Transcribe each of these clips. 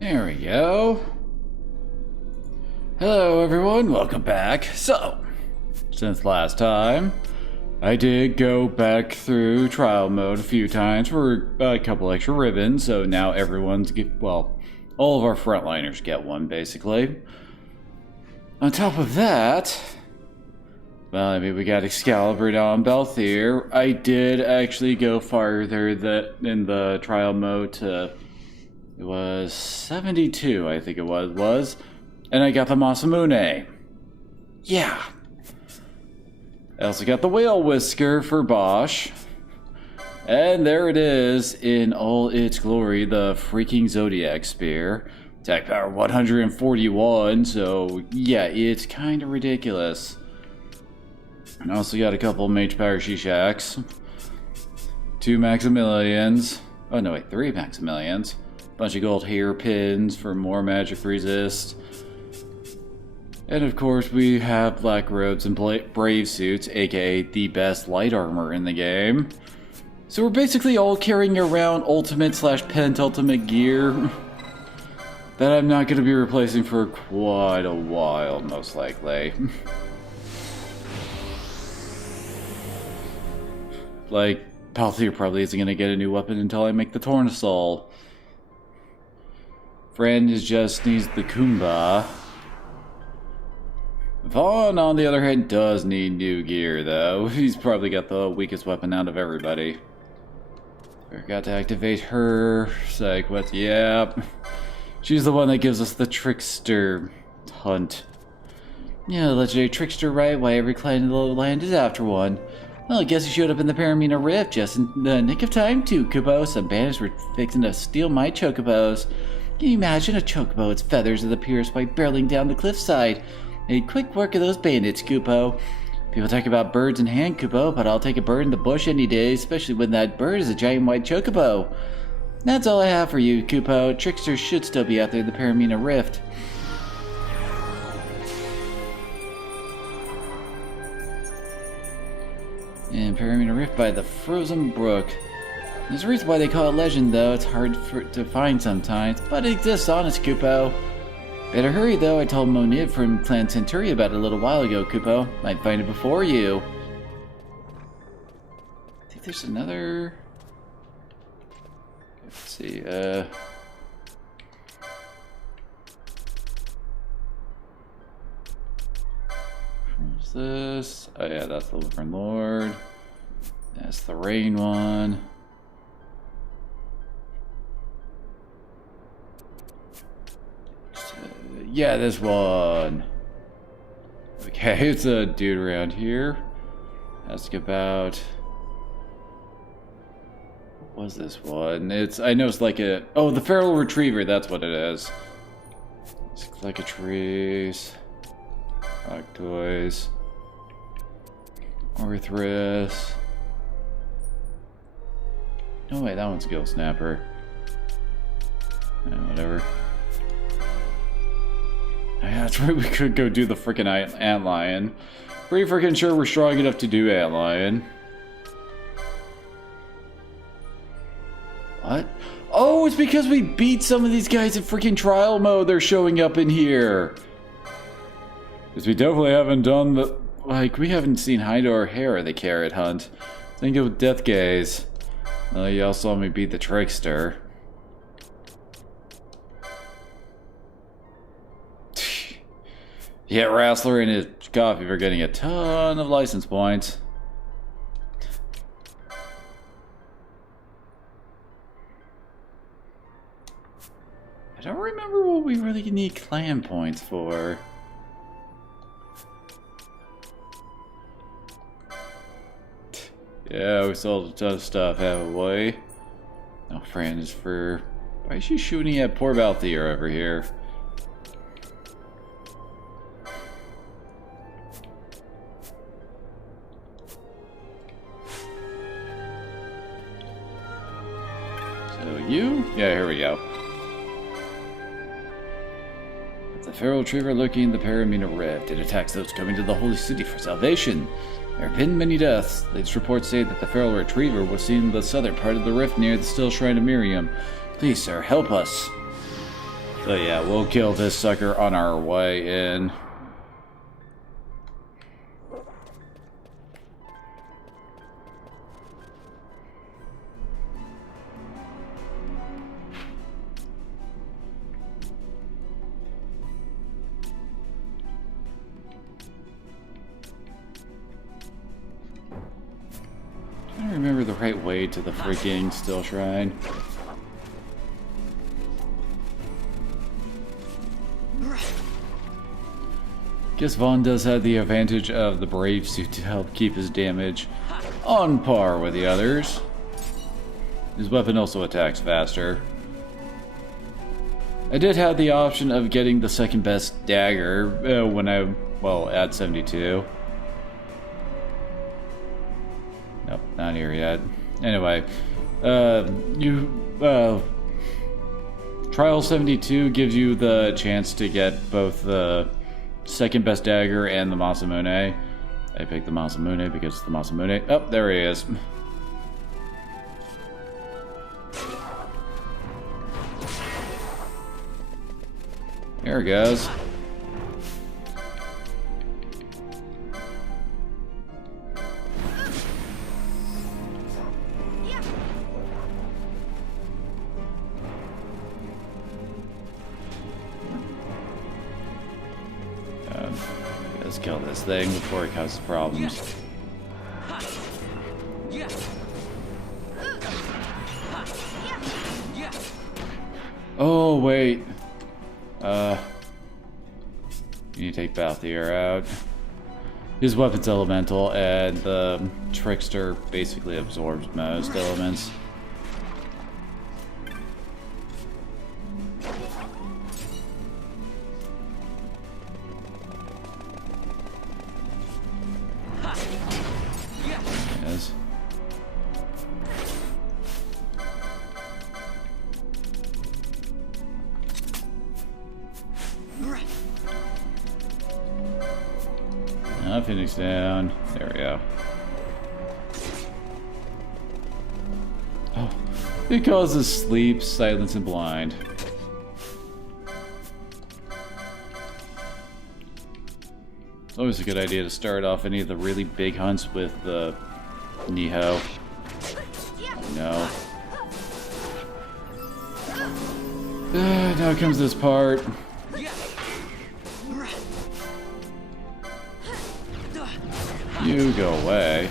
There we go. Hello everyone, welcome back. So, since last time, I did go back through trial mode a few times for a couple extra ribbons, so now everyone's all of our frontliners get one, basically. On top of that, we got Excalibur now on Balthier. I did actually go farther in the trial mode to... It was 72, I think it was. And I got the Masamune. Yeah. I also got the Whale Whisker for Bosch. And there it is in all its glory, the freaking Zodiac Spear. Attack power 141, so yeah, it's kind of ridiculous. I also got a couple Mage Power Shishaks. 2 Maximilians. Oh no, wait, 3 Maximilians. Bunch of gold hairpins for more magic resist. And of course we have black robes and brave suits, aka the best light armor in the game. So we're basically all carrying around ultimate / pentultimate gear that I'm not going to be replacing for quite a while, most likely. Like, Balthier probably isn't going to get a new weapon until I make the Tornasol. Fran just needs the Kumba. Vaughn, on the other hand, does need new gear, though. He's probably got the weakest weapon out of everybody. Forgot to activate her. Psych, what? Yep. She's the one that gives us the Trickster hunt. Yeah, legendary Trickster, right? Why every client in the land is after one. Well, I guess he showed up in the Paramina Rift just in the nick of time, too, Kubo. Some bandits were fixing to steal my chocobos. Can you imagine a chocobo with feathers that appears by barreling down the cliffside? Made quick work of those bandits, Kupo. People talk about birds in hand, Kupo, but I'll take a bird in the bush any day, especially when that bird is a giant white chocobo. That's all I have for you, Kupo. Trickster should still be out there in the Paramina Rift. And Paramina Rift by the Frozen Brook. There's a reason why they call it legend, though. It's hard to find sometimes, but it exists, honest, Kupo. Better hurry, though. I told Monid from Clan Centuria about it a little while ago, Kupo. Might find it before you. I think there's another... Let's see, what's this? Oh yeah, that's the Living Lord. That's the Rain one. Yeah, this one. Okay, it's a dude around here. Ask about... What was this one? I know it's like a... Oh, the Feral Retriever, that's what it is. It's like a trees. Octoys. Orthrus. No, wait, that one's Gill Snapper. Whatever. Yeah, that's right, we could go do the frickin' Antlion. Pretty frickin' sure we're strong enough to do Antlion. What? Oh, it's because we beat some of these guys in freaking trial mode. They're showing up in here. Because we definitely haven't done the... Like, we haven't seen Hyde or Hera the Carrot Hunt. Think of Death Gaze. Y'all saw me beat the Trickster. Yeah, Wrestler and his coffee are getting a ton of license points. I don't remember what we really need clan points for. Yeah, we sold a ton of stuff, haven't we? No, Fran is for... Why is she shooting at poor Balthier over here? You? Yeah, here we go. The Feral Retriever lurking in the Paramina Rift. It attacks those coming to the Holy City for salvation. There have been many deaths. Latest reports say that the Feral Retriever was seen in the southern part of the rift near the Still Shrine of Miriam. Please, sir, help us. So yeah, we'll kill this sucker on our way in. I don't remember the right way to the freaking Still Shrine. Guess Vaughn does have the advantage of the brave suit to help keep his damage on par with the others. His weapon also attacks faster. I did have the option of getting the second best dagger when at 72. Nope, not here yet. Anyway, Trial 72 gives you the chance to get both the second best dagger and the Masamune. I picked the Masamune because it's the Masamune. Oh, there he is. There he goes. Let's kill this thing before it causes problems. Oh, wait. You need to take Balthier out. His weapon's elemental, and the Trickster basically absorbs most elements. Yes. Phoenix down. There we go. Oh, it causes sleep, silence, and blind. It's always a good idea to start off any of the really big hunts with the Niho. No. Now comes this part. You go away.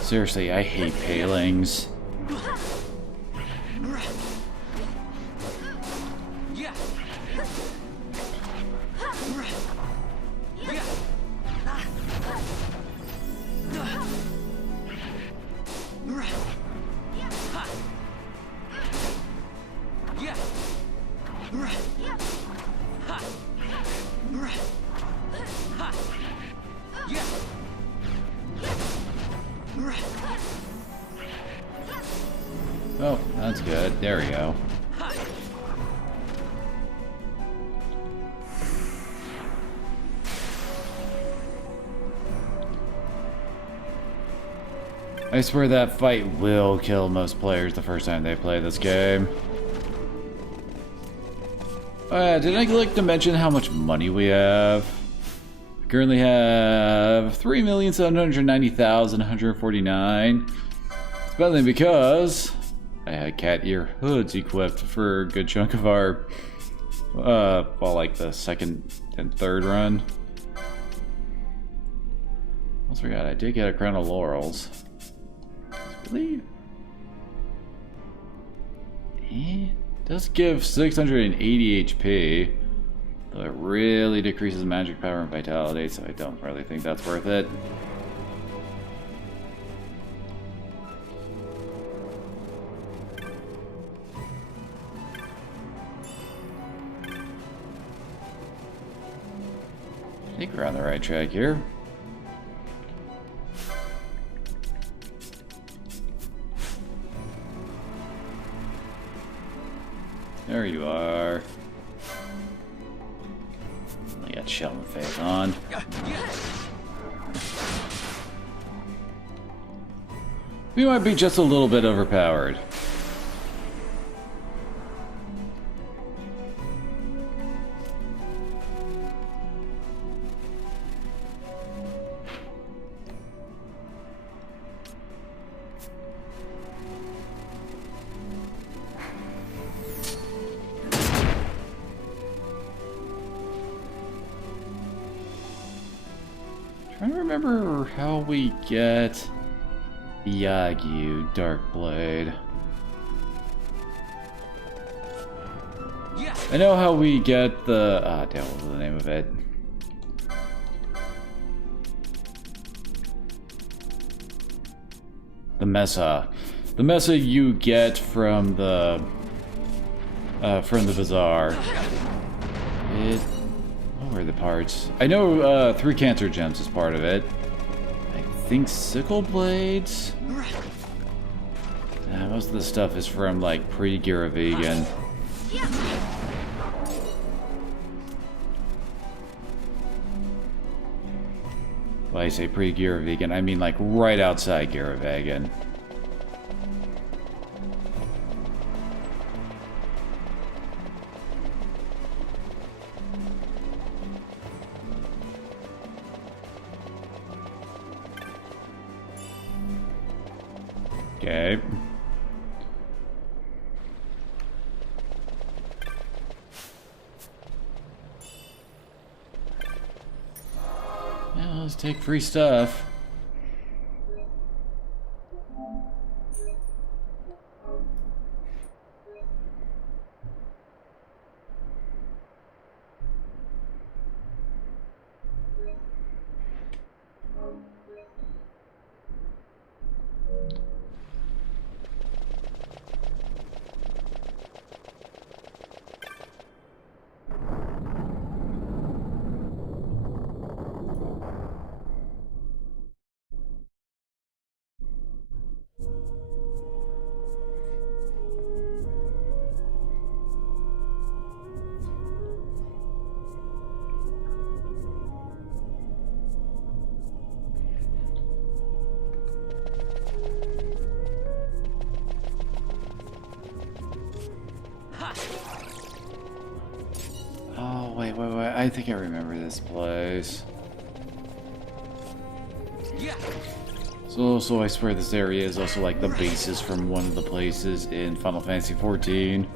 Seriously, I hate palings. Oh, that's good. There we go. I swear that fight will kill most players the first time they play this game. Did I neglect to mention how much money we have? We currently have 3,790,149. It's mainly because I had cat ear hoods equipped for a good chunk of our, like the second and third run. Almost forgot, I did get a crown of laurels. Really? It does give 680 HP, though it really decreases magic power and vitality, so I don't really think that's worth it. I think we're on the right track here. There you are. shell and face on. We might be just a little bit overpowered. Trying to remember how we get the Yagyu Dark Blade. I know how we get the damn, what was the name of it? The Mesa. The Mesa you get from the bazaar. What were the parts? I know 3 cancer gems is part of it. I think sickle blades? Most of the stuff is from like pre-Gira Vegan. When I say pre-Gira Vegan, I mean like right outside Gira Vegan. Okay. Yeah, let's take free stuff. Oh, wait. I think I remember this place. So I swear this area is also like the basis from one of the places in Final Fantasy XIV.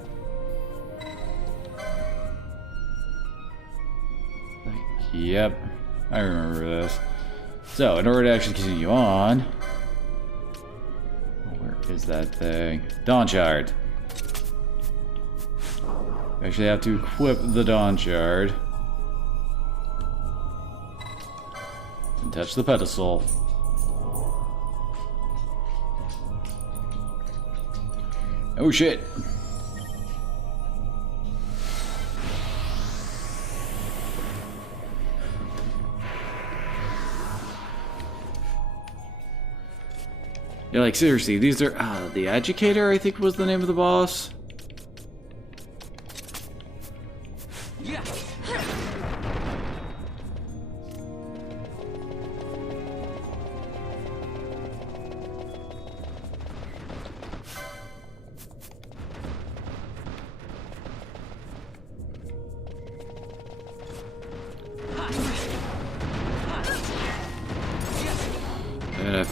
Yep, I remember this. So, in order to actually continue on... Where is that thing? Dawn Shard. Actually have to equip the Dawn Shard. And touch the pedestal. Oh shit! Yeah, like seriously, these are the Educator, I think was the name of the boss. And I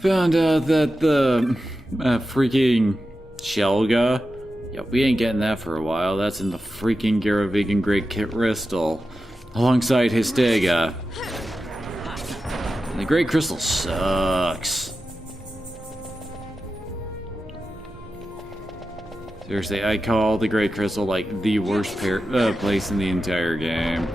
found out that the freaking Shelga, yeah, we ain't getting that for a while. That's in the freaking Gira Vegan Great Crystal, alongside Histega. And the Great Crystal sucks. Seriously, I call the Great Crystal like the worst place in the entire game.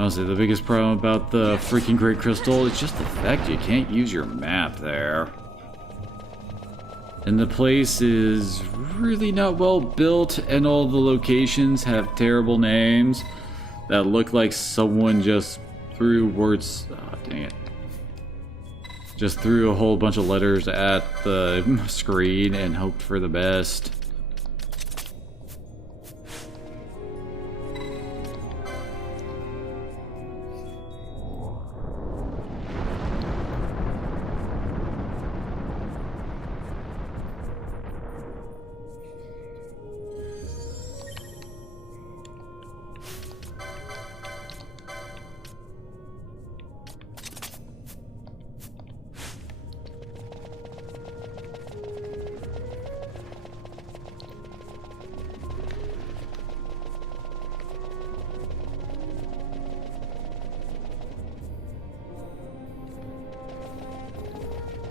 Honestly, the biggest problem about the freaking Great Crystal is just the fact you can't use your map there. And the place is really not well built, and all the locations have terrible names that look like someone just threw words. Oh, dang it. Just threw a whole bunch of letters at the screen and hoped for the best.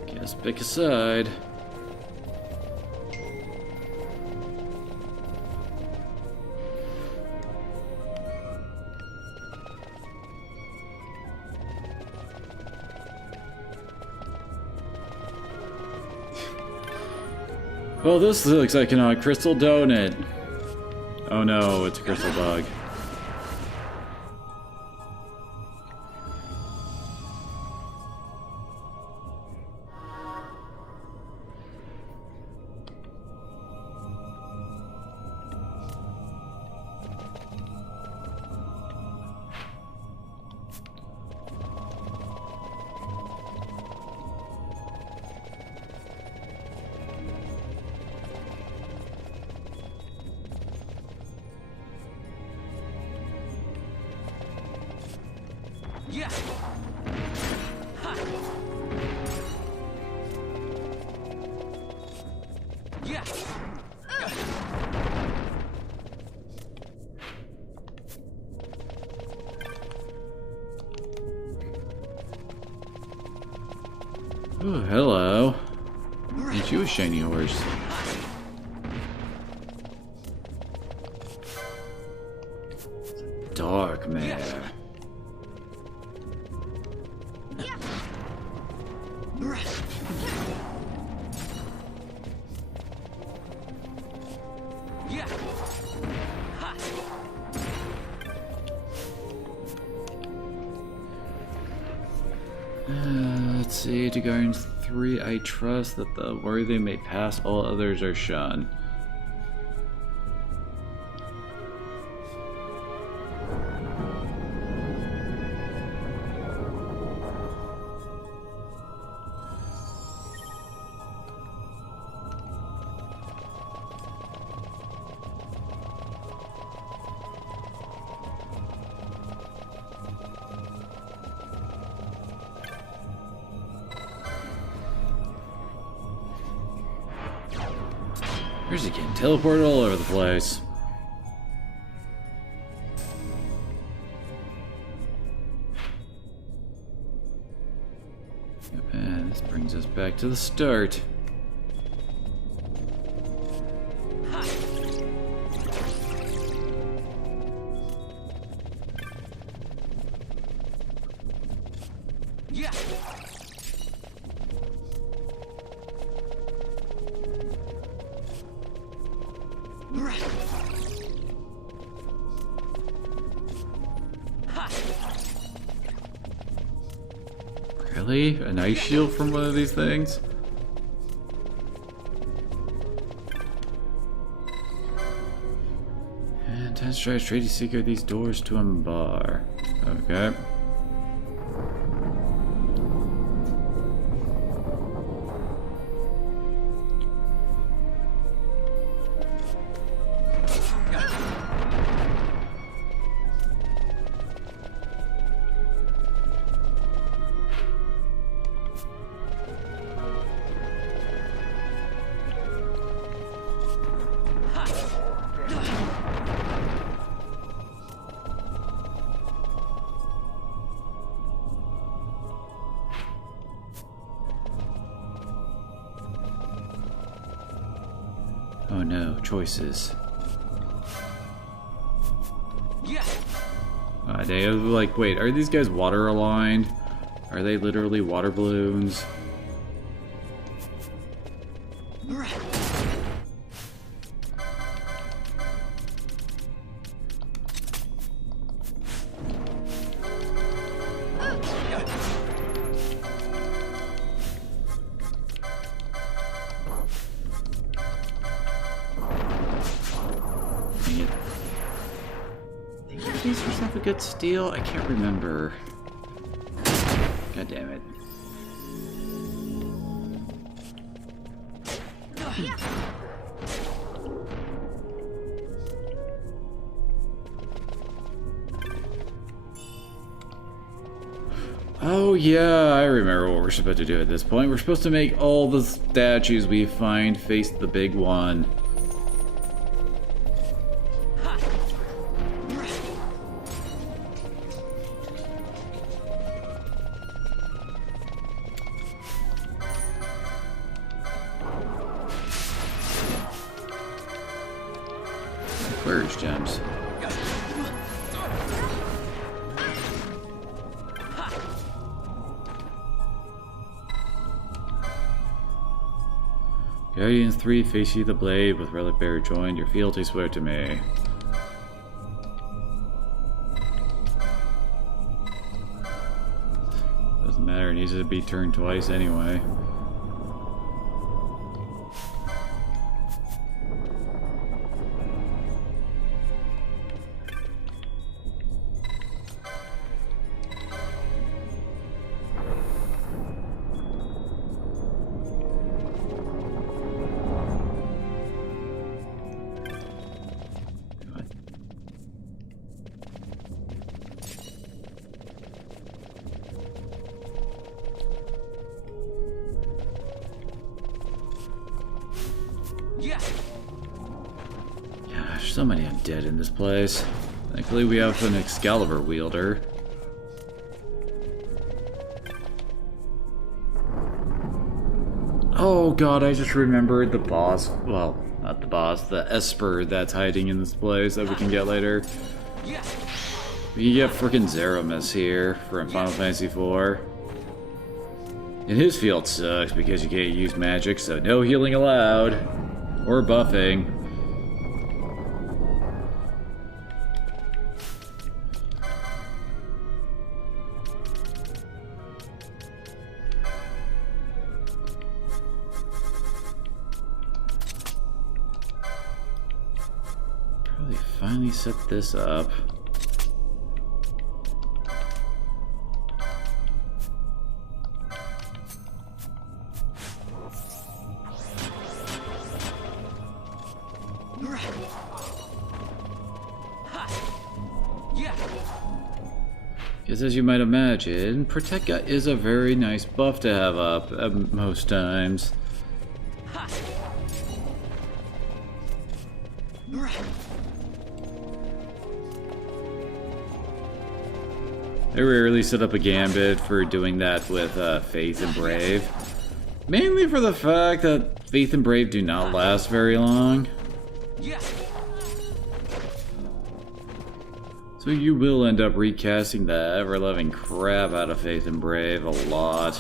Guess pick a side. Well, this looks like a crystal donut. Oh no, it's a crystal bug. Yeah. Ha. Yeah. Oh, hello. Ain't you a shiny horse? Dark mare. Let's see, to guard 3, I trust that the worthy may pass, all others are shunned. Where's he getting teleported all over the place? And this brings us back to the start. Yeah. Really? An ice shield from one of these things? And test try to secret these doors to unbar. Okay. Oh no, choices. Yeah. Ah, They have, like, wait, are these guys water aligned? Are they literally water balloons? These were stuff a good steal? I can't remember. God damn it. Oh yeah, I remember what we're supposed to do at this point. We're supposed to make all the statues we find face the big one. Where's gems? Guardians 3 face you the blade with relic bearer joined. Your fealty swear to me. Doesn't matter, it needs to be turned twice anyway. Gosh, so many undead in this place. Thankfully we have an Excalibur wielder. Oh god, I just remembered the boss. Well, not the boss, the Esper that's hiding in this place that we can get later. We can get frickin' Zeramis here from Final Fantasy IV. And his field sucks because you can't use magic, so no healing allowed. Or buffing. Probably finally set this up. Because as you might imagine, Protect is a very nice buff to have up at most times. I rarely set up a Gambit for doing that with Faith and Brave. Mainly for the fact that Faith and Brave do not last very long. So you will end up recasting the ever-loving crap out of Faith and Brave a lot.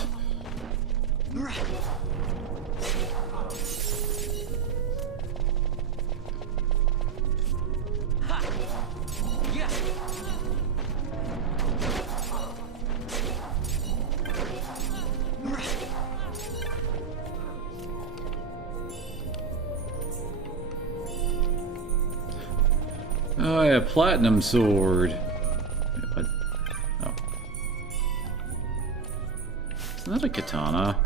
Oh, yeah, Platinum Sword. Wait, what? Oh. Isn't that a katana?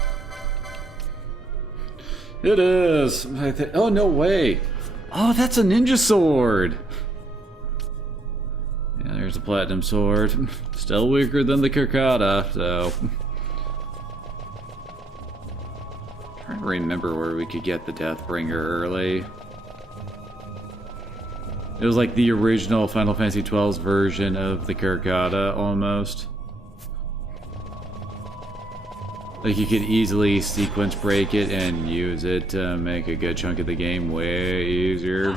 It is! Oh, no way! Oh, that's a ninja sword! Yeah, there's a Platinum Sword. Still weaker than the Kakata, so... I'm trying to remember where we could get the Deathbringer early. It was like the original Final Fantasy XII's version of the Karkata, almost. Like you could easily sequence break it and use it to make a good chunk of the game way easier.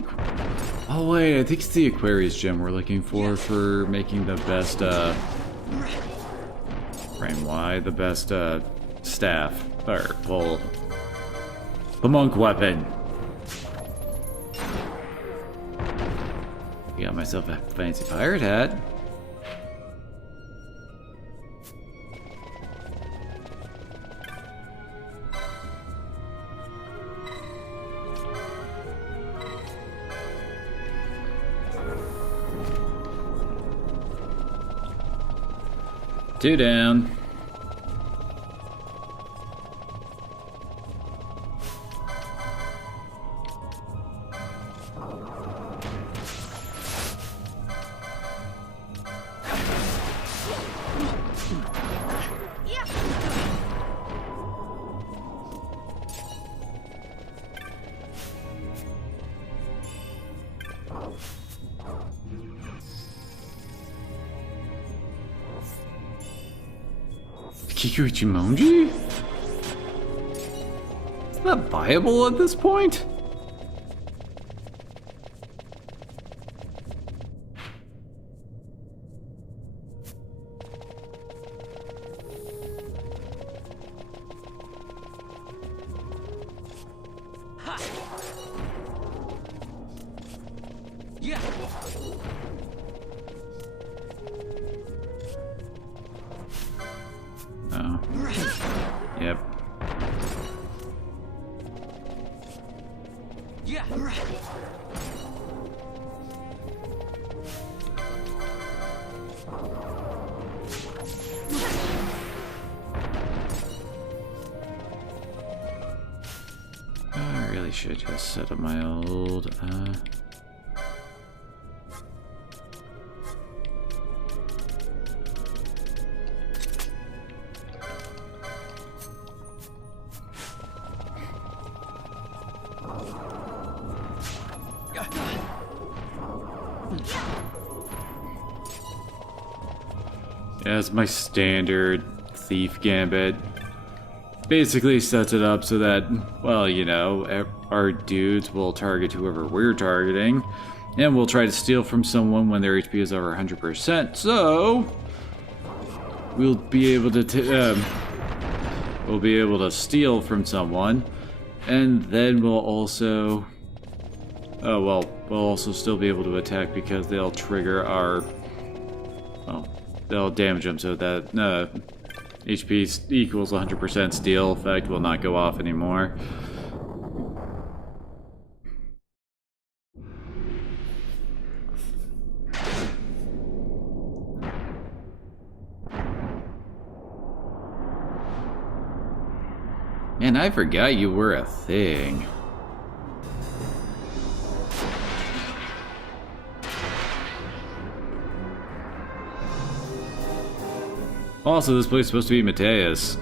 the... Oh wait, I think it's the Aquarius gem we're looking for making the best, frame Y, the best, staff. Or, pole. The monk weapon. Got myself a fancy pirate hat. Two down. Kikuichimonji? Is that viable at this point? Ha! Yeah! Oh. Yep. Yeah! I really should just set up my old, Yeah, it's my standard thief gambit. Basically sets it up so that, well, you know, our dudes will target whoever we're targeting, and we'll try to steal from someone when their HP is over 100%. So we'll be able to steal from someone, and then we'll also, oh well, we'll also still be able to attack because they'll trigger our, well, they'll damage them so that HP equals 100% steal effect will not go off anymore. Man, I forgot you were a thing. Also, this place is supposed to be Mateus.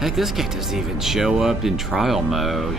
Heck, this guy doesn't even show up in trial mode.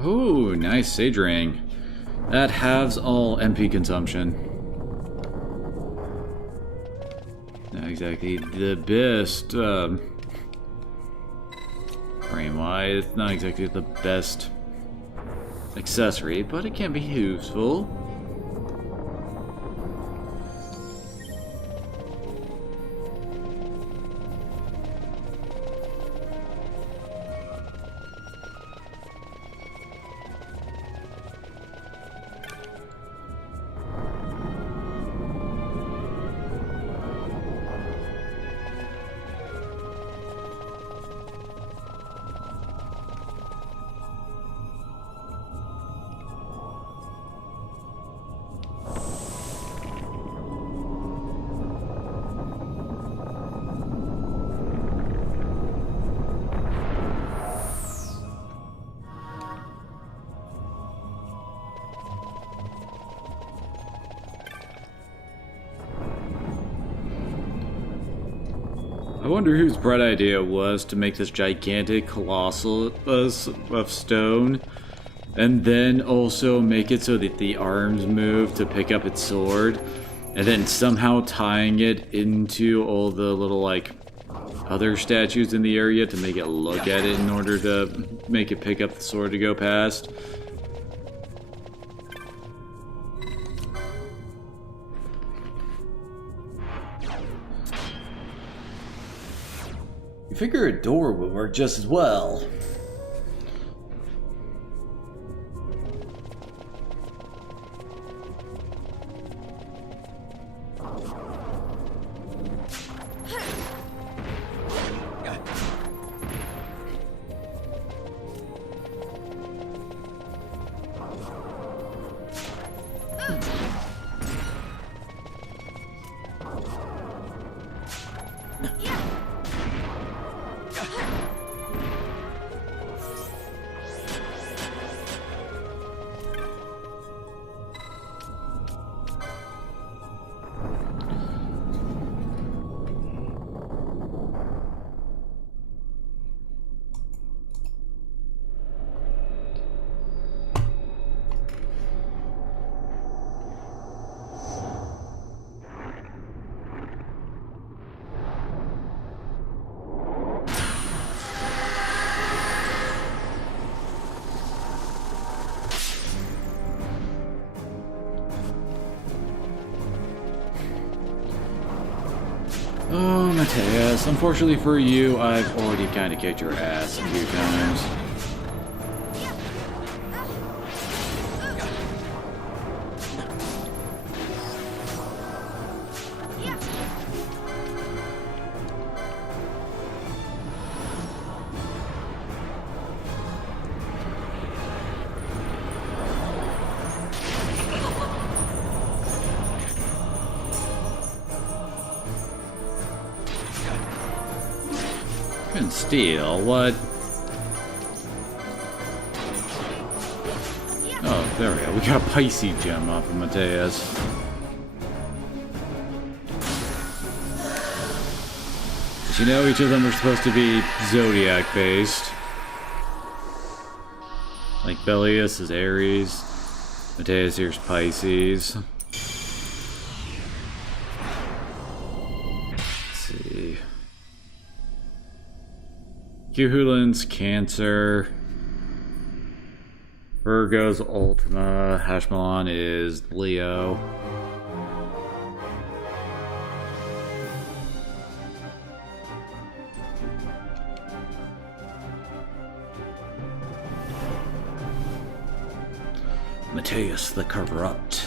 Ooh, nice Sage Ring. That halves all MP consumption. Not exactly the best, frame-wise, it's not exactly the best accessory, but it can be useful. I wonder whose bright idea it was to make this gigantic colossus of stone, and then also make it so that the arms move to pick up its sword, and then somehow tying it into all the little, like, other statues in the area to make it look at it in order to make it pick up the sword to go past. You figure a door would work just as well. Oh, Mateus, unfortunately for you, I've already kind of kicked your ass a few times. Couldn't steal, what? Oh, there we go. We got a Pisces gem off of Mateus. But you know, each of them are supposed to be zodiac based. Like Bellius is Aries, Mateus here's Pisces. Cuhulin's Cancer. Virgo's Ultima. Hashmalon is Leo. Mateus the Corrupt.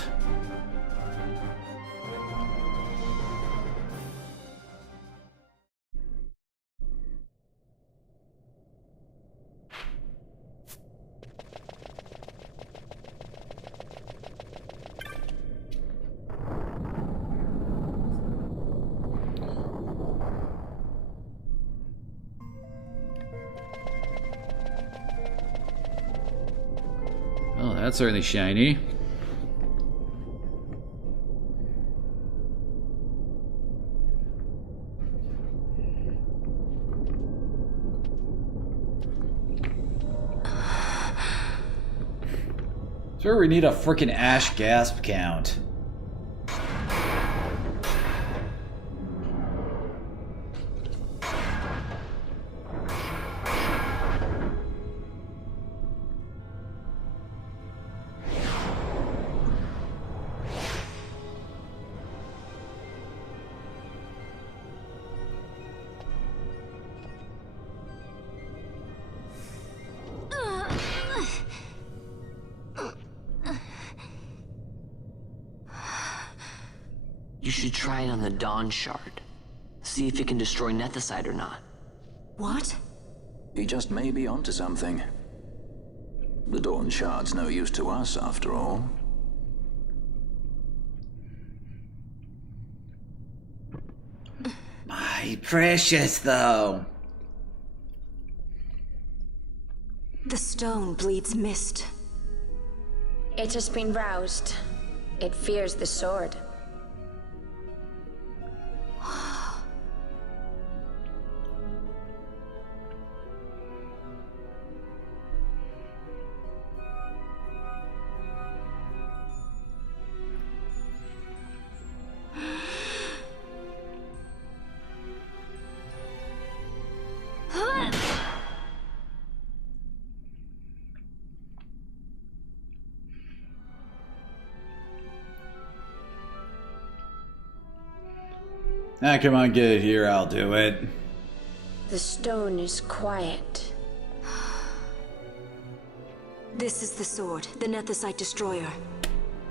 Oh, that's certainly shiny. Sure, we need a frickin' ash gasp count. You should try it on the Dawn Shard. See if it can destroy Nethicide or not. What? He just may be onto something. The Dawn Shard's no use to us, after all. My precious, though. The stone bleeds mist. It has been roused. It fears the sword. Nah, come on, get it here, I'll do it. The stone is quiet. This is the sword, the Nethicite destroyer.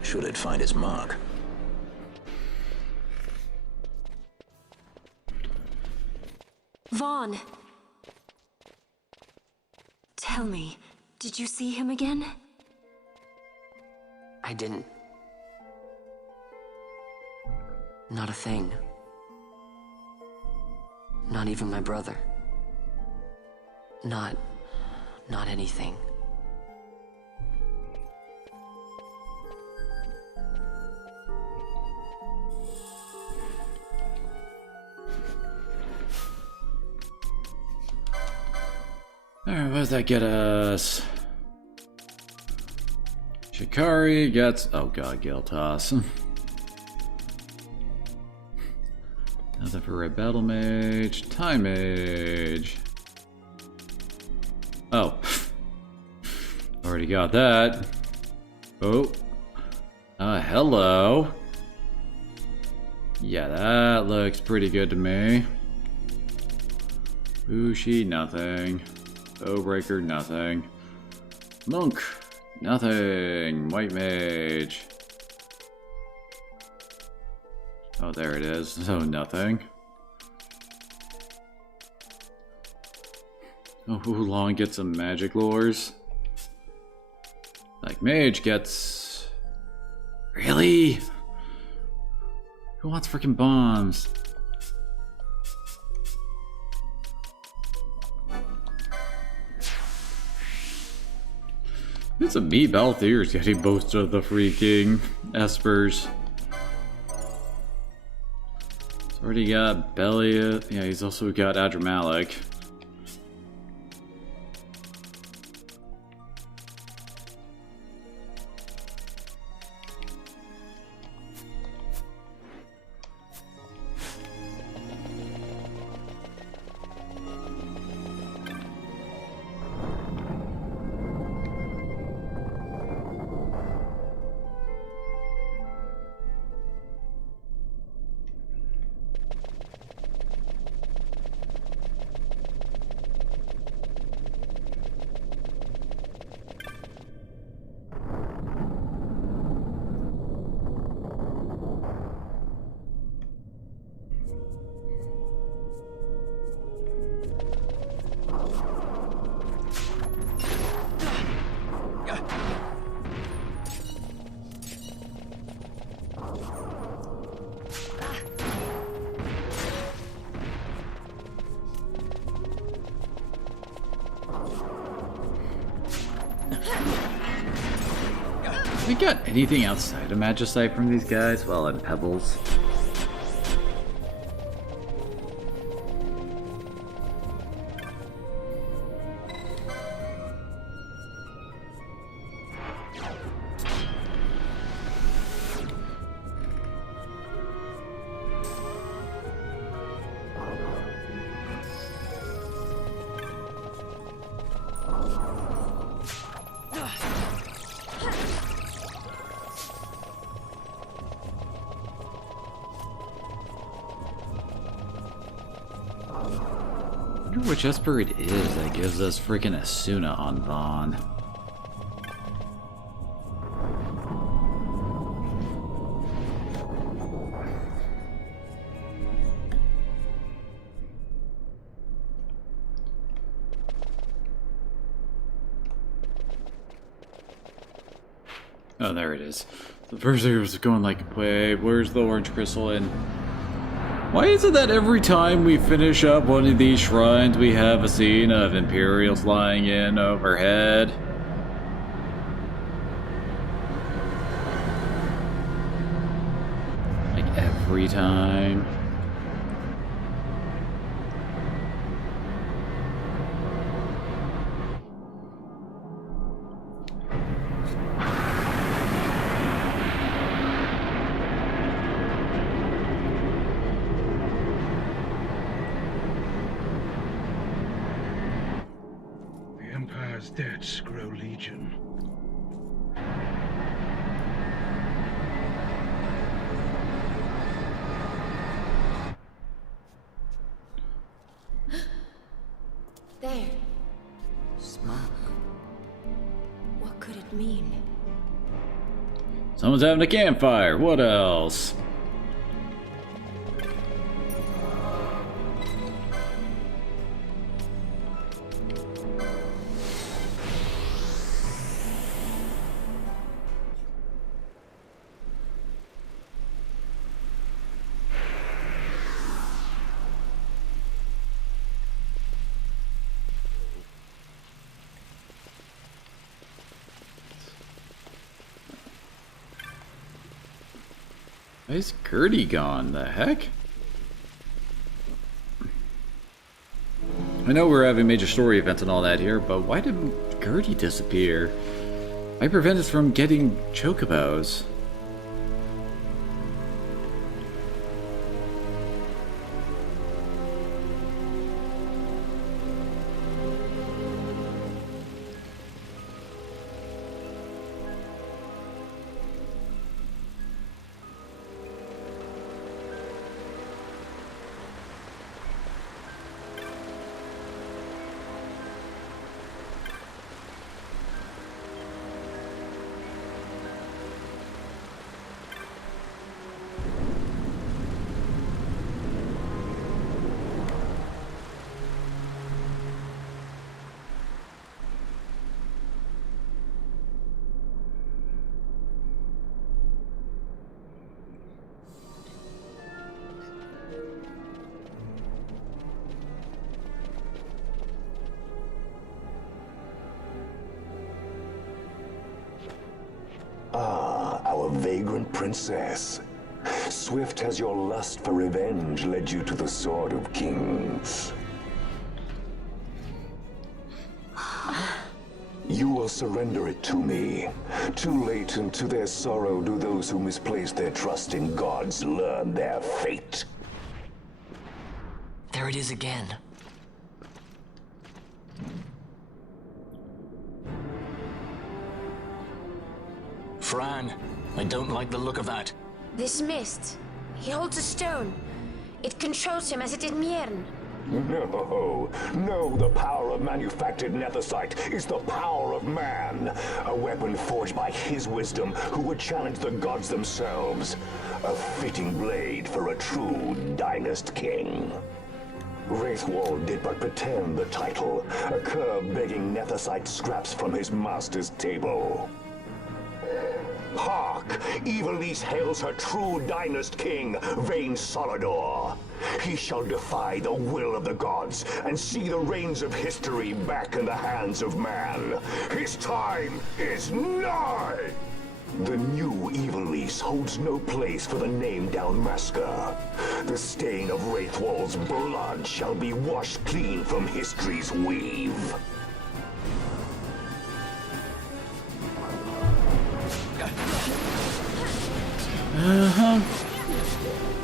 Should it find its mark? Vaughn! Tell me, did you see him again? I didn't. Not a thing. Not even my brother. Not anything. Alright, what does that get us? Shikari gets... oh god, Gale Toss. Nothing for Red Battle Mage. Time Mage. Oh. Already got that. Oh. Hello. Yeah, that looks pretty good to me. Bushi, nothing. Bowbreaker, nothing. Monk, nothing. White Mage. Oh, there it is. So nothing. Oh, Oolong gets some magic lures. Like Mage gets... really? Who wants freaking bombs? It's a me, Balthier's getting most of the freaking espers. He's already got Belia. Yeah, he's also got Adramalik. We got anything outside of Magicite from these guys? Well, and Pebbles. I wonder which Esper it is that gives us freaking Asuna on Vaughn. Oh, there it is. The first thing was going like, wait, where's the orange crystal in? Why is it that every time we finish up one of these shrines, we have a scene of Imperials flying in overhead? Like every time. Debts grow legion. there? Smoke. What could it mean? Someone's having a campfire. What else? Why is Gertie gone? The heck? I know we're having major story events and all that here, but why did Gertie disappear? I prevent us from getting chocobos. Our vagrant princess. Swift has your lust for revenge led you to the Sword of Kings. You will surrender it to me. Too late, and to their sorrow do those who misplace their trust in gods learn their fate. There it is again. Fran, I don't like the look of that. This mist. He holds a stone. It controls him as it did Mjern. No, the power of manufactured nethicite is the power of man. A weapon forged by his wisdom who would challenge the gods themselves. A fitting blade for a true dynast king. Wraithwall did but pretend the title, a cur begging nethicite scraps from his master's table. Hark! Evilise hails her true dynast king, vain Solidor. He shall defy the will of the gods and see the reins of history back in the hands of man. His time is nigh! The new Evilise holds no place for the name Dalmasca. The stain of Wraithwall's blood shall be washed clean from history's weave.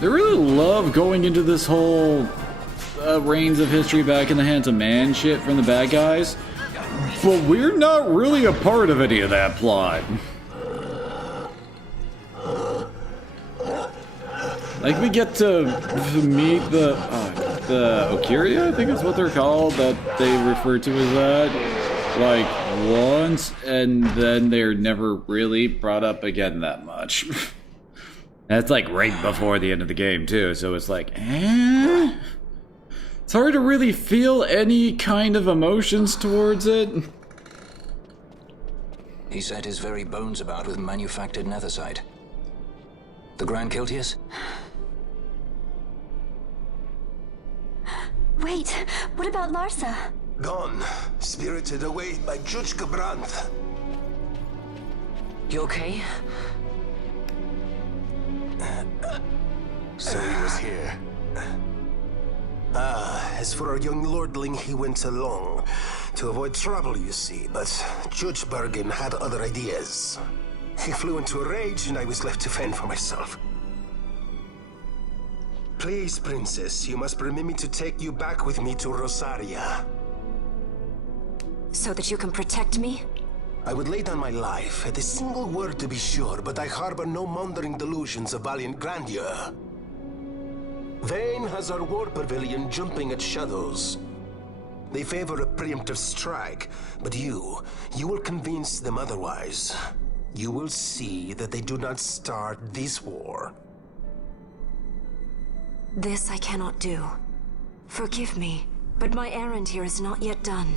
They really love going into this whole reigns of history back in the hands of man shit from the bad guys, but we're not really a part of any of that plot. Like, we get to meet the Okiria, I think is what they're called, that they refer to as that, like, once, and then they're never really brought up again that much. That's like right before the end of the game too, so it's like, It's hard to really feel any kind of emotions towards it. He set his very bones about with manufactured nethicite. The Grand Kiltius? Wait, what about Larsa? Gone, spirited away by Judge Brandt. You okay? So he was here. As for our young lordling, he went along. To avoid trouble, you see, but Judge Bergen had other ideas. He flew into a rage, and I was left to fend for myself. Please, Princess, you must permit me to take you back with me to Rosaria. So that you can protect me? I would lay down my life, at a single word to be sure, but I harbor no maundering delusions of valiant grandeur. Vane has our war pavilion jumping at shadows. They favor a preemptive strike, but you will convince them otherwise. You will see that they do not start this war. This I cannot do. Forgive me, but my errand here is not yet done.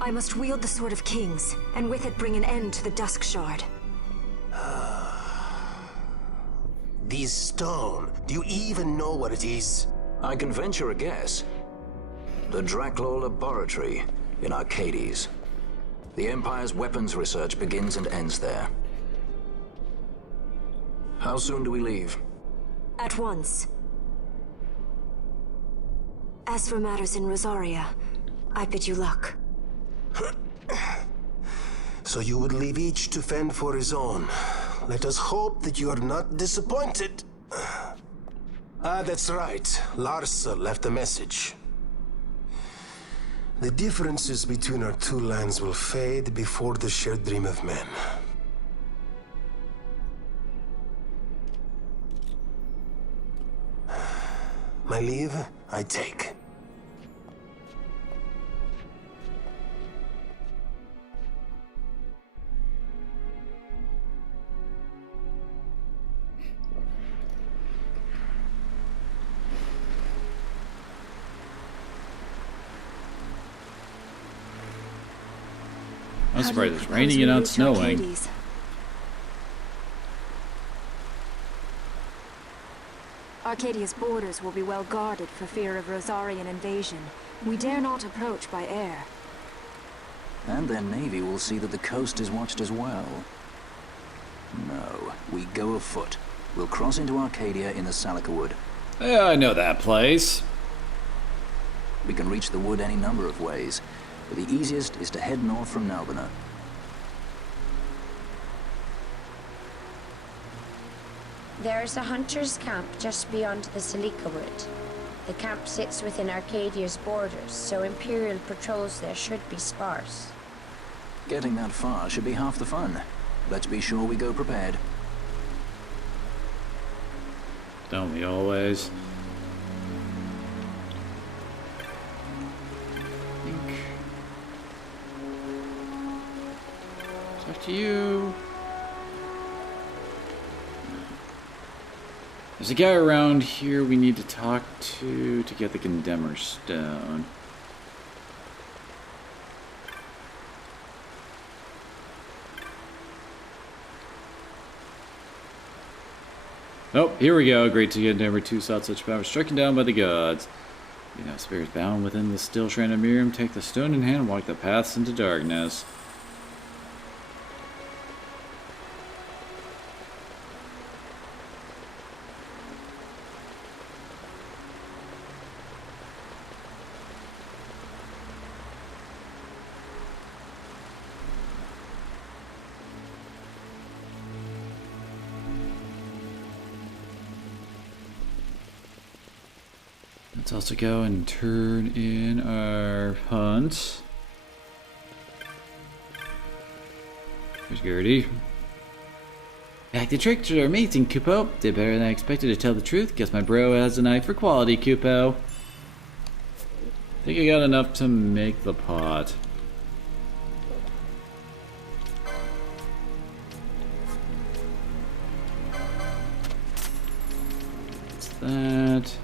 I must wield the Sword of Kings, and with it bring an end to the Dusk Shard. This stone, do you even know what it is? I can venture a guess. The Draclaw Laboratory in Arcades. The Empire's weapons research begins and ends there. How soon do we leave? At once. As for matters in Rosaria, I bid you luck. So you would leave each to fend for his own. Let us hope that you are not disappointed. Ah, that's right. Larsa left a message. The differences between our two lands will fade before the shared dream of men. My leave, I take. I'm surprised it's raining and not snowing. Arcades? Arcadia's borders will be well guarded for fear of Rosarian invasion. We dare not approach by air. And their navy will see that the coast is watched as well. No, we go afoot. We'll cross into Arcadia in the Salika Wood. Yeah, I know that place. We can reach the wood any number of ways, but the easiest is to head north from Nalbina. There's a hunter's camp just beyond the Salika Wood. The camp sits within Arcadia's borders, so Imperial patrols there should be sparse. Getting that far should be half the fun. Let's be sure we go prepared. Don't we always? Talk to you. There's a guy around here we need to talk to get the Condemner Stone. Oh, here we go. Great to get never two sought such power stricken down by the gods. You know, spirits bound within the still shrine of Miriam, take the stone in hand and walk the paths into darkness. Let's also go and turn in our hunt. There's Gertie. Back the tricks are amazing, Kupo. Did better than I expected, to tell the truth. Guess my bro has an eye for quality, Kupo. Think I got enough to make the pot. That's that.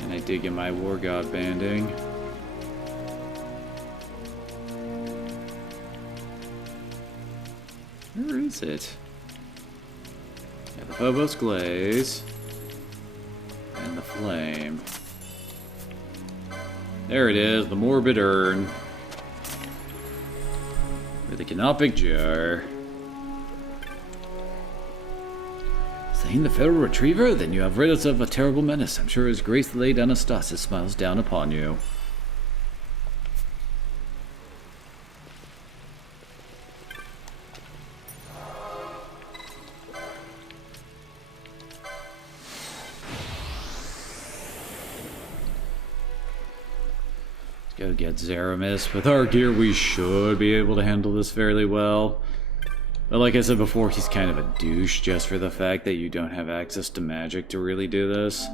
And I did get my War God banding. Where is it? Yeah, the Phobos Glaze. And the Flame. There it is, the Morbid Urn. With the Canopic Jar. Slain the Feral Retriever? Then you have rid us of a terrible menace. I'm sure His Grace the Lady Anastasis smiles down upon you. Let's go get Zeramis. With our gear, we should be able to handle this fairly well. But like I said before, he's kind of a douche just for the fact that you don't have access to magic to really do this.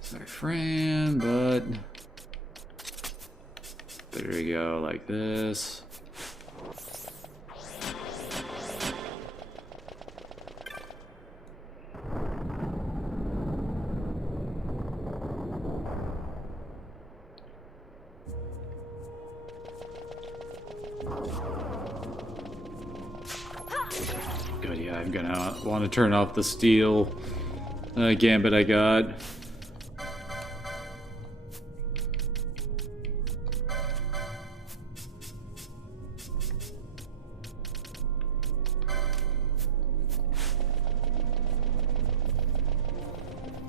Sorry, Fran, but there we go, like this. Good, yeah, I'm gonna want to turn off the steel gambit I got.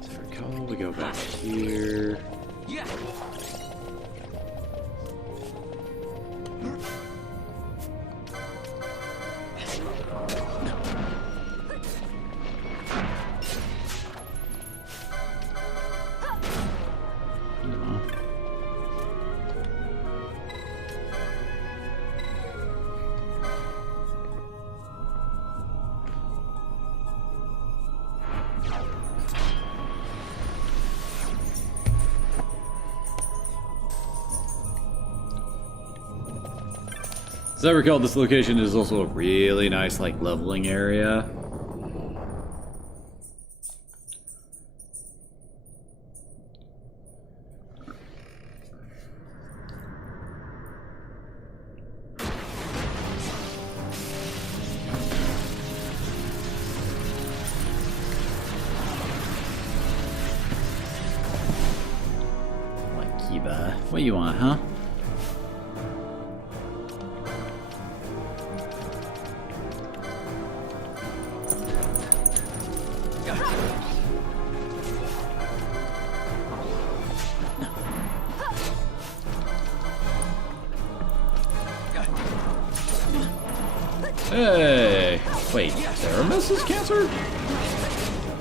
So recall, we go back here. Yeah. As I recall, this location is also a really nice, like, leveling area. Like, Kiba, what you want, huh? Hey! Wait, Theramis is cancer?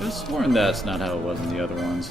I've sworn that's not how it was in the other ones.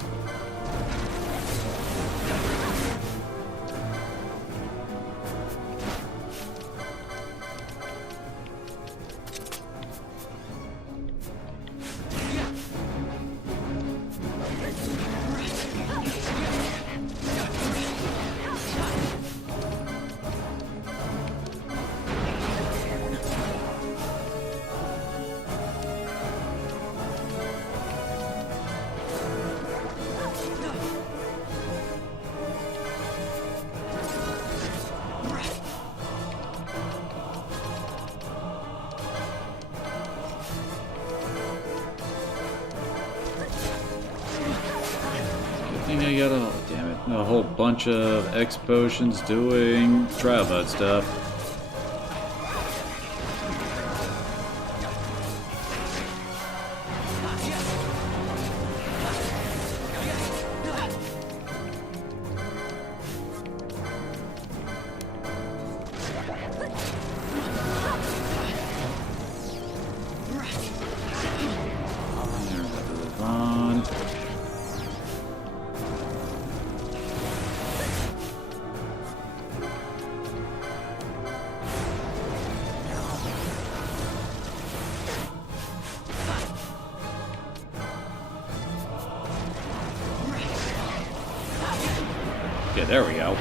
I got a whole bunch of X potions doing trial mode stuff. Yeah, there we go.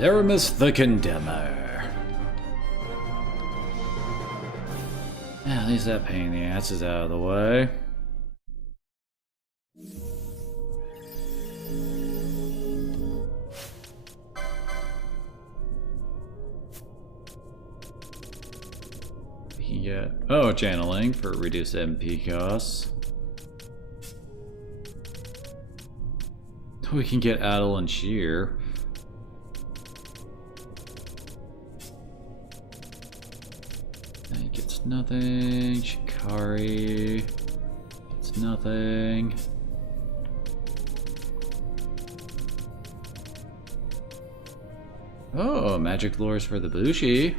Zeramis the Condemner. Yeah, at least that pain in the ass is out of the way. Yeah. Oh, channeling for reduced MP costs. We can get Adel and Sheer. It gets nothing. Shikari gets nothing. Oh, magic lures for the Bushi.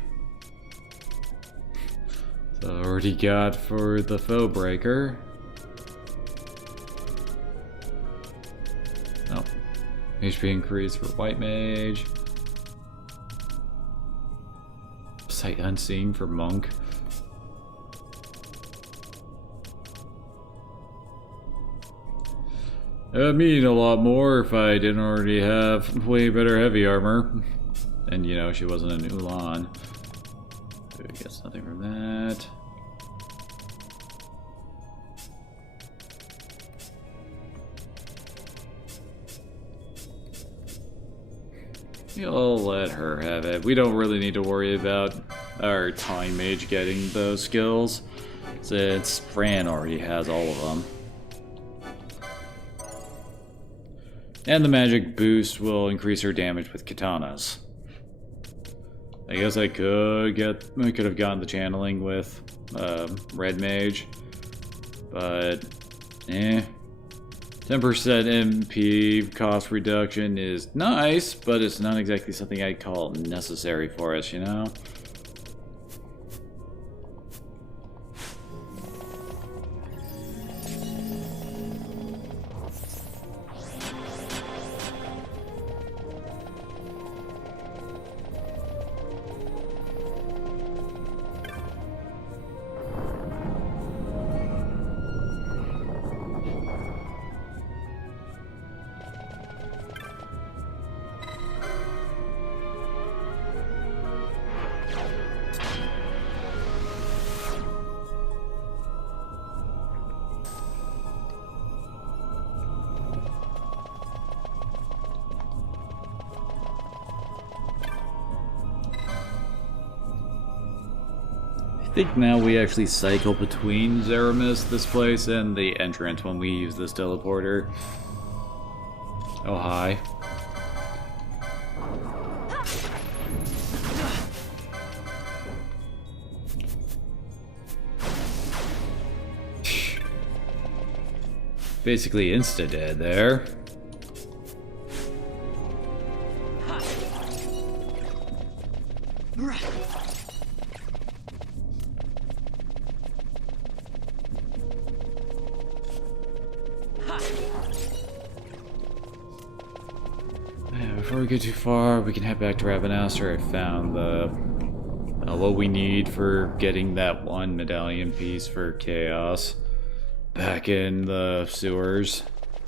So already got for the foe breaker. Oh, HP increase for white mage. Sight unseen for monk. That'd mean a lot more if I didn't already have way better heavy armor. And you know, she wasn't an Ulan. Gets nothing from that. You'll let her have it. We don't really need to worry about our time mage getting those skills, since Fran already has all of them. And the magic boost will increase her damage with katanas. I guess I could have gotten the channeling with red mage, but 10% MP cost reduction is nice, but it's not exactly something I'd call necessary for us, you know? I think now we actually cycle between Zeramis, this place, and the entrance when we use this teleporter. Oh, hi. Basically insta-dead there. Before we get too far, we can head back to Ravenasser. I found the what we need for getting that one medallion piece for Chaos back in the sewers.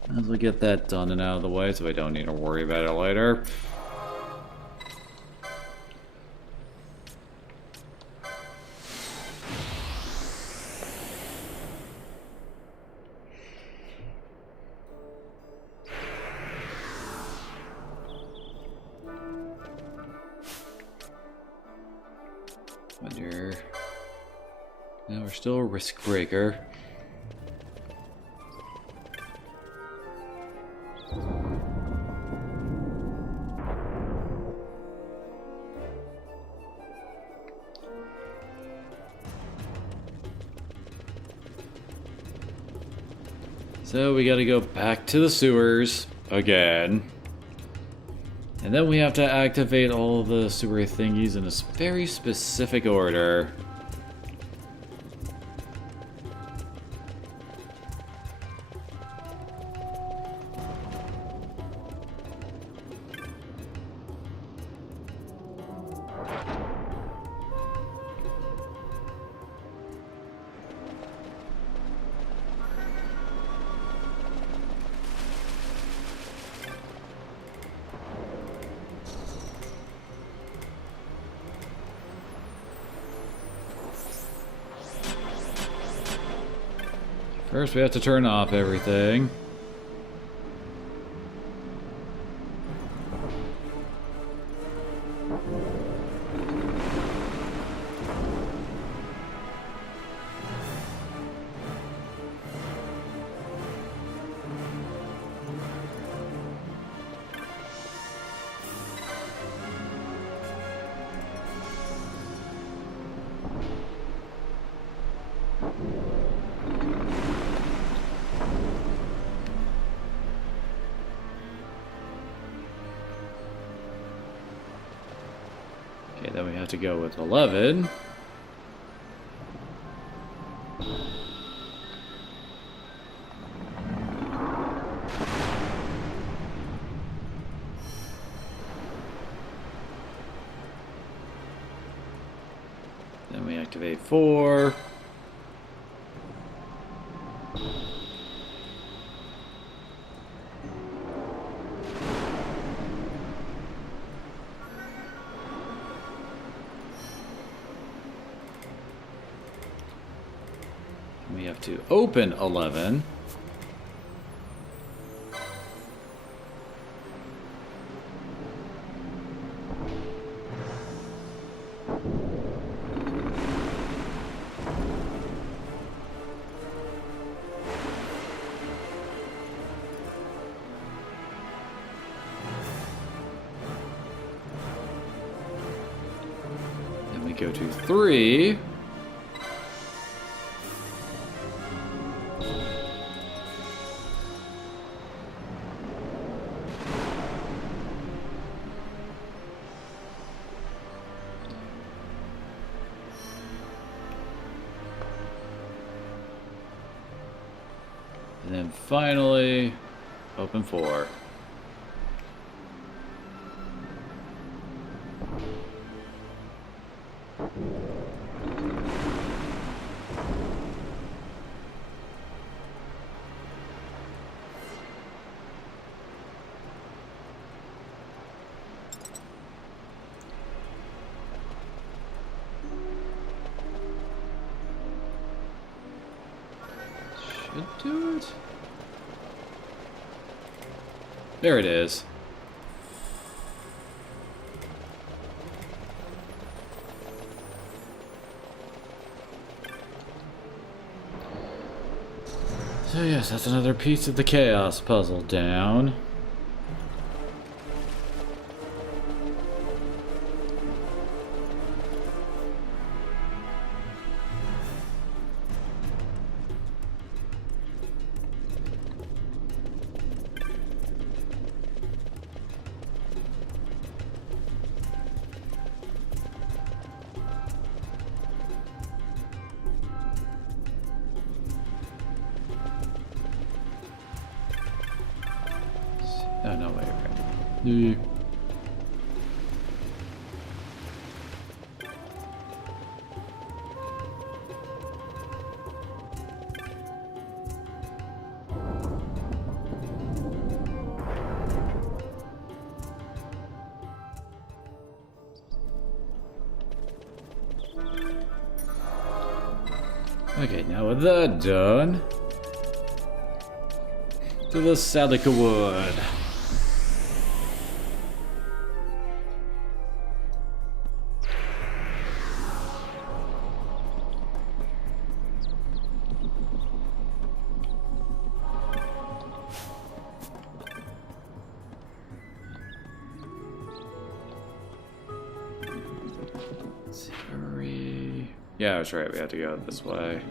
We'll get that done and out of the way so I don't need to worry about it later. Now we're still a risk breaker. So we gotta go back to the sewers again. And then we have to activate all of the sewer thingies in a very specific order. First, we have to turn off everything. Okay, then we have to go with 11. Then we activate 4. We have to open 11. Then we go to 3. And then finally, open 4. Should do it. There it is. So yes, that's another piece of the chaos puzzle down. Oh, no, wait, right. Okay, now with that done, to the Salica Wood. Yeah, I was right. We had to go this way.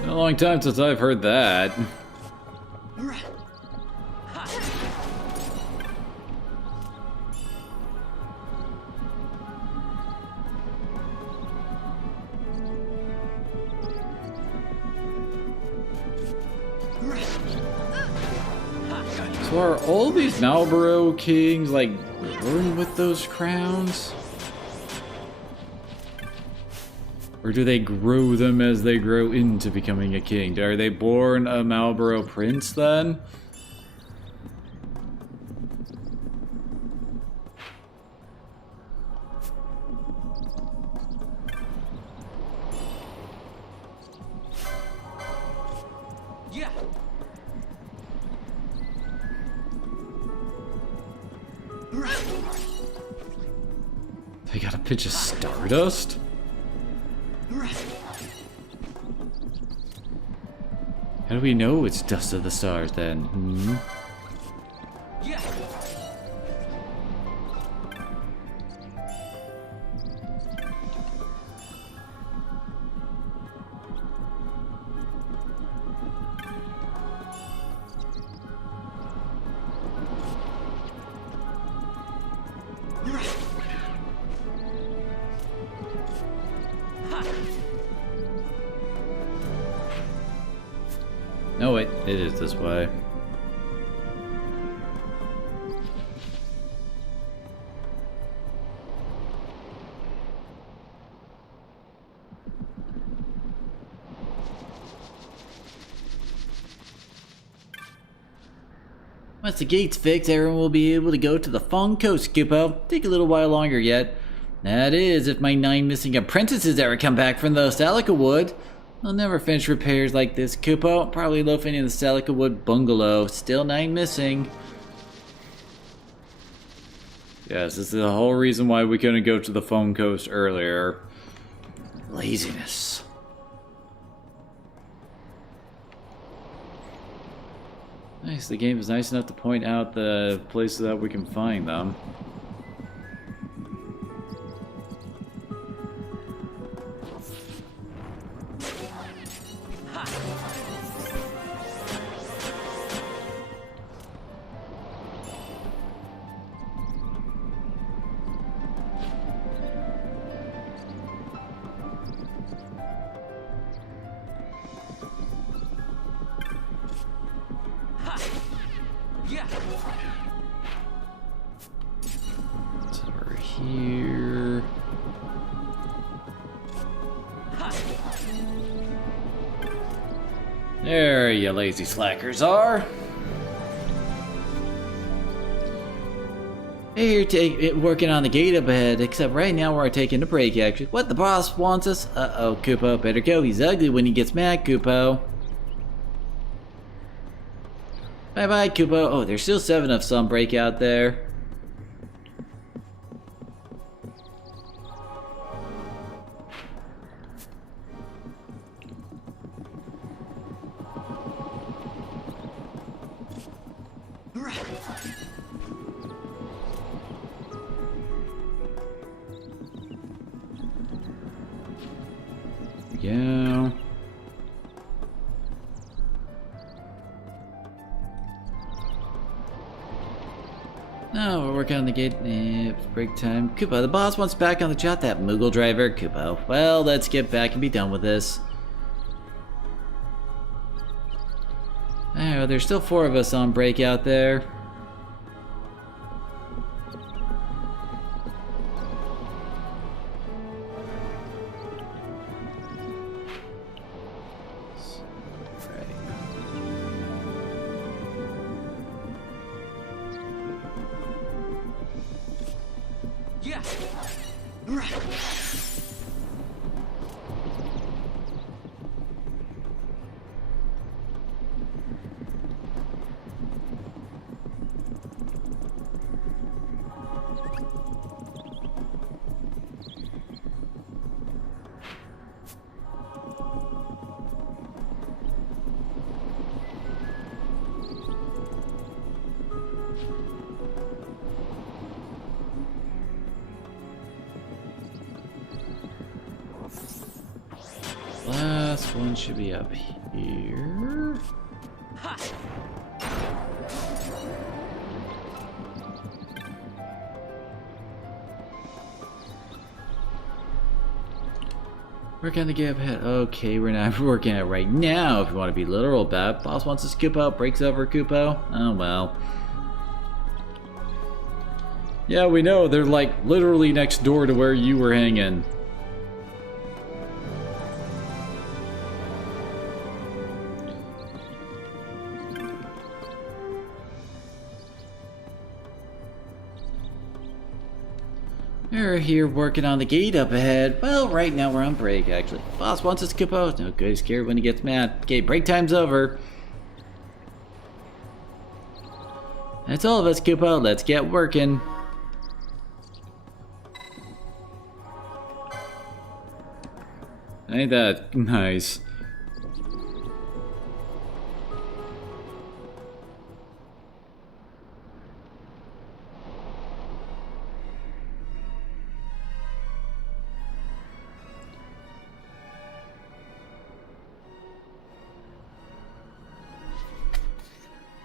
Been a long time since I've heard that. So are all these Marlborough kings like born with those crowns? Or do they grow them as they grow into becoming a king? Are they born a Marlborough prince then? Yeah. They got a pinch of stardust? How do we know it's dust of the stars then? Hmm? Yeah. No, wait, it is this way. Once the gate's fixed, everyone will be able to go to the Fong Coast, Kupo. Take a little while longer yet. That is, if my 9 missing apprentices ever come back from the Salica Wood. I'll never finish repairs like this, Kupo. Probably loafing in the Salica Wood bungalow. Still 9 missing. Yes, this is the whole reason why we couldn't go to the Fong Coast earlier. Laziness. Nice, the game is nice enough to point out the places that we can find them. Yeah. It's over here. There you lazy slackers are. Hey, you're working on the gate up ahead, except right now we're taking a break actually. What, the boss wants us? Uh-oh, Kupo, better go. He's ugly when he gets mad, Kupo. Bye-bye, Kupo. Oh, there's still 7 of some breakout there. Go. No, we're working on the gate. It's break time. Kupo, the boss wants back on the job. That Moogle driver, Kupo. Well, let's get back and be done with this. Oh, there's still 4 of us on breakout there. Yeah. Last one should be up here. Ha. Work on the gap ahead. Okay, we're not working it right now if you want to be literal about it. Boss wants to scoop out, breaks over Kupo. Oh well. Yeah, we know. They're like literally next door to where you were hanging. We're here working on the gate up ahead. Well, right now we're on break, actually. Boss wants us to compose. No good, he's scared when he gets mad. Okay, break time's over. That's all of us, Koopa. Let's get working. Ain't that nice?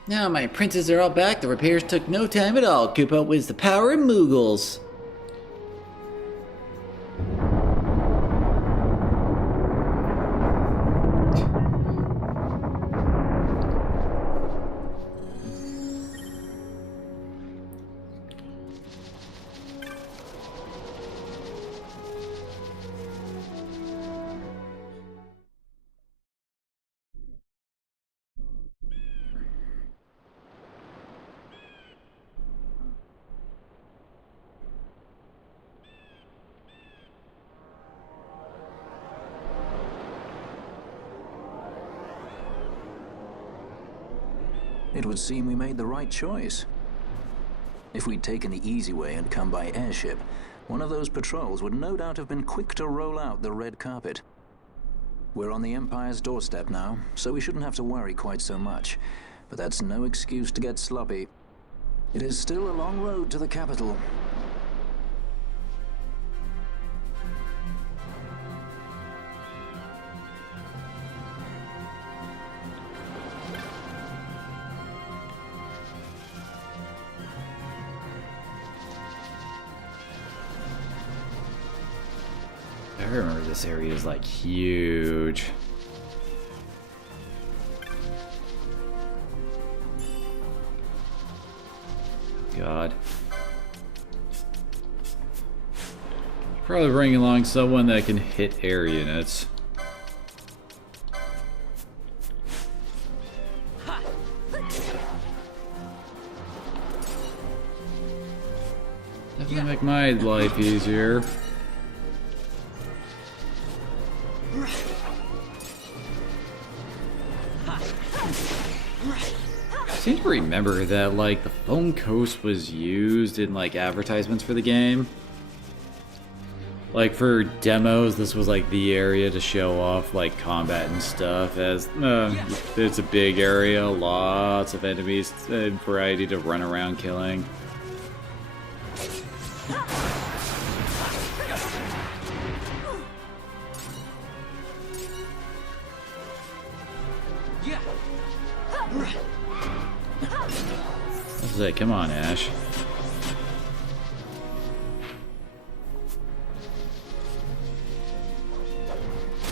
Now my princes are all back. The repairs took no time at all. Koopa was the power of Moogles. It would seem we made the right choice. If we'd taken the easy way and come by airship, one of those patrols would no doubt have been quick to roll out the red carpet. We're on the Empire's doorstep now, so we shouldn't have to worry quite so much. But that's no excuse to get sloppy. It is still a long road to the capital. I remember this area is like huge. God. Probably bring along someone that can hit air units. Definitely make my life easier. I seem to remember that, like, the foam coast was used in, like, advertisements for the game. Like, for demos, this was, like, the area to show off, like, combat and stuff, as, it's a big area, lots of enemies, a variety to run around killing. What's that? Come on, Ash.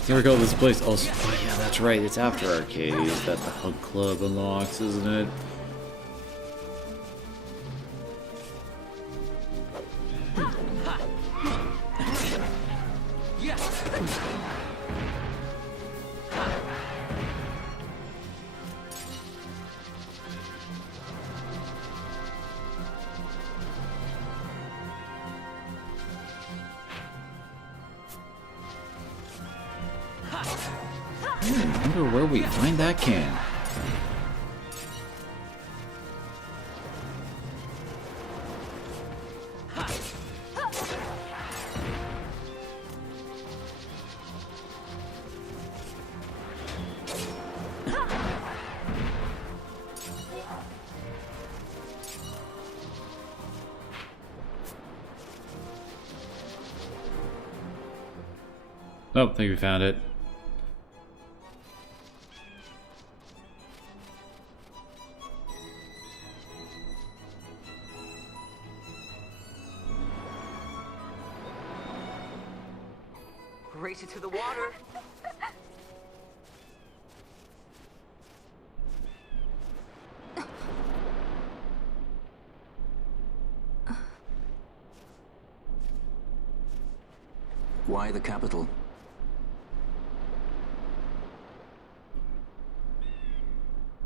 I recall this place also. Oh yeah, that's right. It's after Arcades that the Hug Club unlocks, isn't it? I wonder where we find that can. Oh, I think we found it. Race it to the water. Why the capital?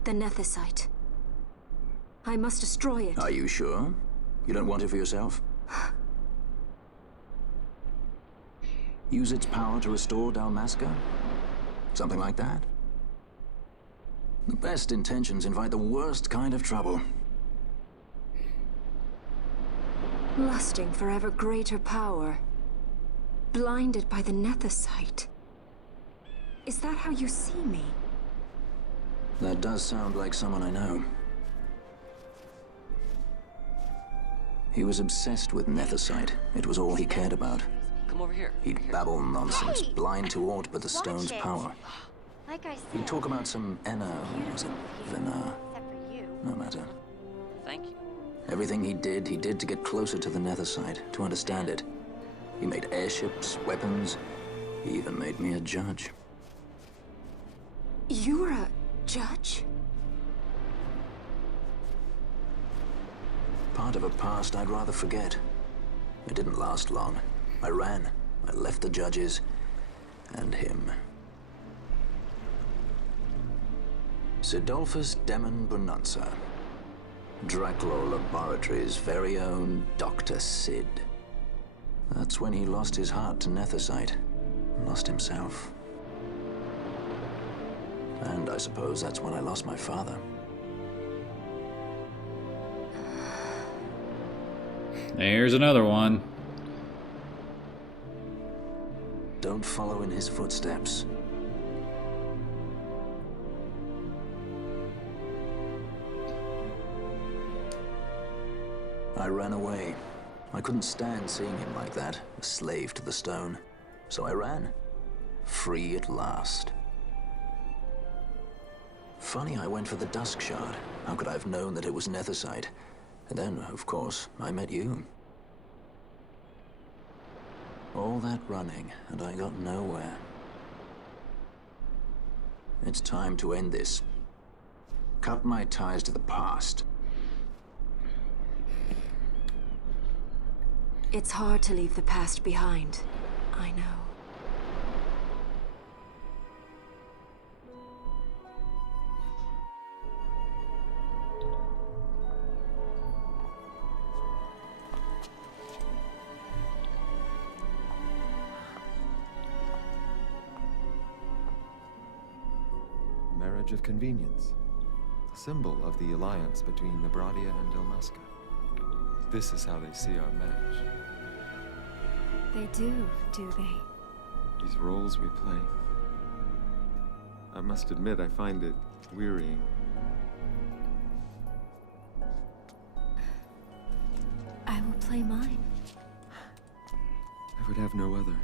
The Nethicite. I must destroy it. Are you sure? You don't want it for yourself? Use its power to restore Dalmasca? Something like that? The best intentions invite the worst kind of trouble. Lusting for ever greater power. Blinded by the Nethicite. Is that how you see me? That does sound like someone I know. He was obsessed with Nethicite. It was all he cared about. Come over here. He'd babble nonsense, blind to aught but the stone's power. Like I said, He'd talk about some was it Venar? except for you. No matter. Thank you. Everything he did to get closer to the Nethicite, to understand it. He made airships, weapons. He even made me a judge. You're a judge? Part of a past I'd rather forget. It didn't last long. I ran. I left the judges and him. Sidolphus Demon Bonanza. Draclaw Laboratories' very own Dr. Sid. That's when he lost his heart to Nethicite. Lost himself. And I suppose that's when I lost my father. Here's another one. Don't follow in his footsteps. I ran away. I couldn't stand seeing him like that, a slave to the stone. So I ran. Free at last. Funny I went for the Dusk Shard. How could I have known that it was Nethicite? And then, of course, I met you. All that running, and I got nowhere. It's time to end this. Cut my ties to the past. It's hard to leave the past behind. I know. Marriage of convenience. A symbol of the alliance between Nebradia and Dalmasca. This is how they see our match. They do they? These roles we play. I must admit, I find it wearying. I will play mine. I would have no other.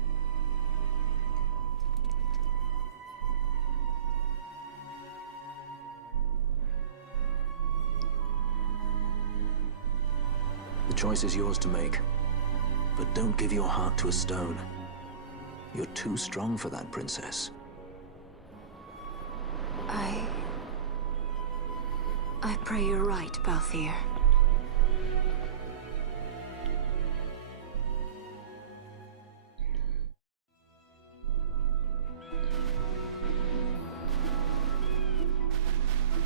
The choice is yours to make. But don't give your heart to a stone. You're too strong for that, princess. I pray you're right, Balthier.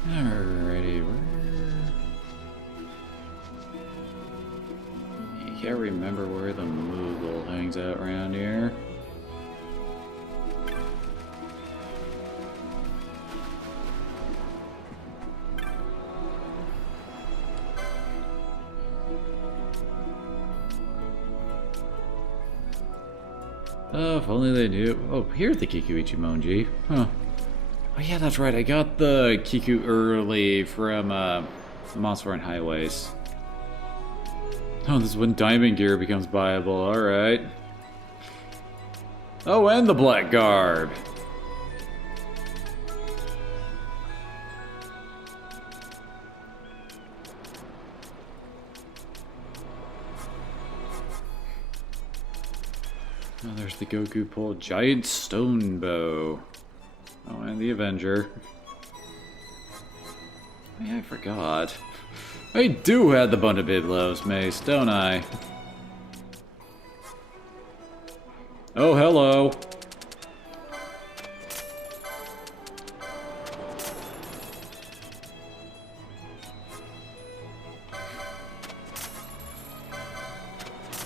Alrighty, you can't remember where the Moogle hangs out around here. Oh, if only they knew. Oh, here's the Kiku Ichimonji. Huh. Oh yeah, that's right. I got the Kiku early from the Monster and Highways. Oh, this is when diamond gear becomes viable. Alright. Oh, and the black garb. Oh, there's the Goku pull giant stone bow. Oh, and the Avenger. Oh, yeah, I forgot. I do have the Bunda Biblos mace, don't I? Oh, hello.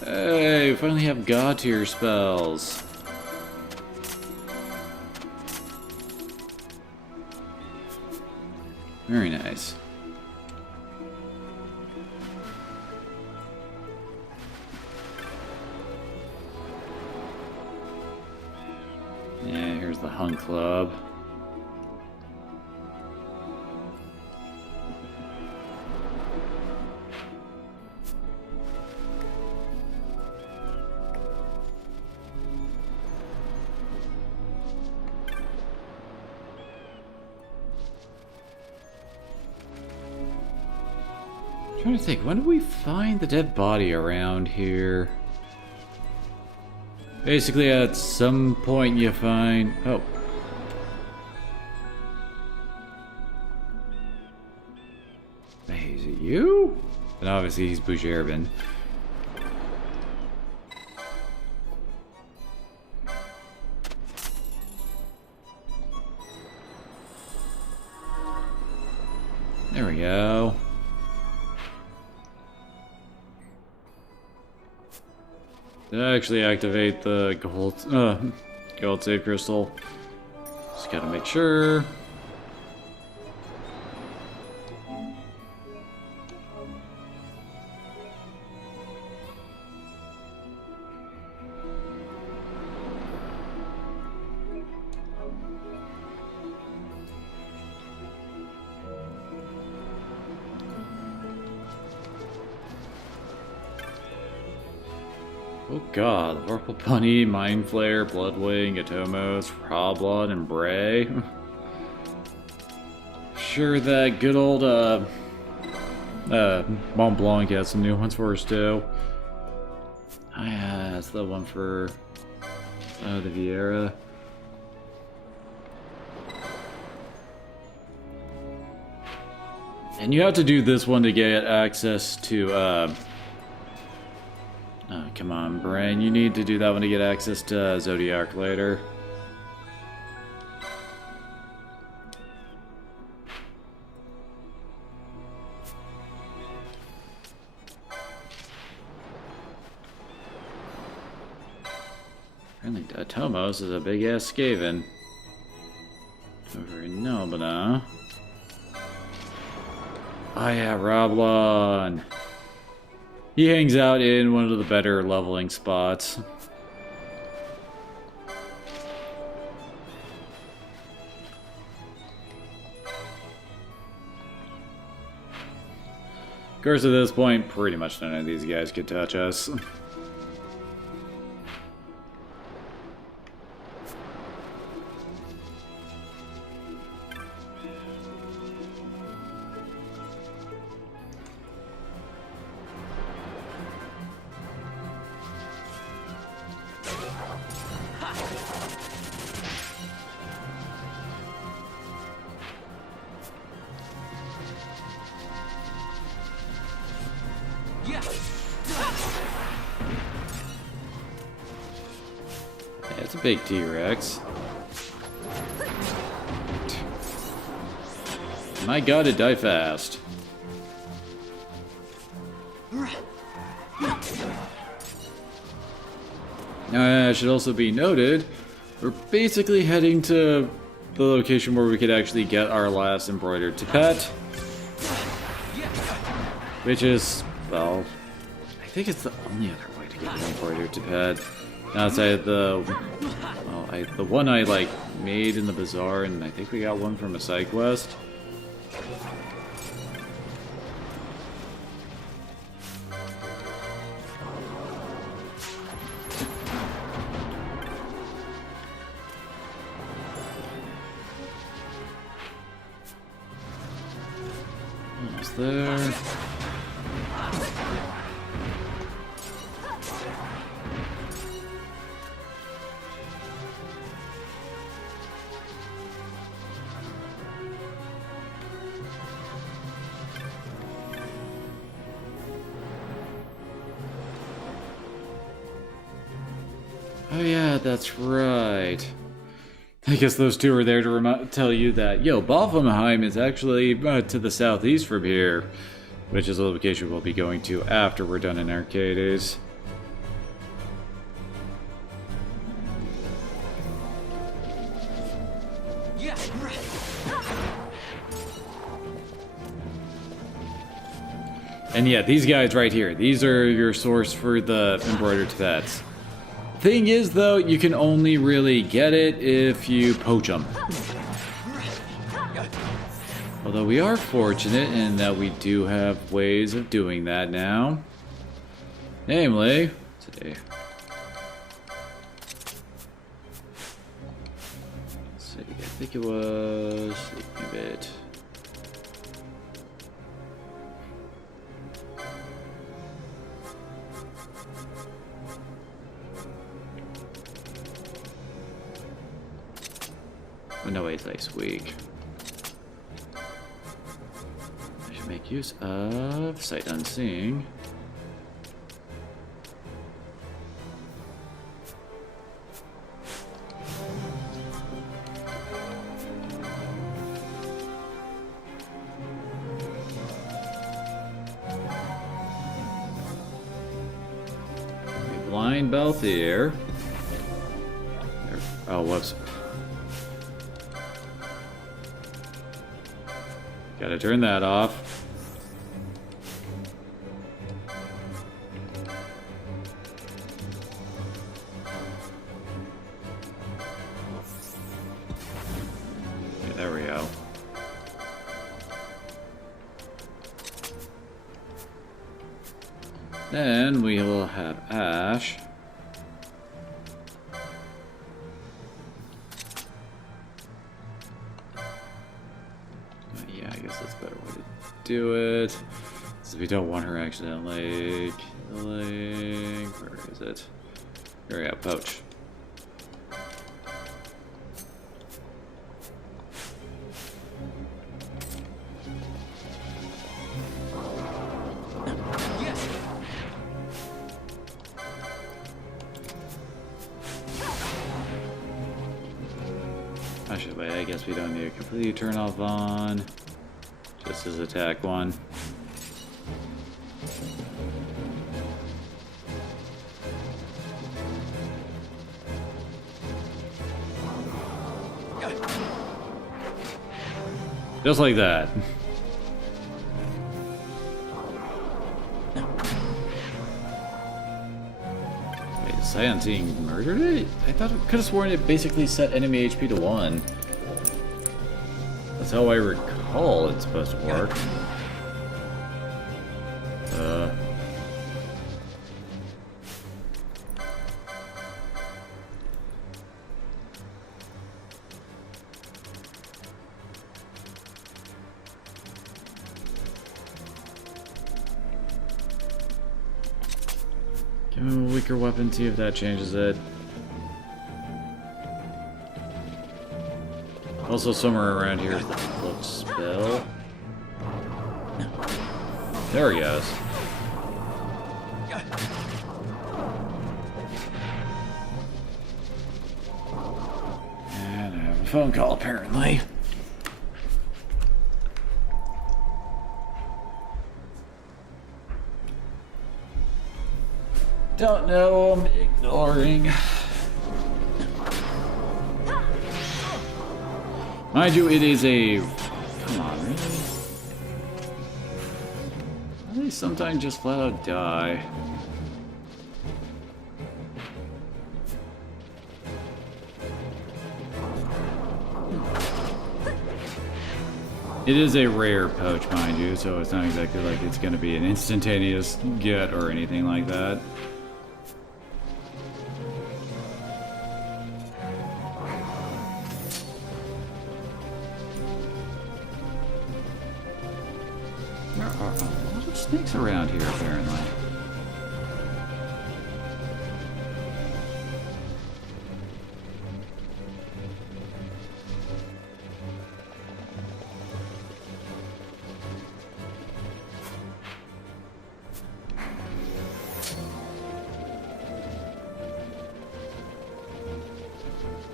Hey, we finally have God tier spells. Very nice. Yeah, here's the Hunt Club. I'm trying to think, when do we find the dead body around here? Basically, at some point you find... Oh. Hey, is it you? And obviously he's Bujerban. There we go. Did I actually activate the gold save crystal? Just gotta make sure. Oh god, Vorpal Bunny, Mind Flayer, Bloodwing, Atomos, Raw and Bray. Sure that good old Mont Blanc has some new ones for us too. Ah yeah, that's the one for the Vieira. And you have to do this one to get access to oh, come on, Brain. You need to do that one to get access to Zodiac later. Apparently, Tomos is a big-ass Skaven. Over in Nobana. Oh yeah, Roblon. He hangs out in one of the better leveling spots. Of course, at this point, pretty much none of these guys could touch us. It's a big T-Rex. My god, it die fast. Now, it should also be noted, we're basically heading to the location where we could actually get our last embroidered Tipet. Which is, well, I think it's the only other way to get an embroidered Tipet. Outside the, well, the one I like made in the bazaar, and I think we got one from a side quest. Almost there. Oh yeah, that's right. I guess those two are there to tell you that, yo, Balfamheim is actually to the southeast from here, which is a location we'll be going to after we're done in Arcades. And yeah, these guys right here, these are your source for the embroidered Tibets. Thing is, though, you can only really get it if you poach them. Although we are fortunate in that we do have ways of doing that now. Namely, today. Let's see, I think it was Sleeping Bit. Oh no, wait, next week. I should make use of Sight Unseen. Blind Balthier. Oh, whoops. Gotta turn that off. Okay, there we go. Then we will have Ash. Yeah, I guess that's a better way to do it. So we don't want her accidentally killing. Where is it? Here we go, poach. Actually, I guess we don't need to completely turn off on. Just his attack one. Just like that. Wait, Seeing murdered it? I thought it could have sworn it basically set enemy HP to 1. That's how I recall it's supposed to work. Give him a weaker weapon, see if that changes it. Also, somewhere around here is the cloak spell. There he goes. And I have a phone call, apparently. Don't know, I'm ignoring. Mind you, it is a... Come on, really? Why do they sometimes just flat out die? It is a rare poach, mind you, so it's not exactly like it's going to be an instantaneous get or anything like that. There are a lot of snakes around here, apparently.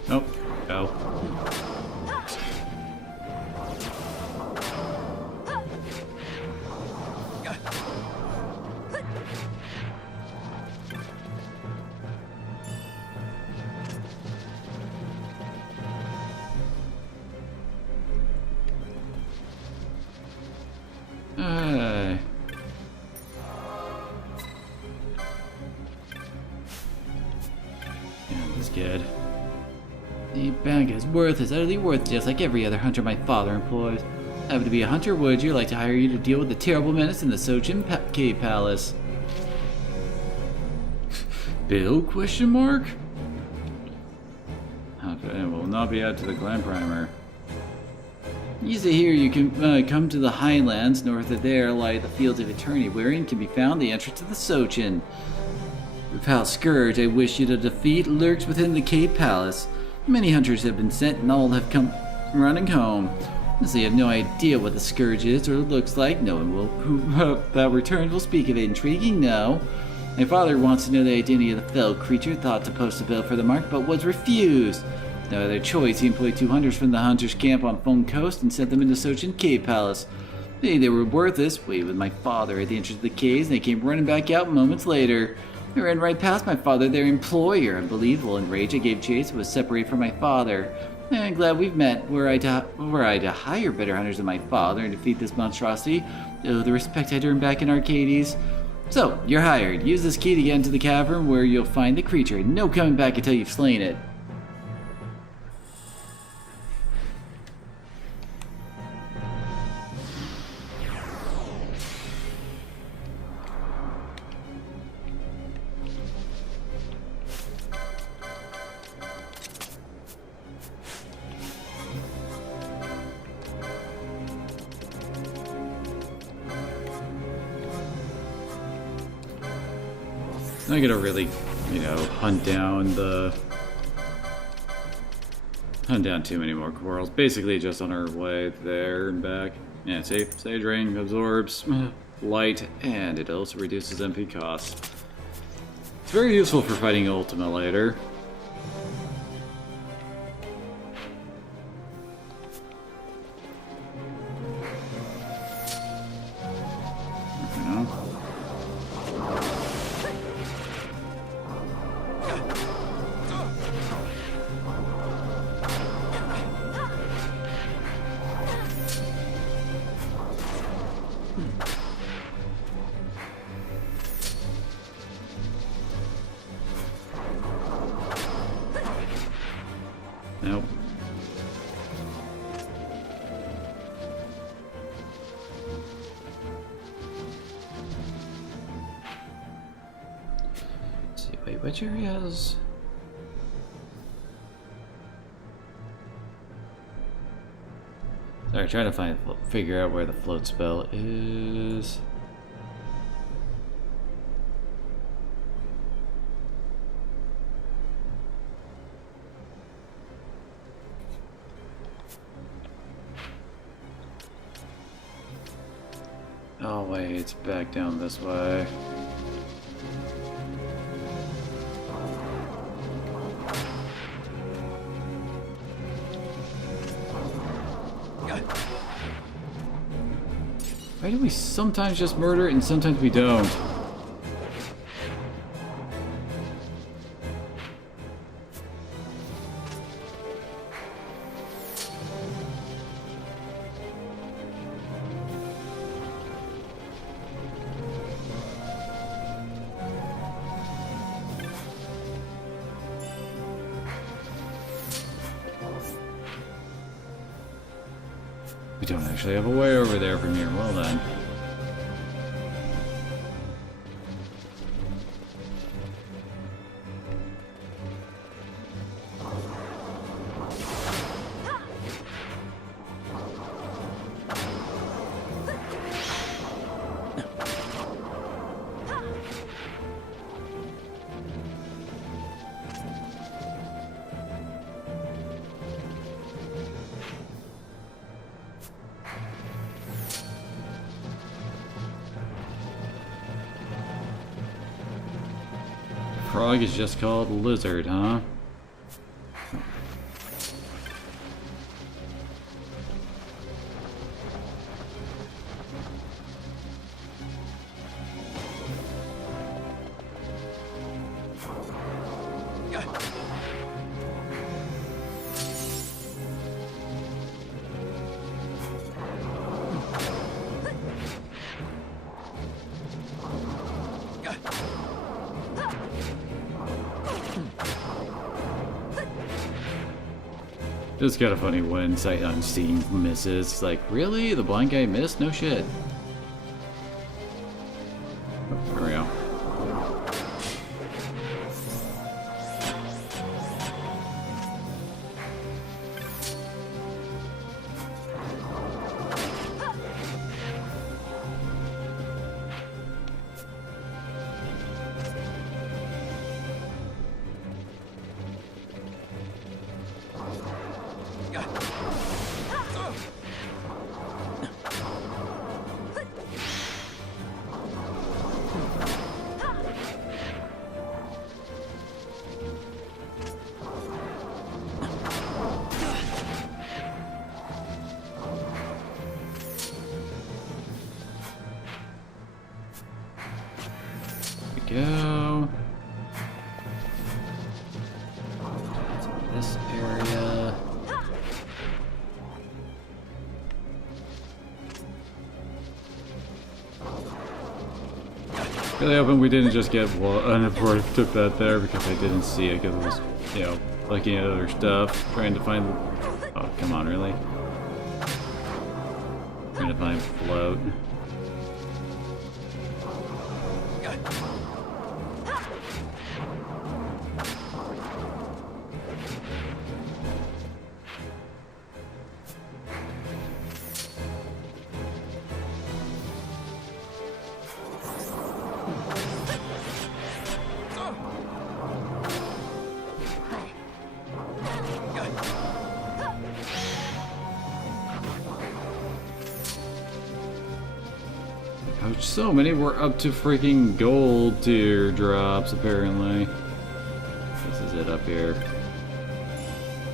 Nope. Go. worthless, utterly worthless, just like every other hunter my father employs. Happen to be a hunter, would you? Like to hire you to deal with the terrible menace in the Sojin Cave Palace. Bill? Question mark? Okay, will not be added to the Glen Primer. You say here you can come to the highlands. North of there lie the fields of eternity, wherein can be found the entrance to the Sojin. The foul scourge I wish you to defeat lurks within the Cave Palace. Many hunters have been sent and all have come running home. Since they have no idea what the scourge is or looks like, no one will who that returns will speak of it. Intriguing? No. My father wants to know the identity of the fell creature, thought to post a bill for the mark, but was refused. No other choice, he employed 2 hunters from the hunters' camp on Fung Coast and sent them into Sojin Cave Palace. They were worthless, waited with my father at the entrance of the caves, and they came running back out moments later. They ran right past my father, their employer. Unbelievable. In rage, I gave chase and was separated from my father. I'm glad we've met. Were I to hire better hunters than my father and defeat this monstrosity, oh, the respect I'd earn back in Arcades. So, you're hired. Use this key to get into the cavern where you'll find the creature. No coming back until you've slain it. I gotta really, hunt down too many more corals. Basically just on our way there and back. Yeah, Sage Rain absorbs light, and it also reduces MP costs. It's very useful for fighting Ultima later. Nope. Let's see, wait, which areas? Sorry, trying to figure out where the float spell is. Oh wait, it's back down this way. Why do we sometimes just murder it and sometimes we don't? We don't actually have a way over there from here. Well then. Frog is just called Lizard, huh? It's kind of funny when sight unseen misses. It's like, really? The blind guy missed? No shit. Oh, there we go. Go. This area. Really hoping we didn't just get an important bet there because I didn't see it because I was, you know, looking at other stuff, trying to find. Oh, come on, really? Trying to find float. So many were up to freaking gold teardrops, apparently. This is it up here.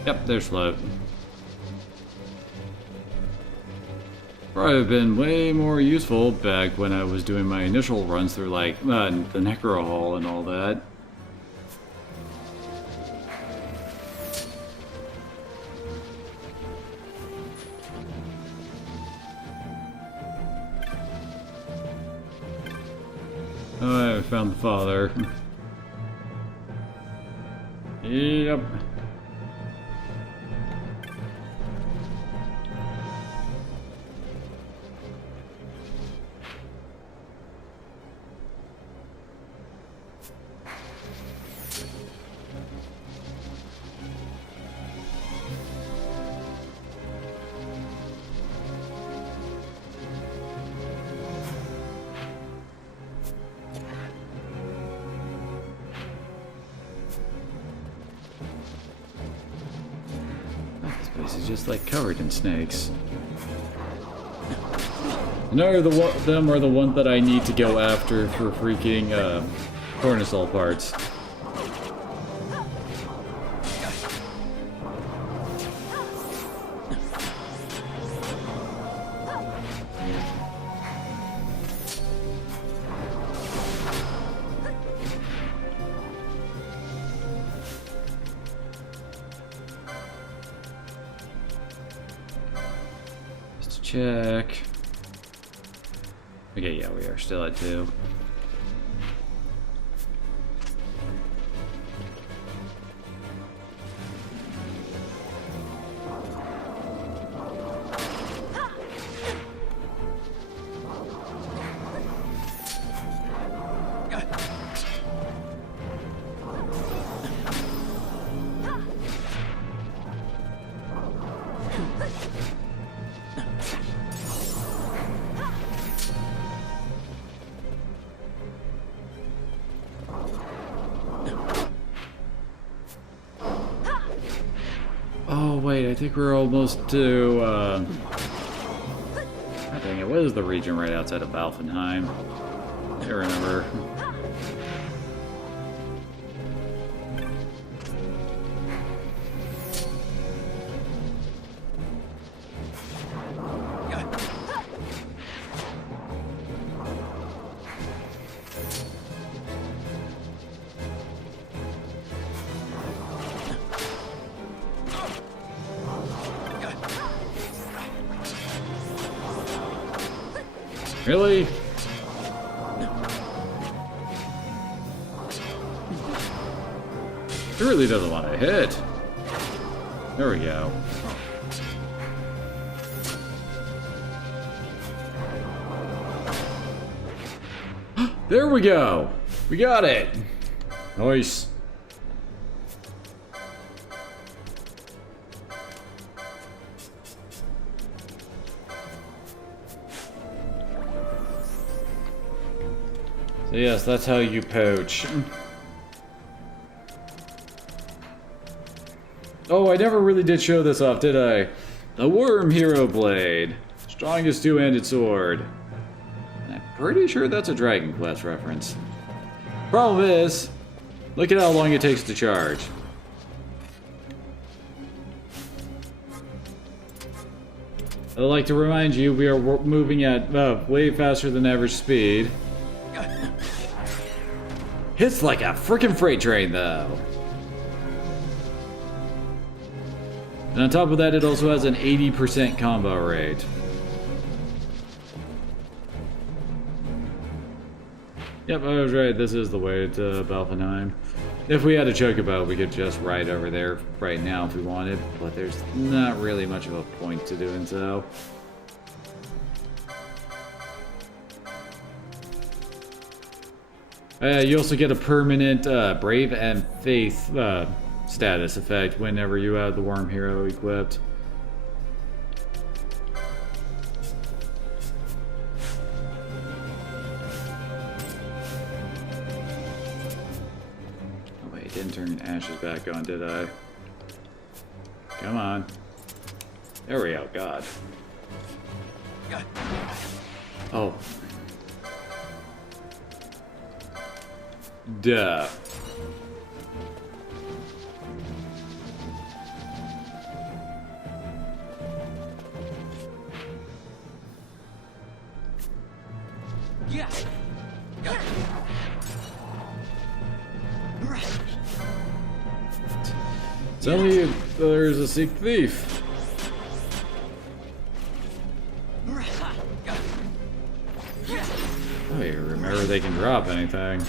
Yep, there's float. Probably been way more useful back when I was doing my initial runs through, like, the Necro Hall and all that. Oh, I found the father. Yep. This is just like covered in snakes. No, them are the ones that I need to go after for freaking cortisol parts. Check. Okay, yeah, we are still at 2. Oh wait, I think we're almost to, I think it was the region right outside of Valfenheim. I can't remember. Really? He really doesn't want to hit. There we go. There we go. We got it. Nice. So yes, that's how you poach. Oh, I never really did show this off, did I? The Worm Hero Blade. Strongest two-handed sword. And I'm pretty sure that's a Dragon Quest reference. Problem is, look at how long it takes to charge. I'd like to remind you, we are moving at way faster than average speed. Hits like a freaking freight train, though. And on top of that, it also has an 80% combo rate. Yep, I was right. This is the way to Balfanheim. If we had a chocobo, we could just ride over there right now if we wanted, but there's not really much of a point to doing so. You also get a permanent Brave and Faith status effect whenever you have the Worm Hero equipped. Oh wait, didn't turn Ashes back on, did I? Come on. There we go, God. Oh. Duh. Yeah. Tell me there's a Sikh thief. Oh, you remember they can drop anything.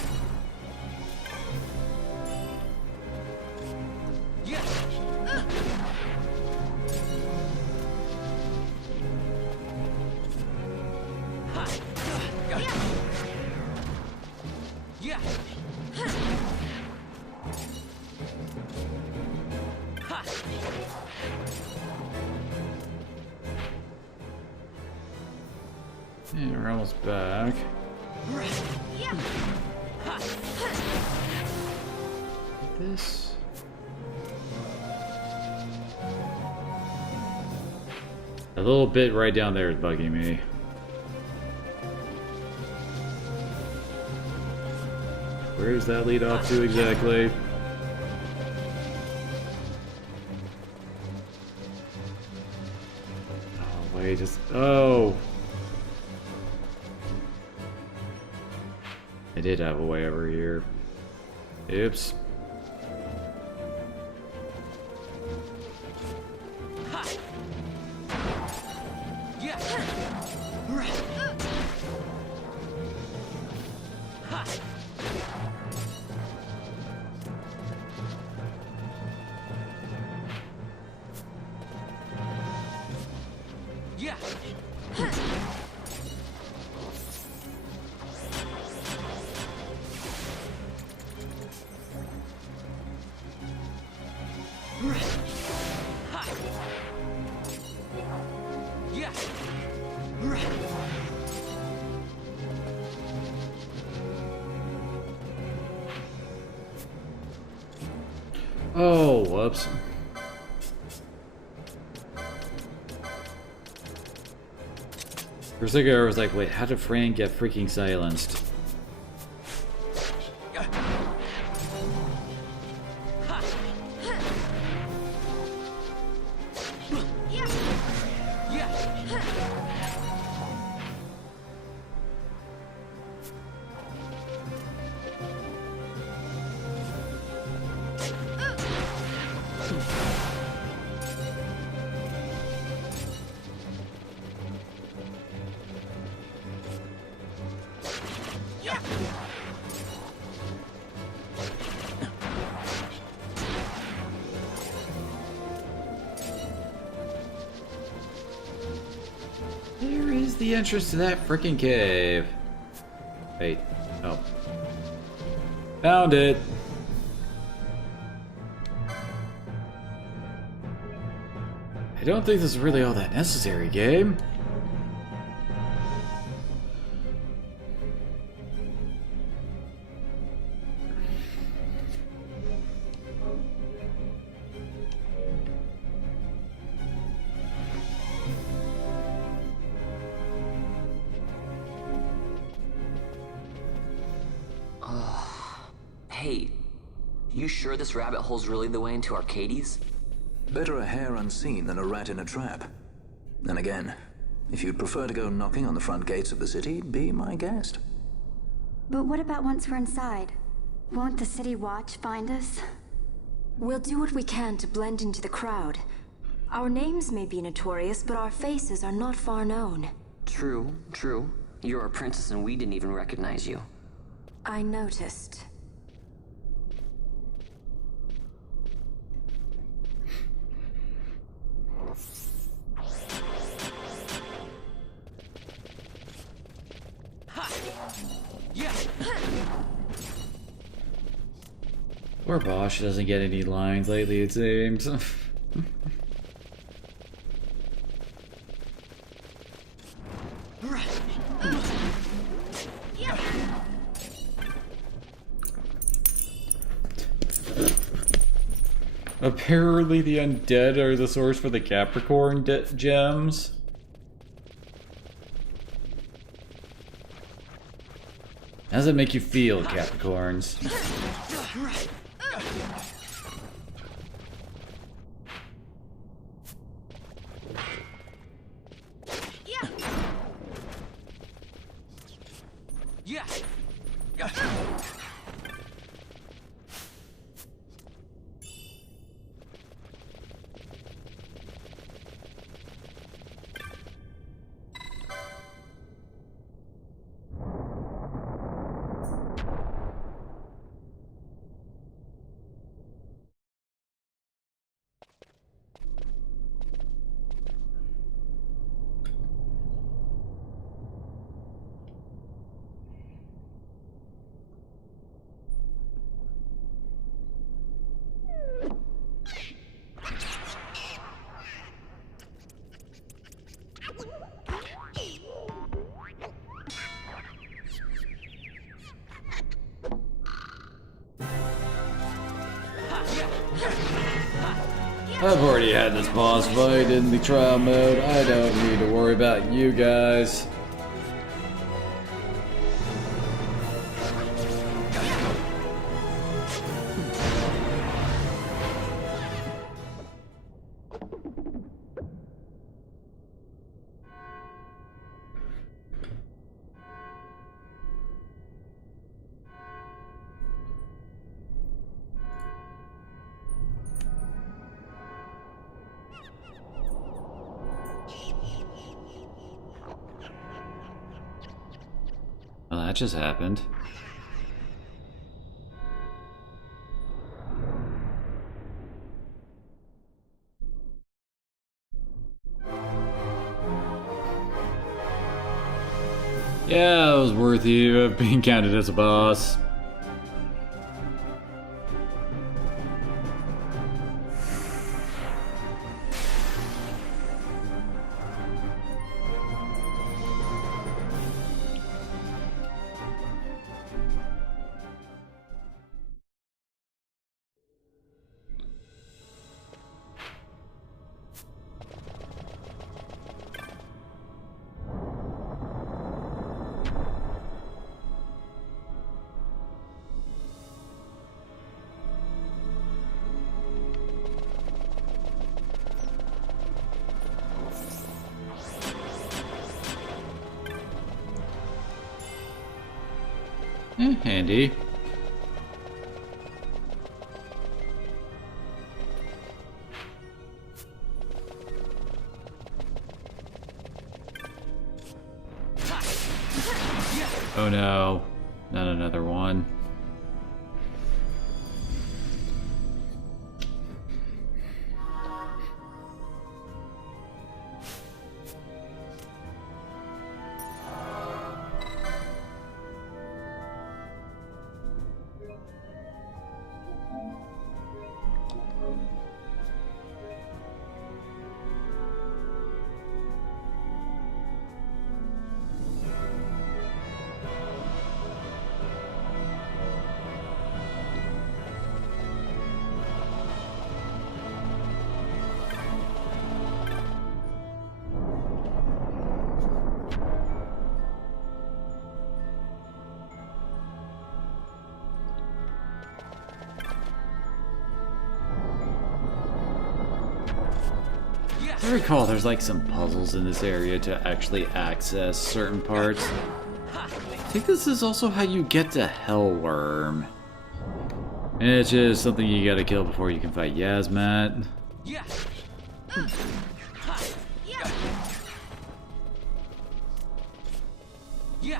Yeah, we're almost back. This. A little bit right down there is bugging me. Where does that lead off to exactly? Oh, wait, just. Oh! I did have a way over here. Oops. Oh, whoops. For a second I was like, wait, how did Fran get freaking silenced? There is the entrance to that freaking cave. Wait. Oh. Found it. I don't think this is really all that necessary, game. Hey, you sure this rabbit hole's really the way into Arcades? Better a hare unseen than a rat in a trap. And again, if you'd prefer to go knocking on the front gates of the city, be my guest. But what about once we're inside? Won't the city watch find us? We'll do what we can to blend into the crowd. Our names may be notorious, but our faces are not far known. True, true. You're a princess and we didn't even recognize you. I noticed. Poor Bosch doesn't get any lines lately, it seems. Apparently the undead are the source for the Capricorn gems. How does it make you feel, Capricorns? I've already had this boss fight in the trial mode. I don't need to worry about you guys. Well, that just happened. Yeah, it was worthy of being counted as a boss. Handy. Oh no, not another one. I recall there's like some puzzles in this area to actually access certain parts. I think this is also how you get to Hellworm. And it's just something you gotta kill before you can fight Yazmat. Yeah. Yeah.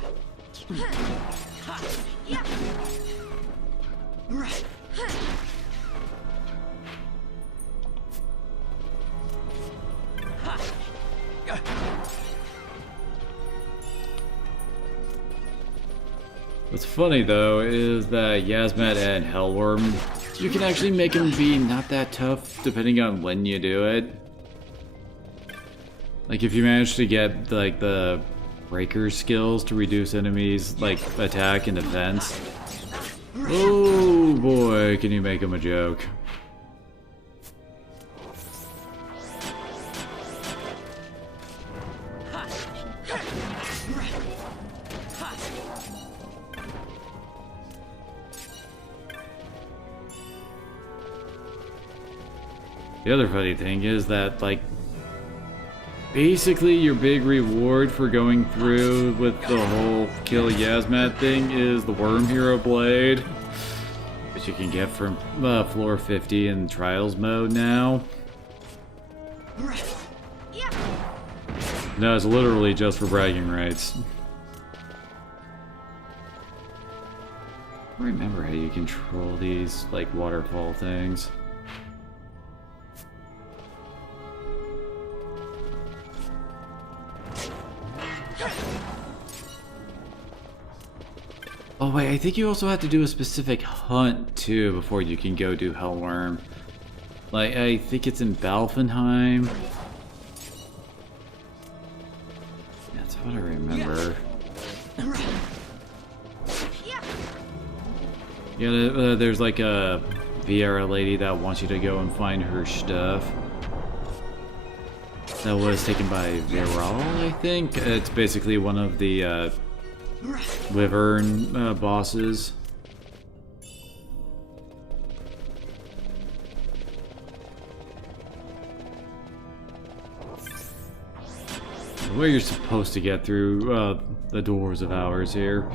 What's funny though is that Yazmat and Hellworm, you can actually make them be not that tough depending on when you do it. Like if you manage to get like the breaker skills to reduce enemies like attack and defense. Oh boy, can you make them a joke. The other funny thing is that, like, basically your big reward for going through with the whole kill Yazmat thing is the Worm Hero Blade, which you can get from floor 50 in Trials mode now. No, it's literally just for bragging rights. I remember how you control these, like, waterfall things. Oh wait, I think you also have to do a specific hunt too before you can go do Hellworm. Like, I think it's in Balfenheim. That's what I remember. Yeah, there's like a Viera lady that wants you to go and find her stuff. That was taken by Viral, I think. It's basically one of the Wyvern bosses. The way you're supposed to get through the doors of ours here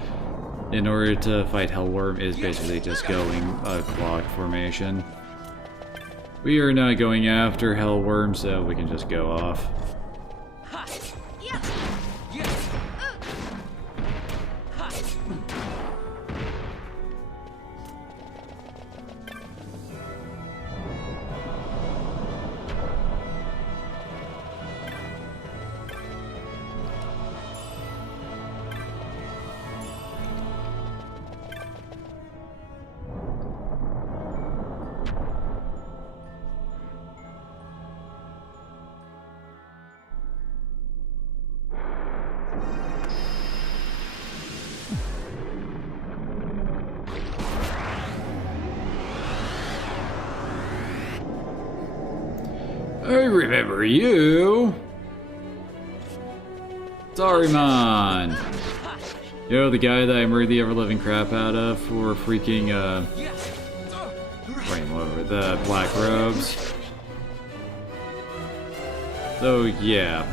in order to fight Hellworm is basically just going clock formation. We are not going after Hellworm, so we can just go off. I remember you. Saruman. Yo, the guy that I murdered the ever-living crap out of for freaking, whatever, the black robes. So, yeah.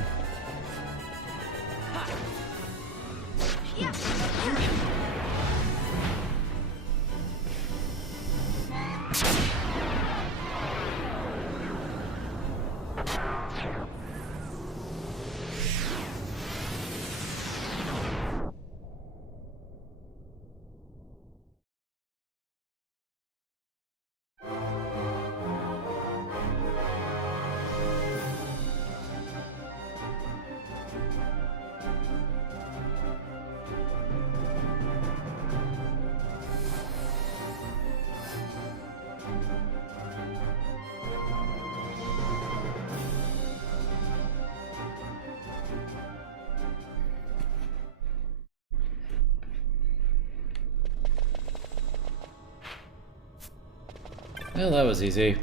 Well, that was easy.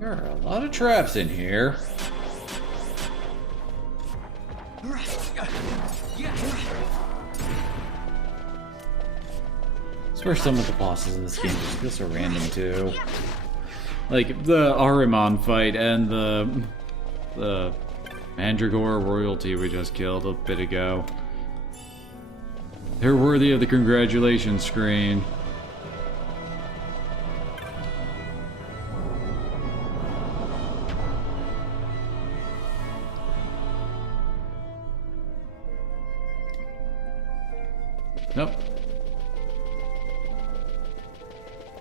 There are a lot of traps in here. I swear some of the bosses in this game just feel so random too. Like the Ahriman fight and the Mandragora royalty we just killed a bit ago. They're worthy of the congratulations screen. Nope.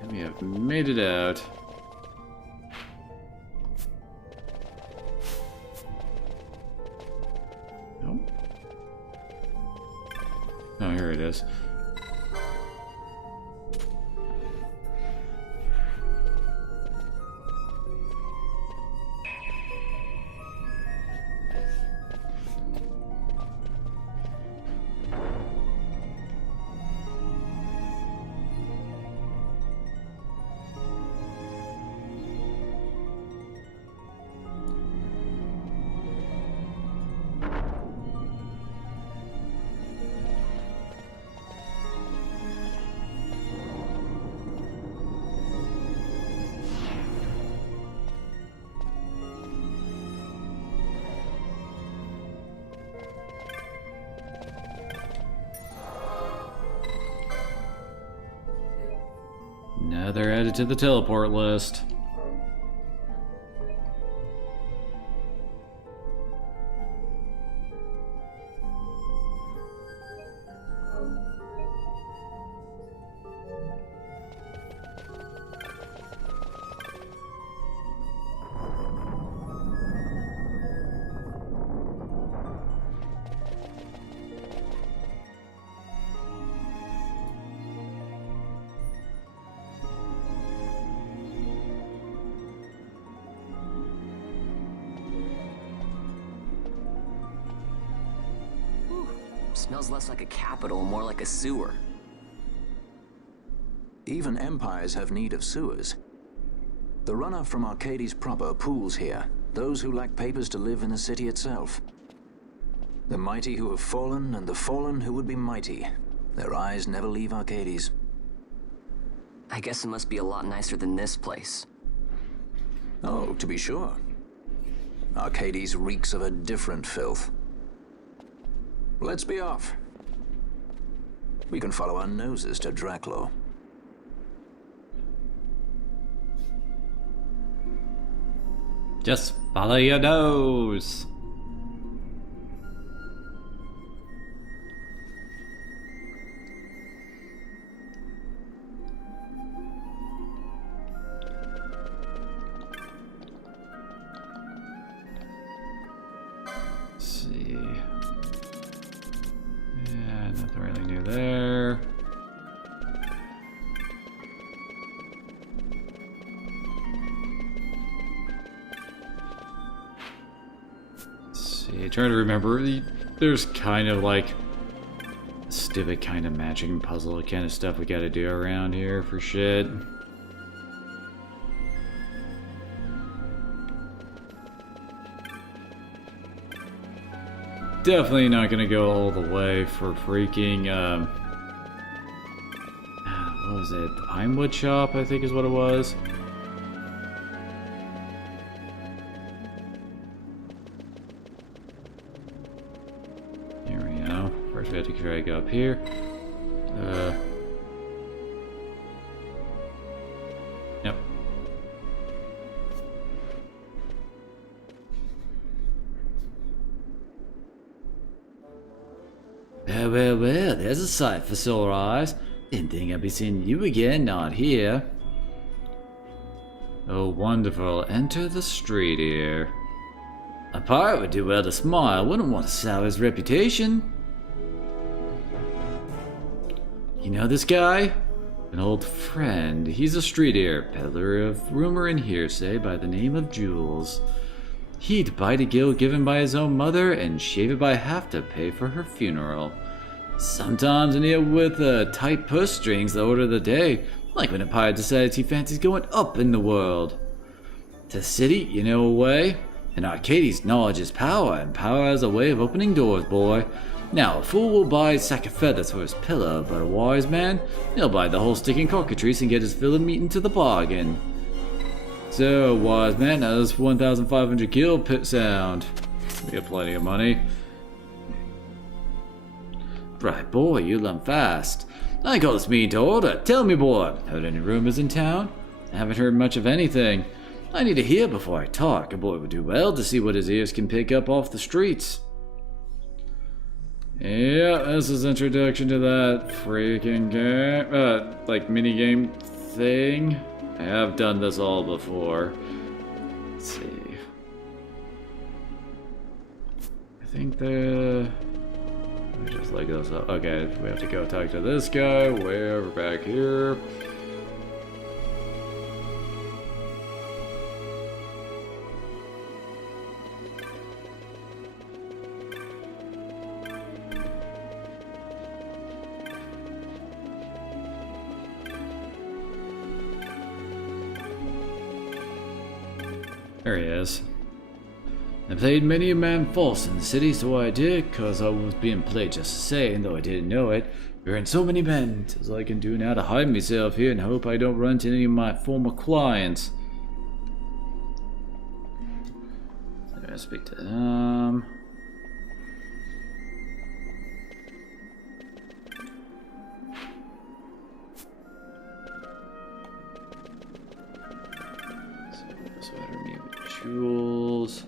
And we have made it out. Nope. Oh, here it is. Now they're added to the teleport list. Smells less like a capital, more like a sewer. Even empires have need of sewers. The runoff from Arcades proper pools here, those who lack papers to live in the city itself. The mighty who have fallen, and the fallen who would be mighty. Their eyes never leave Arcades. I guess it must be a lot nicer than this place. Oh, to be sure. Arcades reeks of a different filth. Let's be off. We can follow our noses to Draclo. Just follow your nose. Let's see. Yeah, nothing really new there. Try to remember. There's kind of like a Stivik kind of matching puzzle kind of stuff we gotta do around here for shit. Definitely not gonna go all the way for freaking what was it? The Pinewood Shop, I think is what it was. We have to drag up here. Yep. Well, there's a sight for sore eyes. Didn't think I'd be seeing you again, not here. Oh, wonderful. Enter the street here. A pirate would do well to smile, wouldn't want to sour his reputation. You know this guy? An old friend. He's a street heir, peddler of rumor and hearsay by the name of Jules. He'd bite a gill given by his own mother and shave it by half to pay for her funeral. Sometimes kneel with tight purse strings the order of the day, like when a pirate decides he fancies going up in the world. To the city, you know a way? In Arcades, knowledge is power, and power has a way of opening doors, boy. Now, a fool will buy a sack of feathers for his pillow, but a wise man, he'll buy the whole sticking cockatrice and get his fill of meat into the bargain. So, wise man, how does 1,500 gil pit sound? We got plenty of money. Right, boy, you learn fast. I call this meeting to order. Tell me, boy, heard any rumors in town? I haven't heard much of anything. I need to hear before I talk. A boy would do well to see what his ears can pick up off the streets. Yeah, this is introduction to that freaking game, like mini game thing. I have done this all before. Let's see. I think the. Let me just look this up. Okay, we have to go talk to this guy way over back here. There he is. I played many a man false in the city, so I did, cause I was being played just the same, though I didn't know it. There ain't so many men, as I can do now to hide myself here and hope I don't run into any of my former clients. I'm gonna speak to them. Jewels.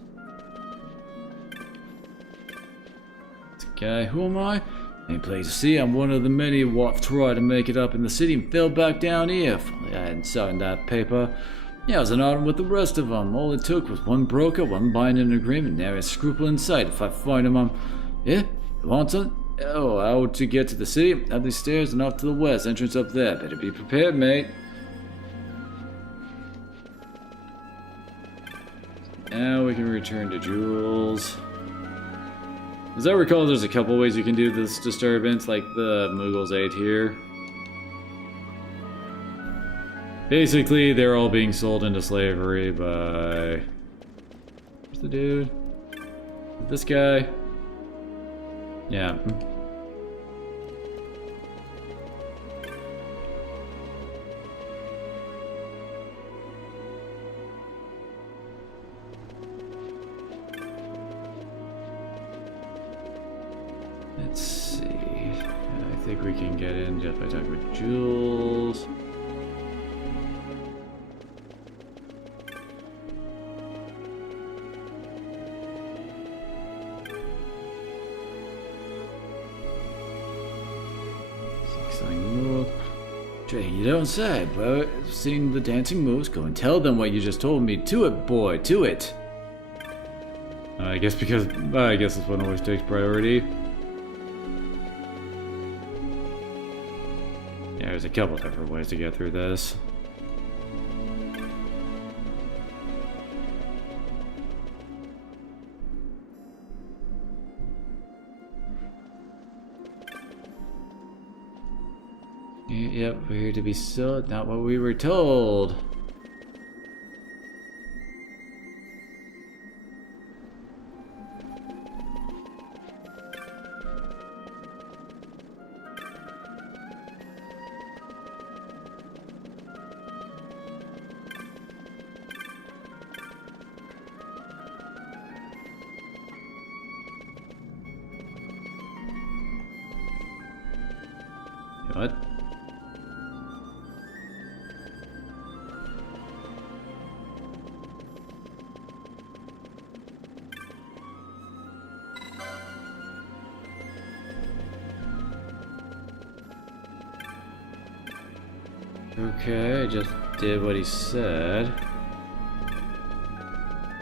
Okay, who am I? Any place to see, I'm one of the many what tried to make it up in the city and fell back down here. If only I hadn't signed that paper. Yeah, I was an autumn with the rest of them. All it took was one broker, one binding agreement, nary a scruple in sight. If I find him, I'm... Yeah? You want something? Oh, how to get to the city? Up these stairs and off to the west. Entrance up there. Better be prepared, mate. Now we can return to Jules. As I recall, there's a couple ways you can do this disturbance, like the Mughals 8 here. Basically, they're all being sold into slavery by... Where's the dude? This guy? Yeah. Let's see. I think we can get in just by talking with Jules. Jay, you don't say, but seeing the dancing moves, go and tell them what you just told me. To it, boy, to it. I guess because this one always takes priority. Yeah, there's a couple different ways to get through this. Yep, we're here to be sold, not what we were told. What? Okay, I just did what he said.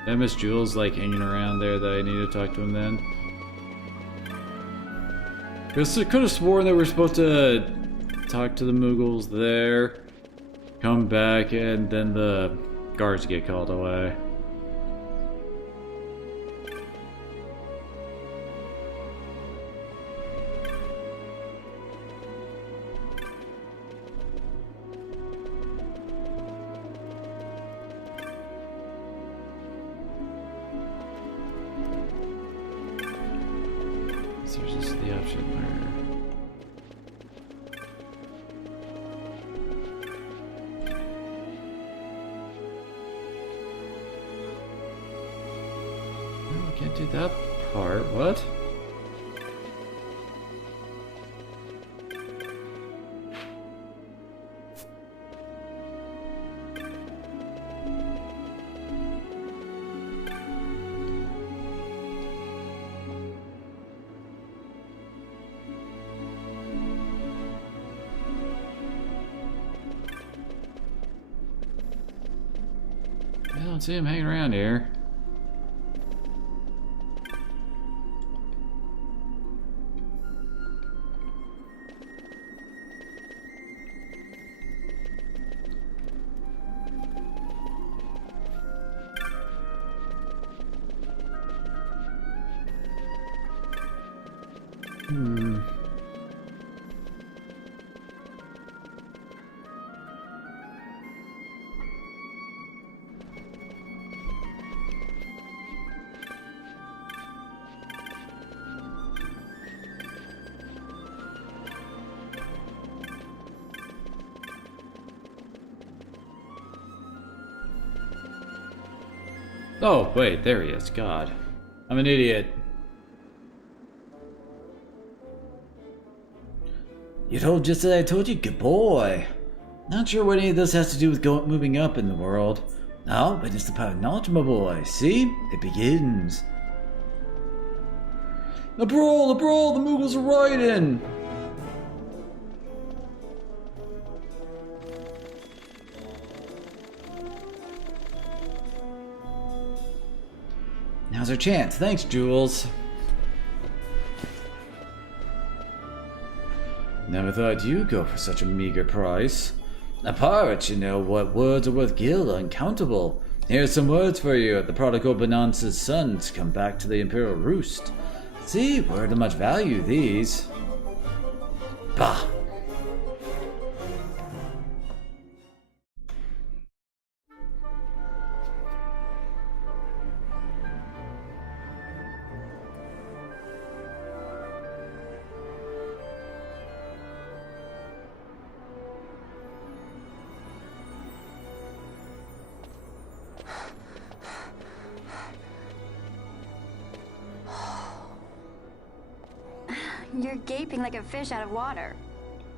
Did I miss Jules like hanging around there that I need to talk to him then? Because I could have sworn that we're supposed to talk to the Mughals there, come back, and then the guards get called away. So there's just the option where... Oh, I can't do that part. What? I don't see him hanging around here. Oh, wait, there he is. God. I'm an idiot. You told just as I told you, good boy. Not sure what any of this has to do with moving up in the world. No, but it's the power of knowledge, my boy. See? It begins. The brawl, the Moogles are riding! Now's our chance. Thanks, Jules. Never thought you'd go for such a meager price. A pirate, you know, what words are worth gil, uncountable. Here's some words for you. The prodigal Bonanza's sons come back to the Imperial Roost. See, word of much value, these. Bah! You're gaping like a fish out of water.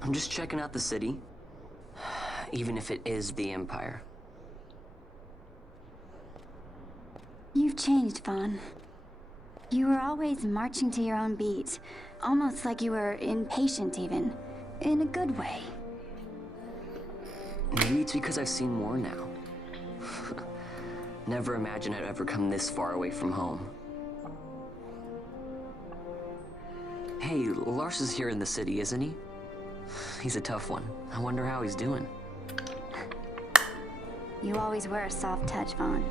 I'm just checking out the city. Even if it is the Empire. You've changed, Vaughn. You were always marching to your own beat. Almost like you were impatient, even. In a good way. Maybe it's because I've seen more now. Never imagined I'd ever come this far away from home. Hey, Lars is here in the city, isn't he? He's a tough one. I wonder how he's doing. You always were a soft touch, Vaughn.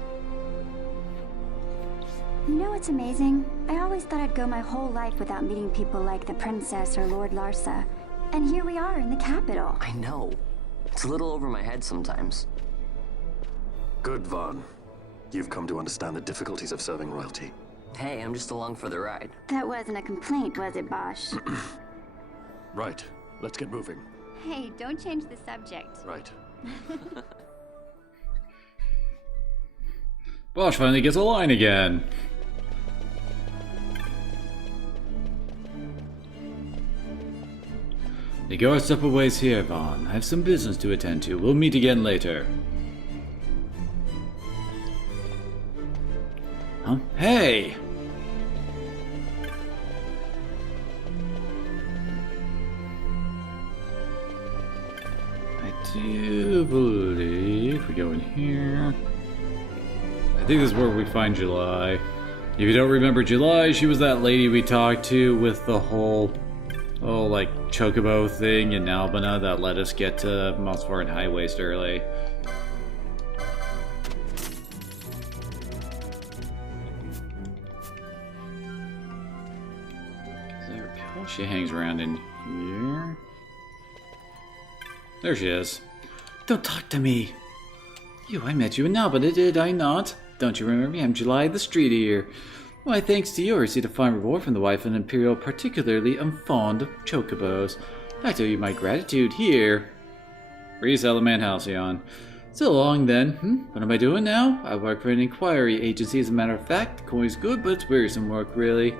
You know what's amazing? I always thought I'd go my whole life without meeting people like the Princess or Lord Larsa. And here we are in the capital. I know. It's a little over my head sometimes. Good, Vaughn. You've come to understand the difficulties of serving royalty. Hey, I'm just along for the ride. That wasn't a complaint, was it, Bosch? Right. Let's get moving. Hey, don't change the subject. Right. Bosch finally gets a line again. You go a step a ways here, Vaughn. I have some business to attend to. We'll meet again later. Huh? Hey! I do believe we go in here. I think this is where we find July. If you don't remember July, she was that lady we talked to with the whole, like, chocobo thing in Albina that let us get to Mossford and High Waste early. She hangs around in here. There she is. Don't talk to me. I met you in Albina, did I not? Don't you remember me? I'm July the Street Eater. Why, thanks to you, I received a fine reward from the wife of an Imperial. Particularly, I'm fond of chocobos. I tell you my gratitude here. Resell the man Halcyon. So long then. What am I doing now? I work for an inquiry agency, as a matter of fact. The coin's good, but it's wearisome work, really.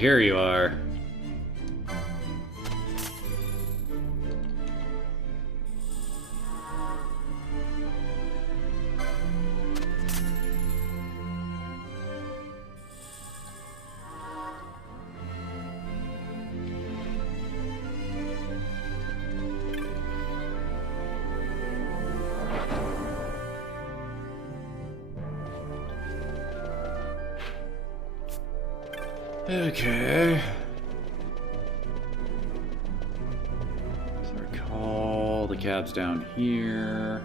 Here you are. Okay. So recall the cab's down here.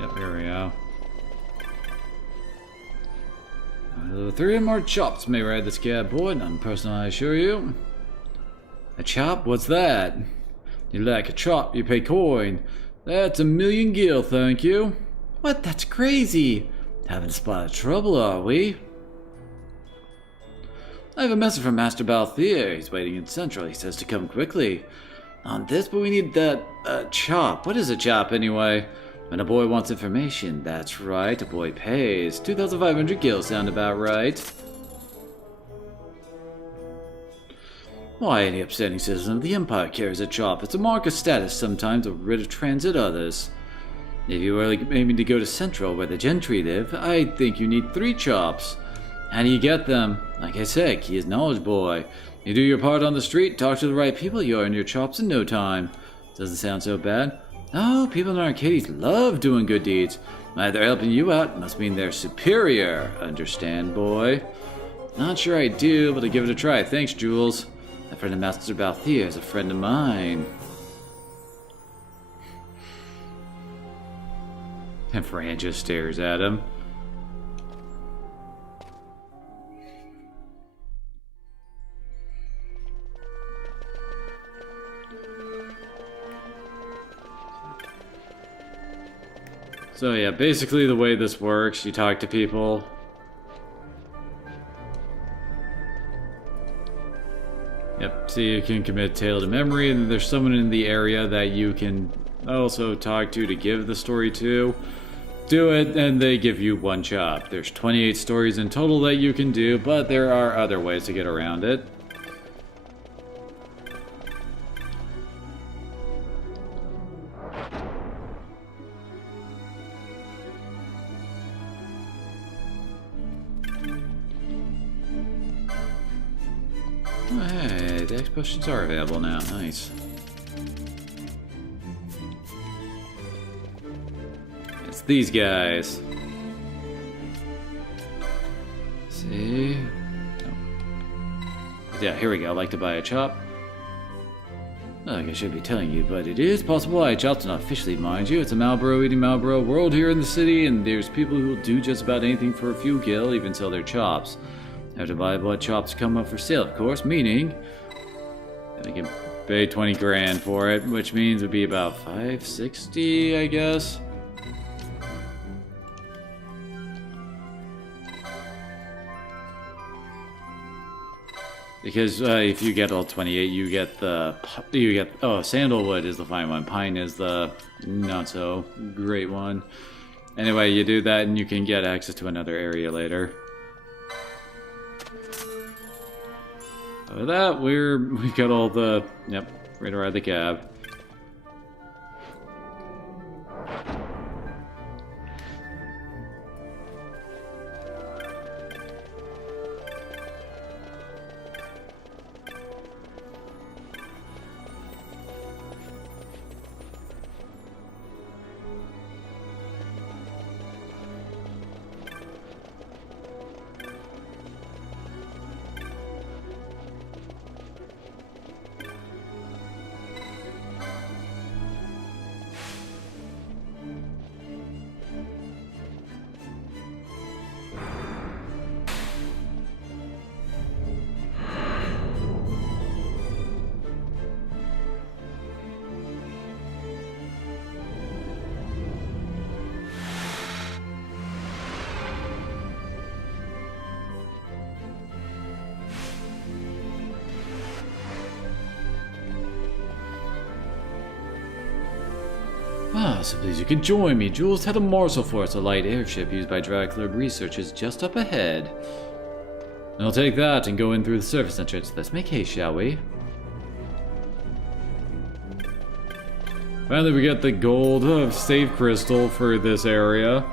Yep, here we go. 3 more chops may ride this cab, boy. None personal, I assure you. A chop? What's that? You like a chop, you pay coin. That's 1,000,000 gil, thank you. What? That's crazy. Haven't spotted trouble, are we? I have a message from Master Balthier. He's waiting in Central. He says to come quickly. On this, but we need that chop. What is a chop, anyway? When a boy wants information, that's right, a boy pays. 2,500 gil sound about right. Why, any upstanding citizen of the Empire carries a chop. It's a mark of status sometimes, a writ of transit others. If you were aiming to go to Central, where the gentry live, I think you need 3 chops. How do you get them? Like I said, key is knowledge, boy. You do your part on the street, talk to the right people, you earn your chops in no time. Doesn't sound so bad. Oh, people in Arcades love doing good deeds. If they're helping you out, must mean they're superior. Understand, boy? Not sure I do, but I'll give it a try. Thanks, Jules. A friend of Master Balthier is a friend of mine. And Fran just stares at him. So yeah, basically the way this works, you talk to people. Yep, so you can commit tale to memory, and there's someone in the area that you can also talk to give the story to. Do it, and they give you 1 chop. There's 28 stories in total that you can do, but there are other ways to get around it. Oh, hey, the X potions are available now. Nice. It's these guys. See? Oh. Yeah, here we go. I'd like to buy a chop. Not like I should be telling you, but it is possible I chopped not officially, mind you. It's a Marlboro eating Marlboro world here in the city, and there's people who will do just about anything for a few gil, even sell their chops. Have to buy what chops come up for sale, of course, meaning gotta get paid 20 grand for it, which means it'd be about 560, I guess. Because if you get all 28, you get sandalwood is the fine one, pine is the not so great one. Anyway, you do that and you can get access to another area later. With that, we got all the, yep, ready to ride the cab. Ah, so please you can join me. Jules had a morsel for us, a light airship used by Draclord researchers just up ahead. I'll take that and go in through the surface entrance. Let's make haste, shall we? Finally, we got the gold save crystal for this area.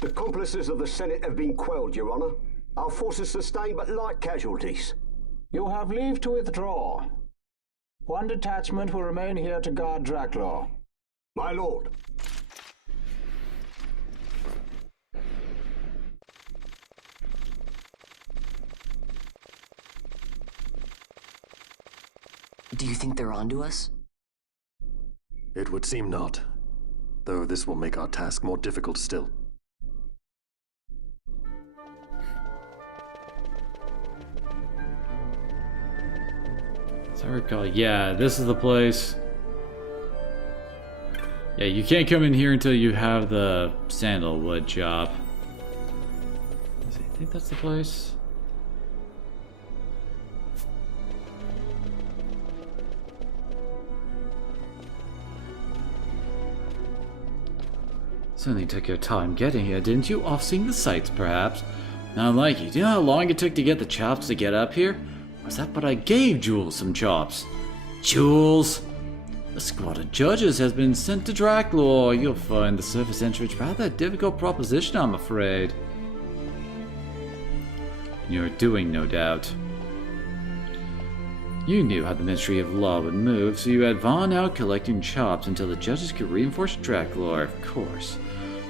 The accomplices of the Senate have been quelled, Your Honor. Our forces sustained but light casualties. You have leave to withdraw. One detachment will remain here to guard Draclaw. My lord. Do you think they're onto us? It would seem not, though this will make our task more difficult still. As I recall, yeah, this is the place. Yeah, you can't come in here until you have the sandalwood job. I think that's the place. Certainly took your time getting here, didn't you? Off seeing the sights, perhaps? Not like you. Do you know how long it took to get the chops to get up here? Was that but I gave Jules some chops? Jules! A squad of judges has been sent to Draclaw. You'll find the surface entrance rather a difficult proposition, I'm afraid. You're doing, no doubt. You knew how the Ministry of Law would move, so you had Vaughn out collecting chops until the judges could reinforce Draclaw, of course.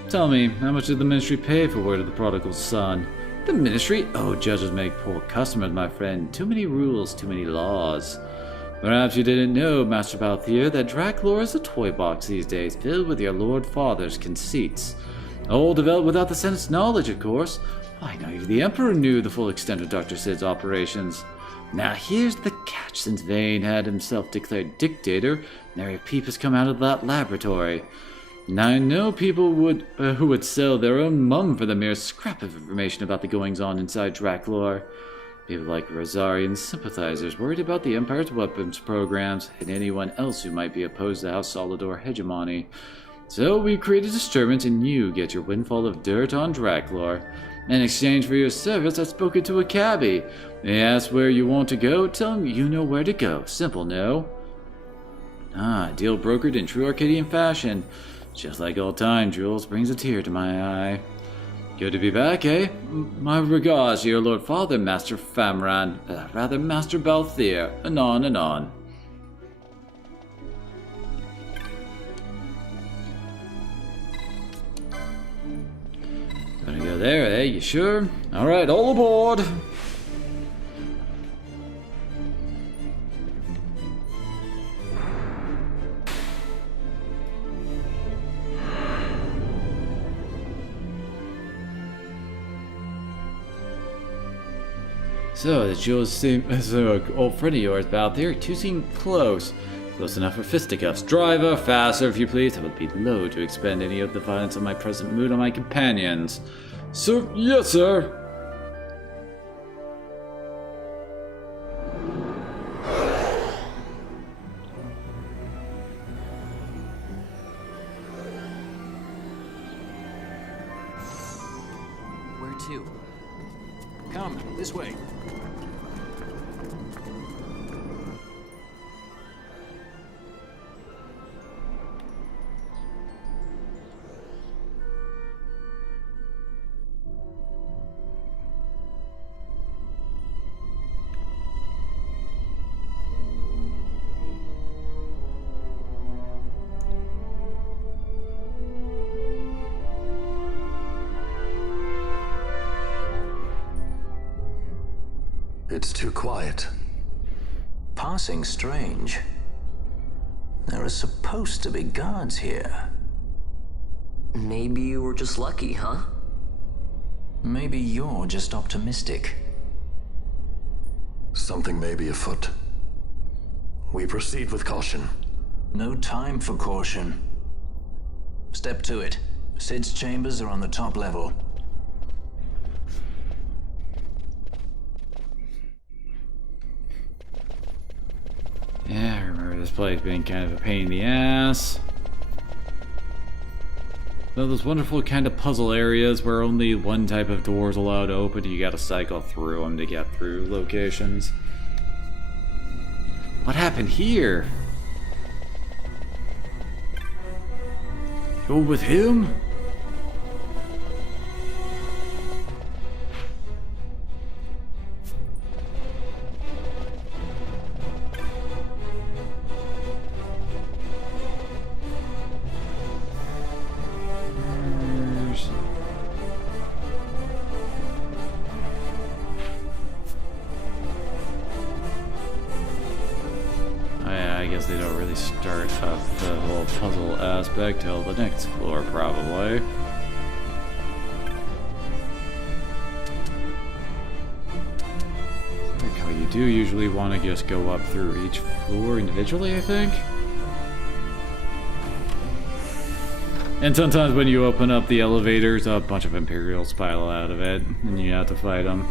Tell me, how much did the Ministry pay for word of the prodigal son? The Ministry? Oh, judges make poor customers, my friend. Too many rules, too many laws. Perhaps you didn't know, Master Balthier, that Draclaw is a toy box these days, filled with your Lord Father's conceits. All developed without the Senate's knowledge, of course. Why, not even the Emperor knew the full extent of Dr. Sid's operations. Now here's the catch. Since Vane had himself declared dictator, nary a peep has come out of that laboratory. Now I know people who would sell their own mum for the mere scrap of information about the goings-on inside Draclaw. People like Rosarian sympathizers worried about the Empire's weapons programs and anyone else who might be opposed to House Solidor hegemony. So we create a disturbance and you get your windfall of dirt on Draclaw. In exchange for your service, I've spoken to a cabbie. They ask where you want to go, tell them you know where to go. Simple, no? Ah, deal brokered in true Arcadian fashion. Just like old time, Jules brings a tear to my eye. Good to be back, eh? My regards to your Lord Father, Master Famran. Rather, Master Balthier. Anon, anon. Gonna go there, eh? You sure? Alright, all aboard! So, the Jules seem as an old friend of yours, Balthier. Two seem close. Close enough for fisticuffs. Driver, faster if you please. I would be loath to expend any of the violence of my present mood on my companions. Sir, yes, sir. Where to? Come, this way. It's too quiet. Passing strange. There are supposed to be guards here. Maybe you were just lucky, huh? Maybe you're just optimistic. Something may be afoot. We proceed with caution. No time for caution. Step to it. Sid's chambers are on the top level. Yeah, I remember this place being kind of a pain in the ass. Though those wonderful kind of puzzle areas where only one type of door is allowed to open, you gotta cycle through them to get through locations. What happened here? Go with him? I guess they don't really start up the whole puzzle aspect till the next floor, probably. Like how you do usually want to just go up through each floor individually, I think. And sometimes when you open up the elevators, a bunch of Imperials pile out of it, and you have to fight them.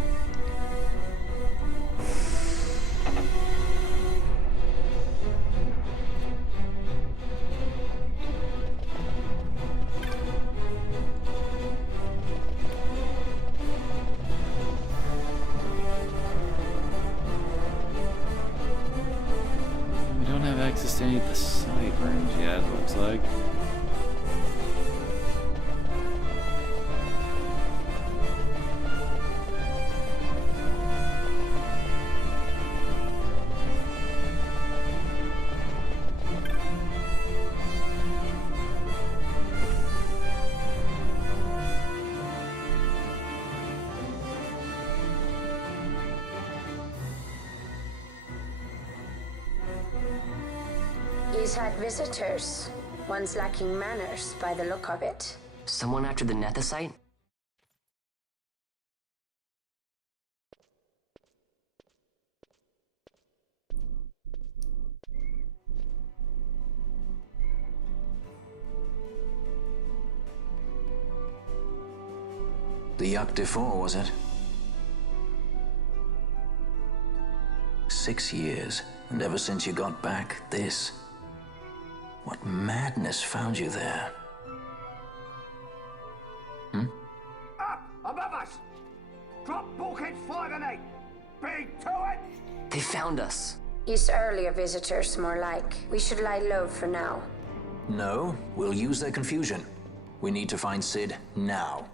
We don't have access to any of the side rooms yet, looks like. He's had visitors. One's lacking manners by the look of it. Someone after the Nethicite? The Yuck Defour, was it? 6 years, and ever since you got back, this. What madness found you there? Up above us! Drop bulkheads 5 and 8! Big to it! They found us. His earlier visitors, more like. We should lie low for now. No, we'll use their confusion. We need to find Sid now.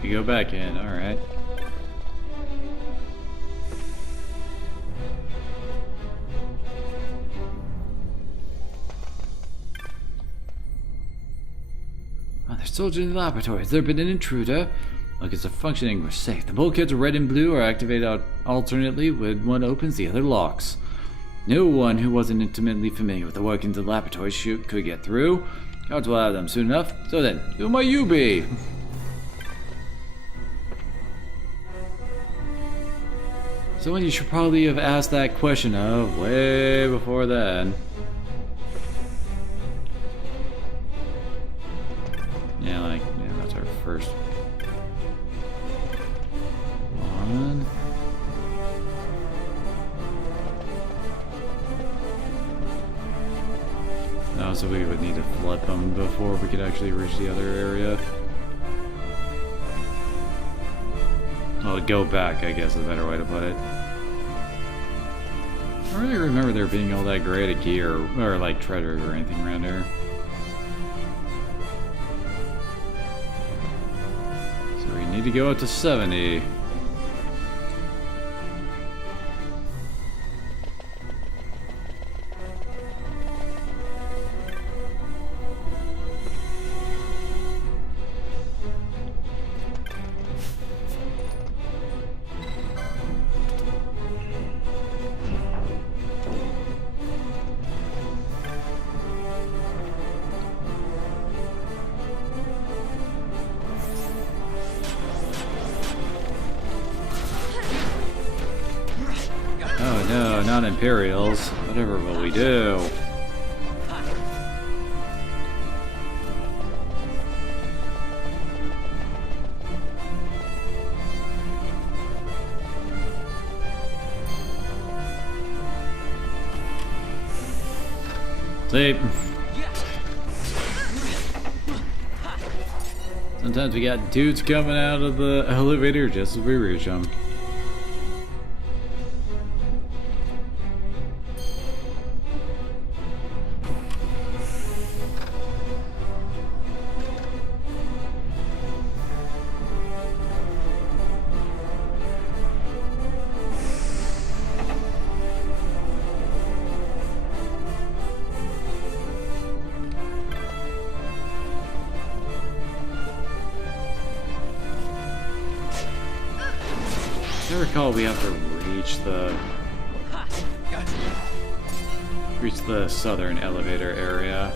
You go back in, alright. Oh, there's soldiers in the laboratory. Has there been an intruder? Look, it's a functioning. We're safe. The bulkheads red and blue are activated alternately when one opens, the other locks. No one who wasn't intimately familiar with the workings of the laboratory chute could get through. Guards will have them soon enough. So then, who might you be? Someone you should probably have asked that question of way before then. Yeah, that's our first one. No, so we would need to flip them before we could actually reach the other area. Oh, go back, I guess is a better way to put it. I don't really remember there being all that great of gear, or like treasures or anything around here. So we need to go up to 70. not Imperials. Whatever will we do? Sleep. Sometimes we got dudes coming out of the elevator just as we reach them. I recall we have to reach the southern elevator area,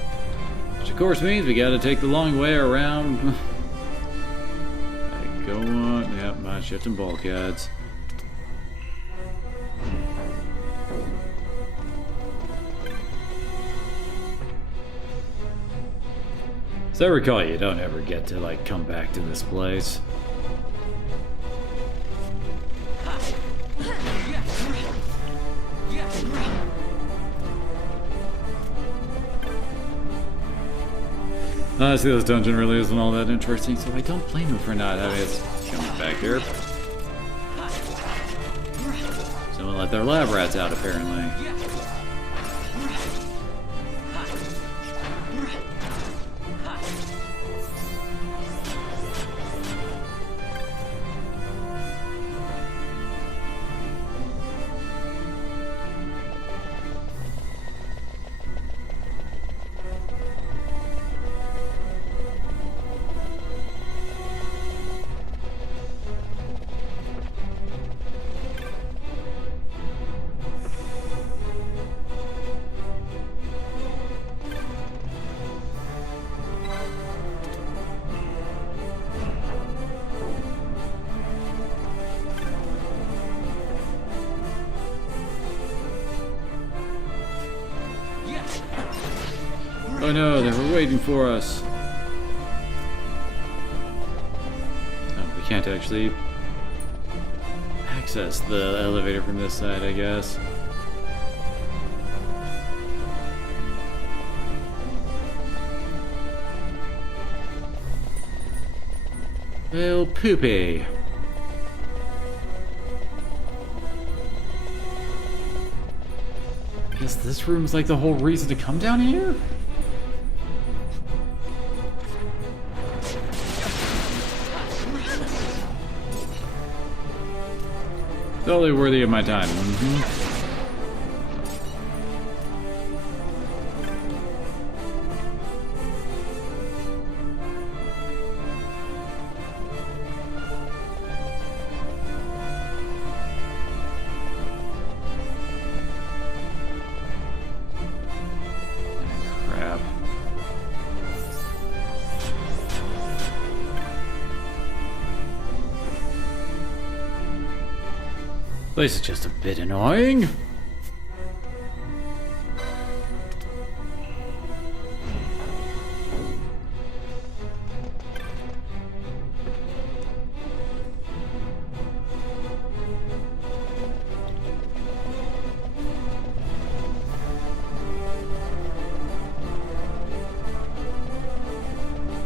which of course means we gotta take the long way around. Go on, yep, my shifting bulkheads. As I recall, you don't ever get to like come back to this place. Honestly, this dungeon really isn't all that interesting, so I don't blame him for not having us come back here. Someone let their lab rats out, apparently. Oh no, they were waiting for us. Oh, we can't actually access the elevator from this side, I guess. Well, poopy. I guess this room's like the whole reason to come down here? Totally worthy of my time. Crap. This is just a bit annoying.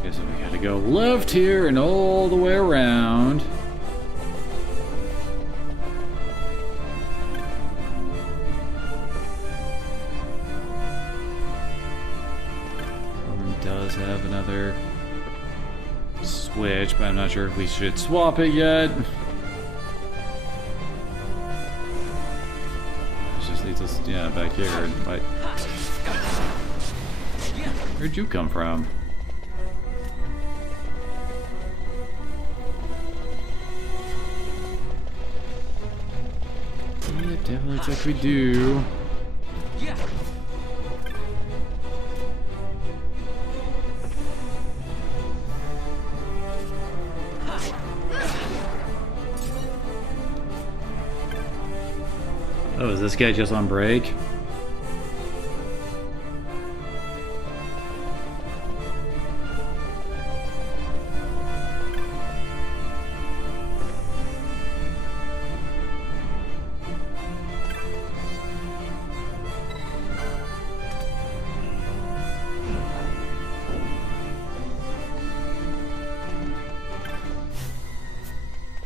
Guess we gotta go left here and all the way around. Does have another switch, but I'm not sure if we should swap it yet. This just leads us, yeah, back here. What? Where'd you come from? Yeah, it definitely looks like we do. Oh, is this guy just on break?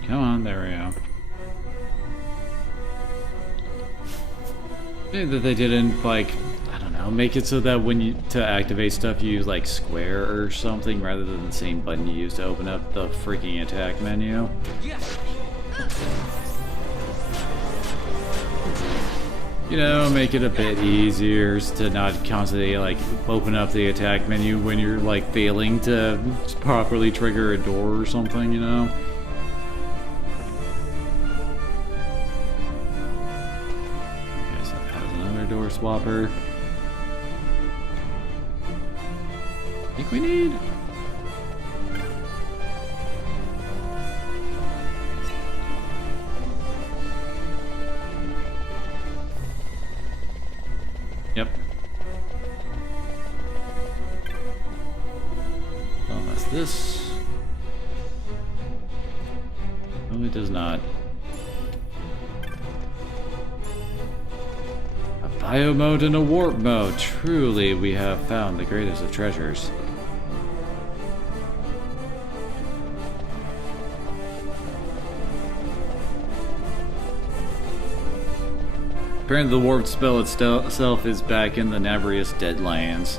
Come on, there we go. Maybe that they didn't, like, I don't know, make it so that when you, to activate stuff, you use, like, square or something rather than the same button you use to open up the freaking attack menu. You know, make it a bit easier to not constantly, like, open up the attack menu when you're, like, failing to properly trigger a door or something, you know? Door swapper. I think we need. Yep. Well, that's this. No, it does not. Bio mode and a warp mode. Truly, we have found the greatest of treasures. Apparently, the warp spell itself is back in the Navrius Deadlands.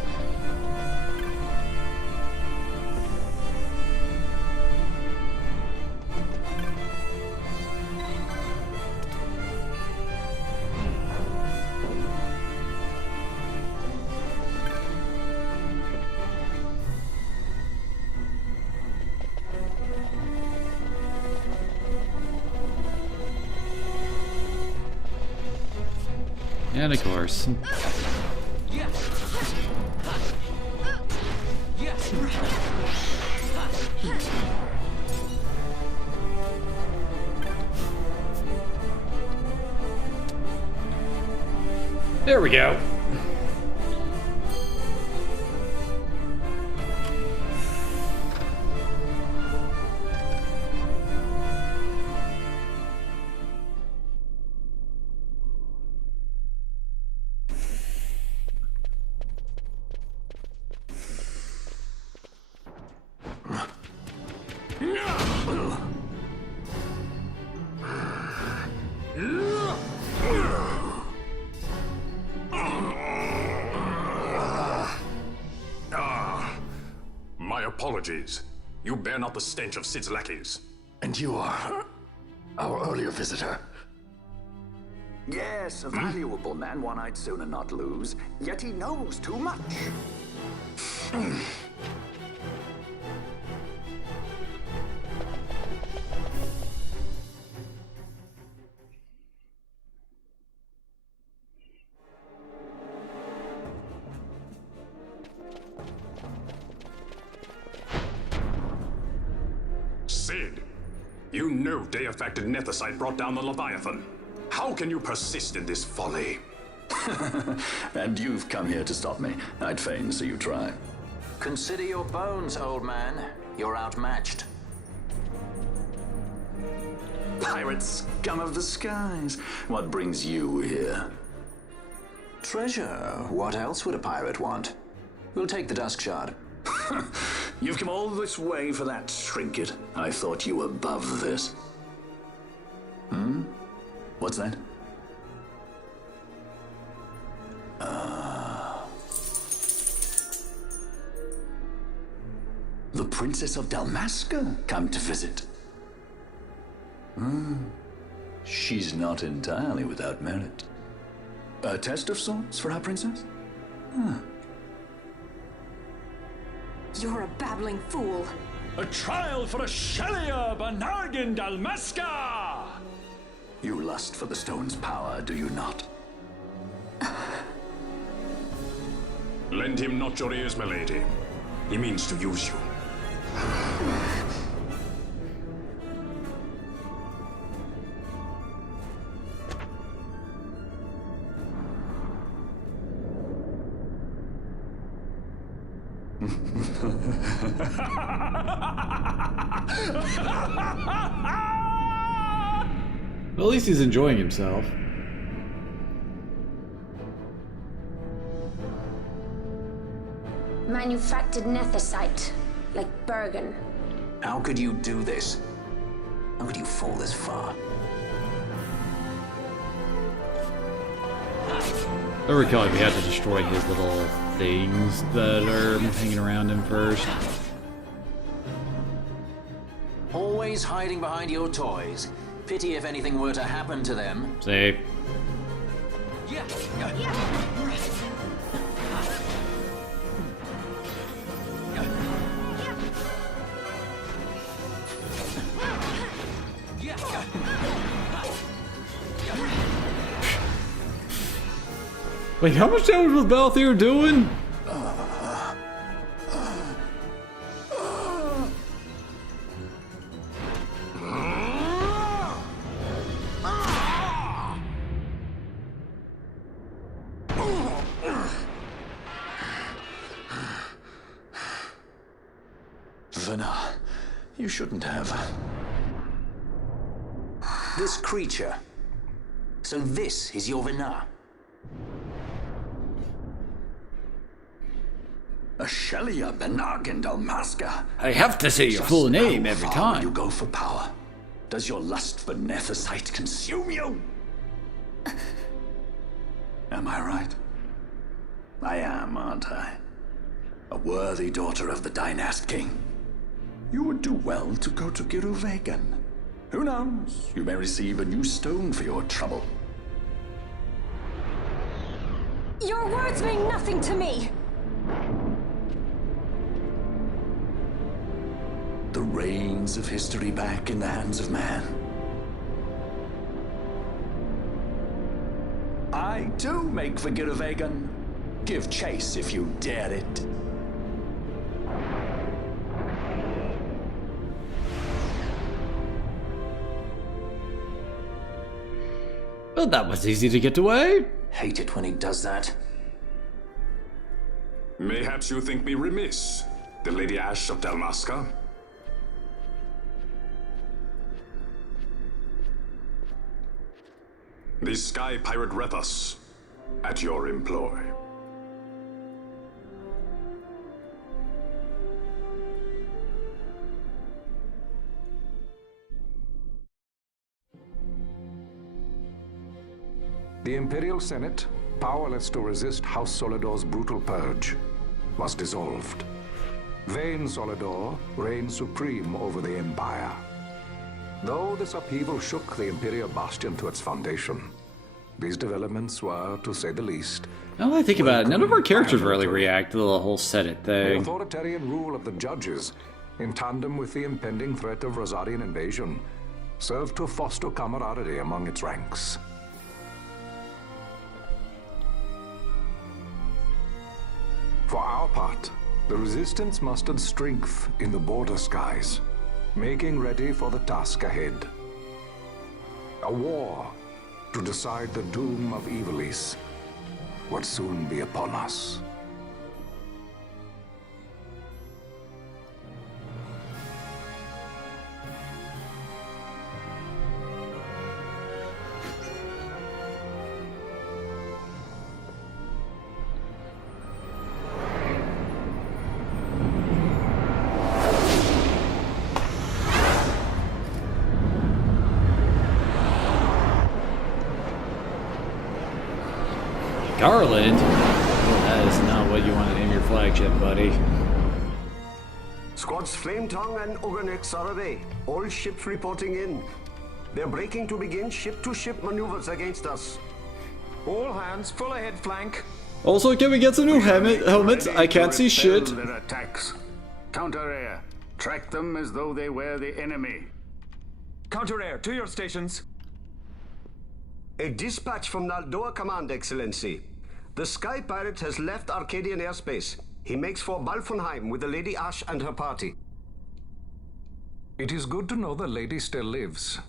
And of course. There we go. My apologies. You bear not the stench of Sid's lackeys. And you are our earlier visitor. Yes, a valuable man, one I'd sooner not lose. Yet he knows too much. Sid, you know Deifacted Nethicite brought down the Leviathan. How can you persist in this folly? And you've come here to stop me. I'd fain see you try. Consider your bones, old man. You're outmatched. Pirate scum of the skies. What brings you here? Treasure. What else would a pirate want? We'll take the Dusk Shard. You've come all this way for that trinket. I thought you were above this. What's that? The Princess of Dalmasca come to visit. She's not entirely without merit. A test of sorts for our princess? You're a babbling fool. A trial for a Shelia Banargin Dalmasca! You lust for the stone's power, do you not? Lend him not your ears, my lady. He means to use you. Well, at least he's enjoying himself. Manufactured nethicite, like Bergen. How could you do this? How could you fall this far? I recall we had to destroy his little things that are hanging around him first. Always hiding behind your toys. Pity if anything were to happen to them. See? Wait, how much damage was Balthier doing? Vana, you shouldn't have. This creature. So this is your Vana? Ashelia Benargan Dalmasca. I have to say your full name every How far time. you go for power? Does your lust for nethicite consume you? Am I right? I am, aren't I? A worthy daughter of the Dynast King. You would do well to go to Giruvegan. Who knows? You may receive a new stone for your trouble. Your words mean nothing to me! The reins of history back in the hands of man. I too make for Giruvegan. Give chase if you dare it. Well, that was easy to get away. Hate it when he does that. Mayhaps you think me remiss, the Lady Ash of Dalmasca? The Sky Pirate Rethus, at your employ. The Imperial Senate, powerless to resist House Solidor's brutal purge, was dissolved. Vayne Solidor reigned supreme over the Empire. Though this upheaval shook the Imperial Bastion to its foundation, these developments were, to say the least... Now that I think about it, none of our characters really react to the whole Senate The thing. authoritarian rule of the judges, in tandem with the impending threat of Rosarian invasion, served to foster camaraderie among its ranks. For our part, the Resistance mustered strength in the border skies, making ready for the task ahead. A war to decide the doom of Ivalice would soon be upon us. Garland? Well, that is not what you want to name your flagship, buddy. Squads Flametongue and Oganex are away. All ships reporting in. They're breaking to begin ship-to-ship maneuvers against us. All hands, full ahead flank. Also, can we get some new helmets? I can't see shit. Their attacks. Counter-air. Track them as though they were the enemy. Counter-air, to your stations. A dispatch from Naldoa Command, Excellency. The Sky Pirate has left Arcadian airspace. He makes for Balfonheim with the Lady Ash and her party. It is good to know the lady still lives.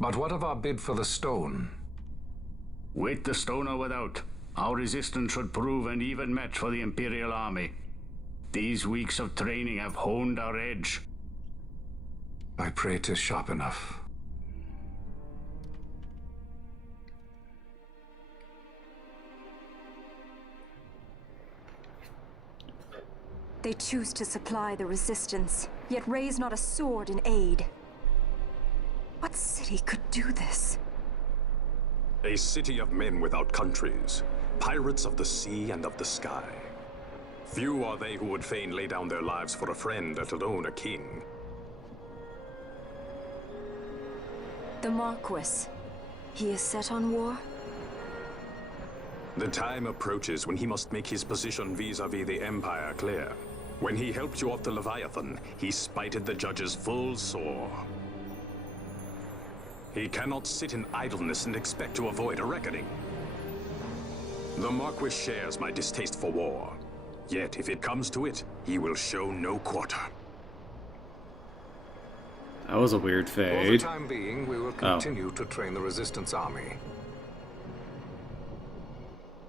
But what of our bid for the stone? With the stone or without, our resistance should prove an even match for the Imperial army. These weeks of training have honed our edge. I pray 'tis sharp enough. They choose to supply the resistance, yet raise not a sword in aid. What city could do this? A city of men without countries, pirates of the sea and of the sky. Few are they who would fain lay down their lives for a friend, let alone a king. The Marquis. He is set on war? The time approaches when he must make his position vis-a-vis the Empire clear. When he helped you off the Leviathan, he spited the judges full sore. He cannot sit in idleness and expect to avoid a reckoning. The Marquis shares my distaste for war. Yet, if it comes to it, he will show no quarter. That was a weird fade. For the time being, we will continue to train the Resistance Army.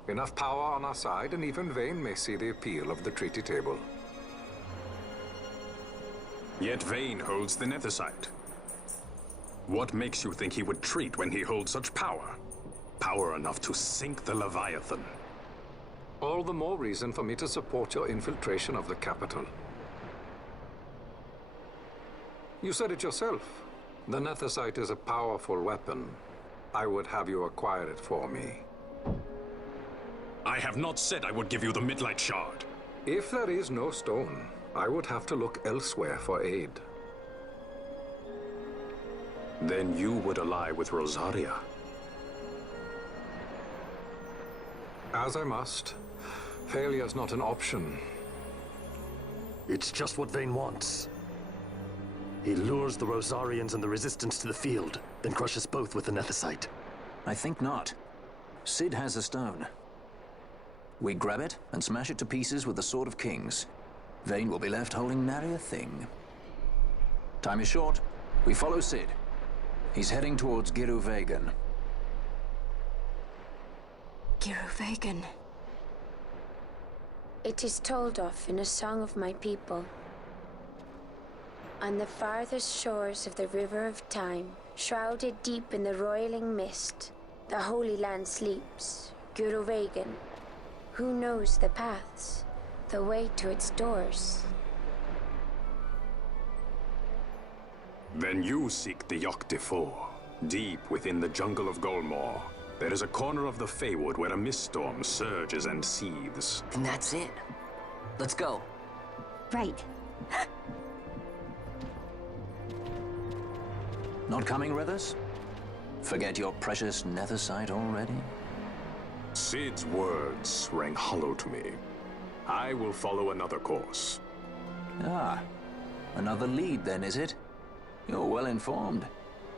Enough power on our side, and even Vayne may see the appeal of the treaty table. Yet Vayne holds the Nethersight. What makes you think he would treat when he holds such power? Power enough to sink the Leviathan. All the more reason for me to support your infiltration of the capital. You said it yourself. The Nethersight is a powerful weapon. I would have you acquire it for me. I have not said I would give you the Midlight Shard. If there is no stone, I would have to look elsewhere for aid. Then you would ally with Rosaria. As I must. Failure's not an option. It's just what Vayne wants. He lures the Rosarians and the Resistance to the field, then crushes both with the Nethersight. I think not. Cid has a stone. We grab it and smash it to pieces with the Sword of Kings. Vayne will be left holding nary a thing. Time is short. We follow Cid. He's heading towards Giruvegan. Giruvegan. It is told of in a song of my people. On the farthest shores of the River of Time, shrouded deep in the roiling mist, the Holy Land sleeps, Giruvegan. Who knows the paths, the way to its doors? Then you seek the Yogg Defoe. Deep within the jungle of Golmore, there is a corner of the Feywood where a mist storm surges and seethes. And that's it. Let's go. Right. Not coming with us? Forget your precious Nethersight already? Cid's words rang hollow to me. I will follow another course. Ah, another lead then, is it? You're well informed.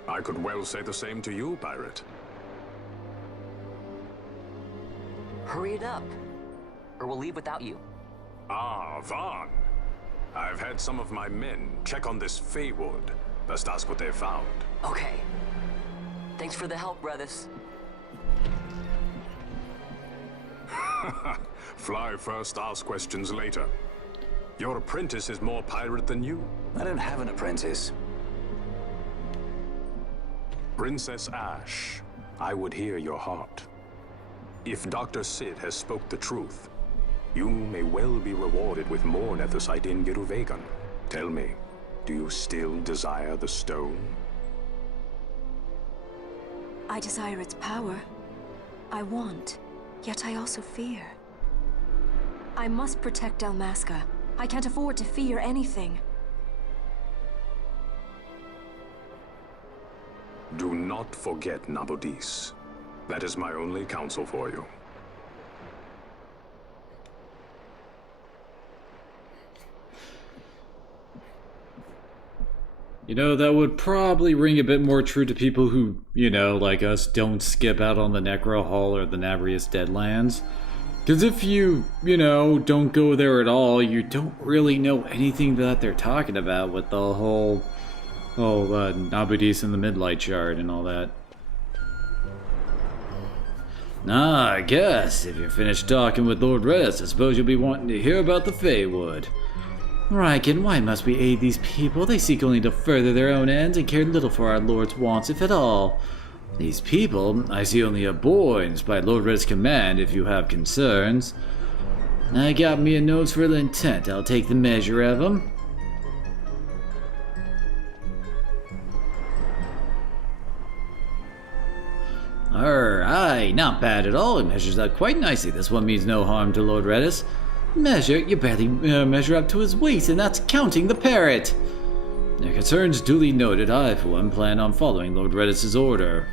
I could well say the same to you, pirate. Hurry it up, or we'll leave without you. Ah, Vaughn. I've had some of my men check on this Feywood. Best ask what they found. Okay. Thanks for the help, brothers. Fly first, ask questions later. Your apprentice is more pirate than you. I don't have an apprentice. Princess Ash, I would hear your heart. If Dr. Cid has spoke the truth, you may well be rewarded with more Nethersight in Giruvegan. Tell me, do you still desire the stone? I desire its power. I want, yet I also fear. I must protect Dalmasca. I can't afford to fear anything. Do not forget Nabudis. That is my only counsel for you. You know, that would probably ring a bit more true to people who, you know, like us, don't skip out on the Necro Hall or the Navrius Deadlands. Because if you know, don't go there at all, you don't really know anything that they're talking about with the whole Nabudis and the Midlight Shard and all that. Ah, I guess. If you're finished talking with Lord Redis, I suppose you'll be wanting to hear about the Feywood. Riken, why must we aid these people? They seek only to further their own ends and care little for our Lord's wants, if at all. These people, I see only a boy, despite Lord Redis' command if you have concerns. I got me a nose for ill intent. I'll take the measure of 'em. Aye, not bad at all. It measures out quite nicely. This one means no harm to Lord Redis. Measure? You barely measure up to his waist, and that's counting the parrot. Your concerns duly noted. I, for one, plan on following Lord Redis' order.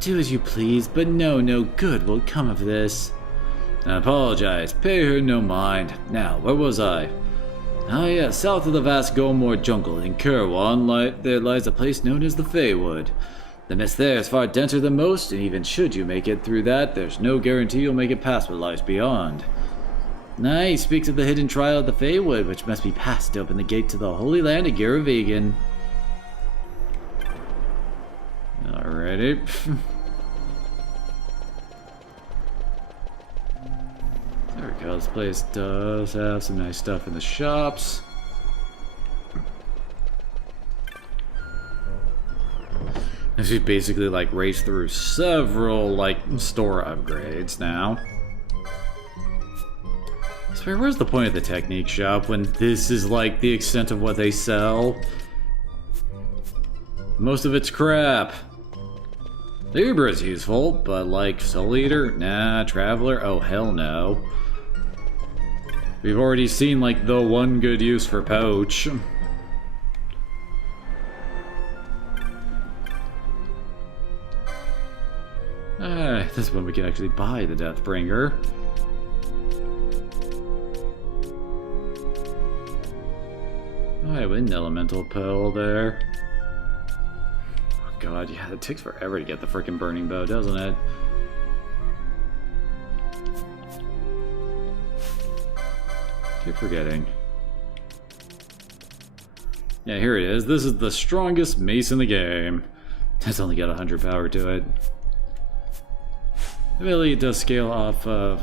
Do as you please, but no good will come of this. I apologize. Pay her no mind. Now, where was I? Ah, yes, south of the vast Golmore jungle in Kurwan, there lies a place known as the Feywood. The mist there is far denser than most, and even should you make it through that, there's no guarantee you'll make it past what lies beyond. He speaks of the hidden trial of the Feywood, which must be passed to open the gate to the Holy Land of Giravegan. Alrighty. There we go, this place does have some nice stuff in the shops. And she's basically like raced through several like store upgrades now. So where's the point of the technique shop when this is like the extent of what they sell? Most of it's crap. The Uber is useful, but like Soul Eater? Nah, Traveler? Oh hell no. We've already seen like the one good use for Poach. This is when we can actually buy the Deathbringer. Oh, I have an elemental pill there. Oh god, yeah, it takes forever to get the freaking burning bow, doesn't it? Keep forgetting. Yeah, here it is. This is the strongest mace in the game. It's only got 100 power to it. Really, it does scale off of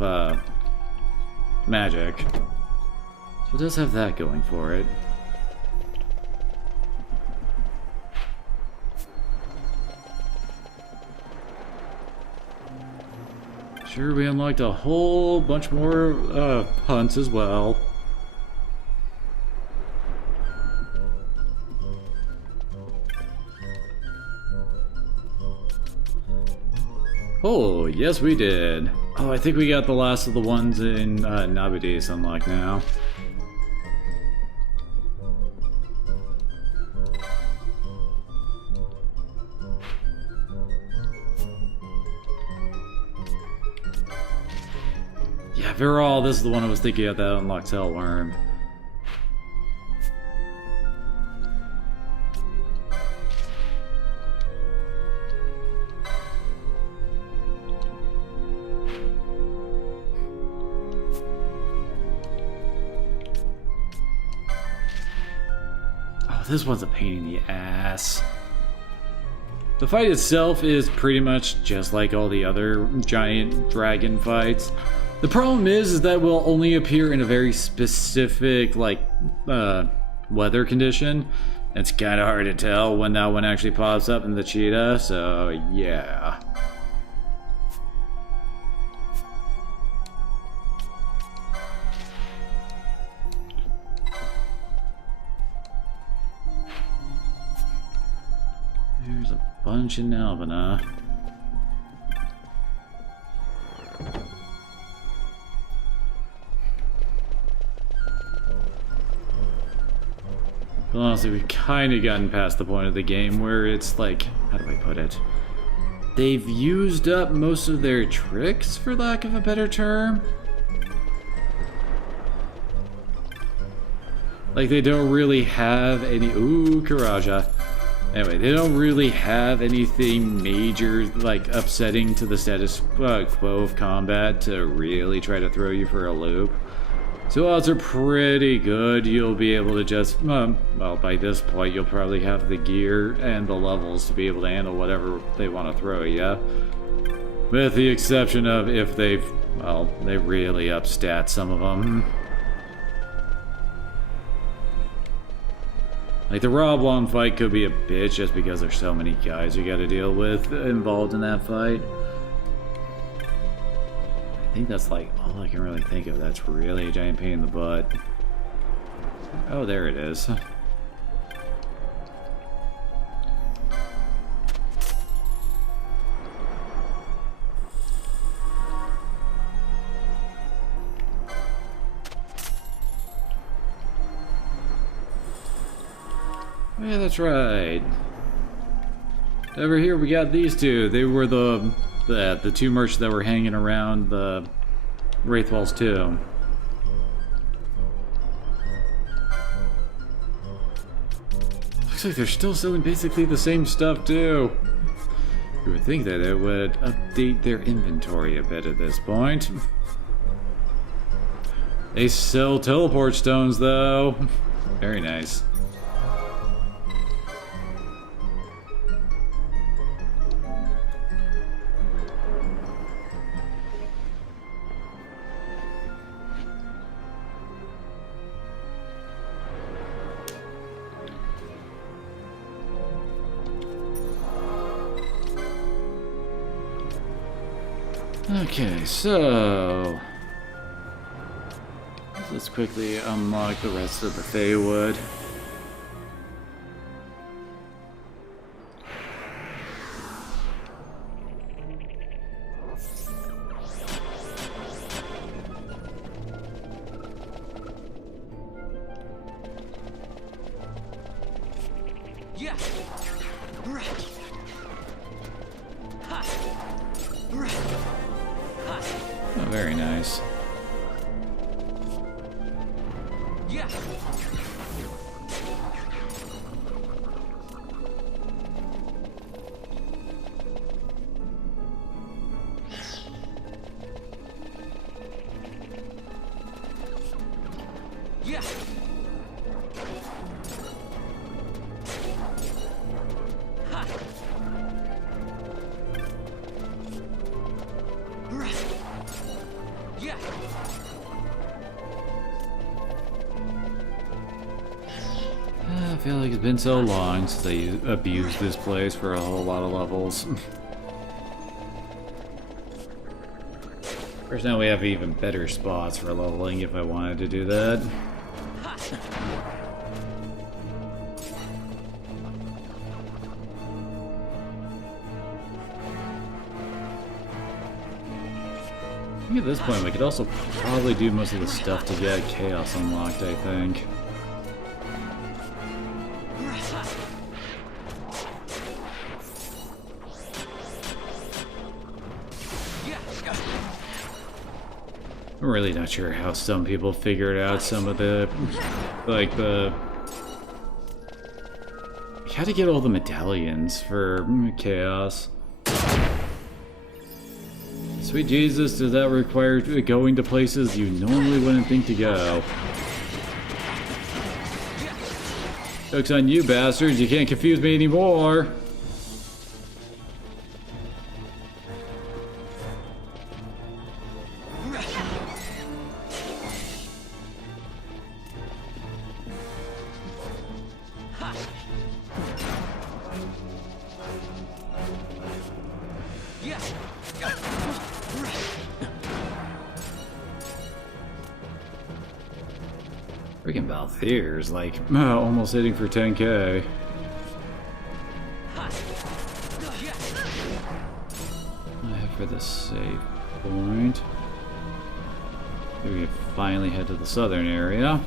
magic. So it does have that going for it. Sure, we unlocked a whole bunch more hunts as well. Oh, yes we did. Oh, I think we got the last of the ones in Nabudis unlocked now. Yeah, Viral, this is the one I was thinking of that unlocks Hellworm. This one's a pain in the ass. The fight itself is pretty much just like all the other giant dragon fights. The problem is that will only appear in a very specific, like, weather condition. It's kind of hard to tell when that one actually pops up in the cheetah, so yeah. There's a bunch in Albina. Well, honestly, we've kind of gotten past the point of the game where it's like, how do I put it? They've used up most of their tricks, for lack of a better term. Like, they don't really have any... Ooh, Karaja. Anyway, they don't really have anything major, like, upsetting to the status quo of combat to really try to throw you for a loop. So odds are pretty good you'll be able to just, well, by this point you'll probably have the gear and the levels to be able to handle whatever they want to throw at you. With the exception of if they've, well, they really upstat some of them. Like the Rob Long fight could be a bitch just because there's so many guys you gotta deal with involved in that fight. I think that's like all I can really think of that's really a giant pain in the butt. Oh, there it is. Yeah, that's right. Over here we got these two. They were the two merchants that were hanging around the Wraith Walls too. Looks like they're still selling basically the same stuff too. You would think that it would update their inventory a bit at this point. They sell teleport stones though. Very nice. Okay, so let's quickly unlock the rest of the Feywood. Yeah. Oh, very nice. Yeah. Yeah. Yeah. I feel like it's been so long since they abused this place for a whole lot of levels. Of course, now we have even better spots for leveling if I wanted to do that. I think at this point we could also probably do most of the stuff to get Chaos unlocked, I think. I'm really not sure how some people figured out some of the, like how to get all the medallions for Chaos. Sweet Jesus, does that require going to places you normally wouldn't think to go? Joke's on you bastards, you can't confuse me anymore! Freaking Balthier's like almost hitting for 10k. I head for the save point. We can finally head to the southern area.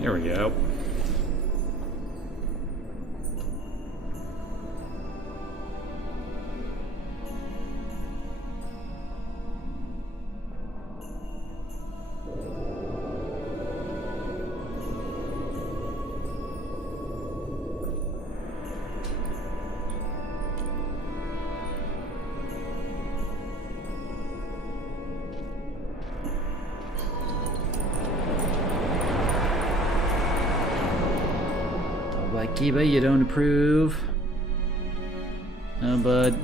There we go. Kiba, you don't approve? No, bud.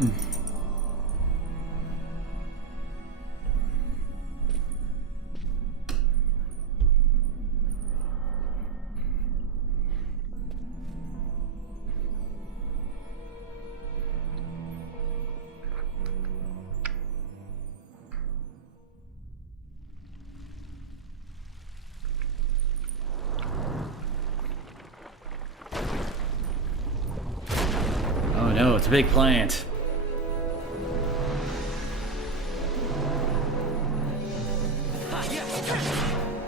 Oh no, it's a big plant.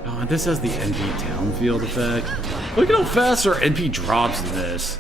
Oh, and this has the NP town field effect. Look at how fast our NP drops in this.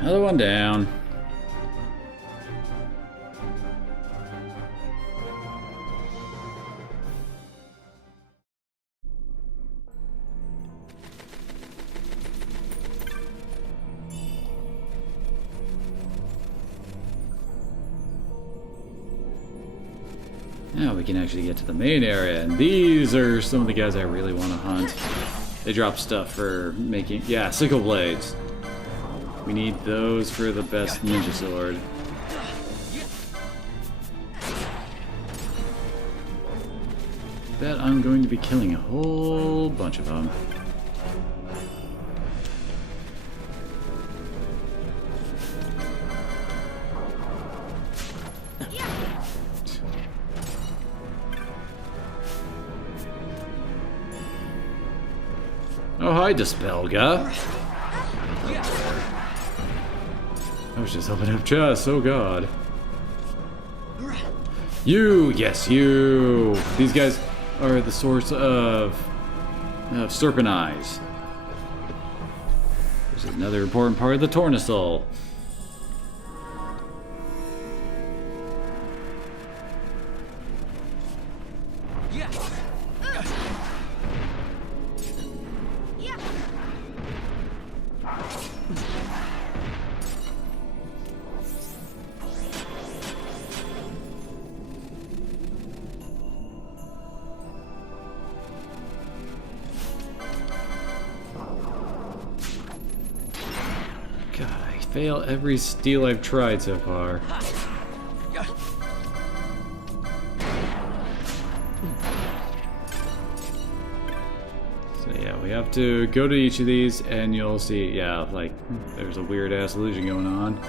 Another one down. Now we can actually get to the main area, and these are some of the guys I really want to hunt. They drop stuff for making, yeah, sickle blades. We need those for the best ninja sword. Bet I'm going to be killing a whole bunch of them. Oh, hi, Dispelga. I was just opening up chests, oh god. You! Yes, you! These guys are the source of serpent eyes. There's another important part of the Tornasoul. Fail every steal I've tried so far. So yeah, we have to go to each of these and you'll see, yeah, like, there's a weird ass illusion going on.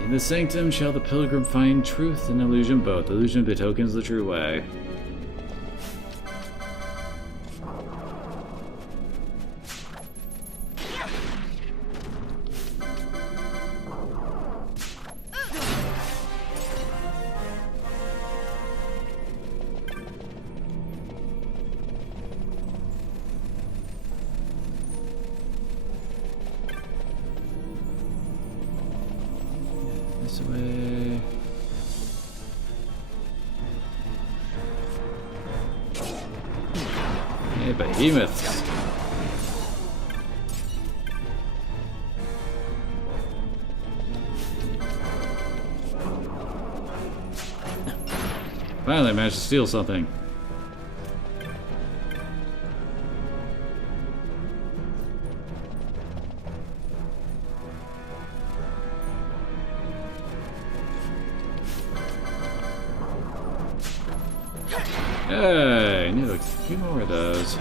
In the sanctum shall the pilgrim find truth and illusion both. Illusion betokens the true way. This way. Hey, behemoths. Finally, I managed to steal something. Hey, I need a few more of those.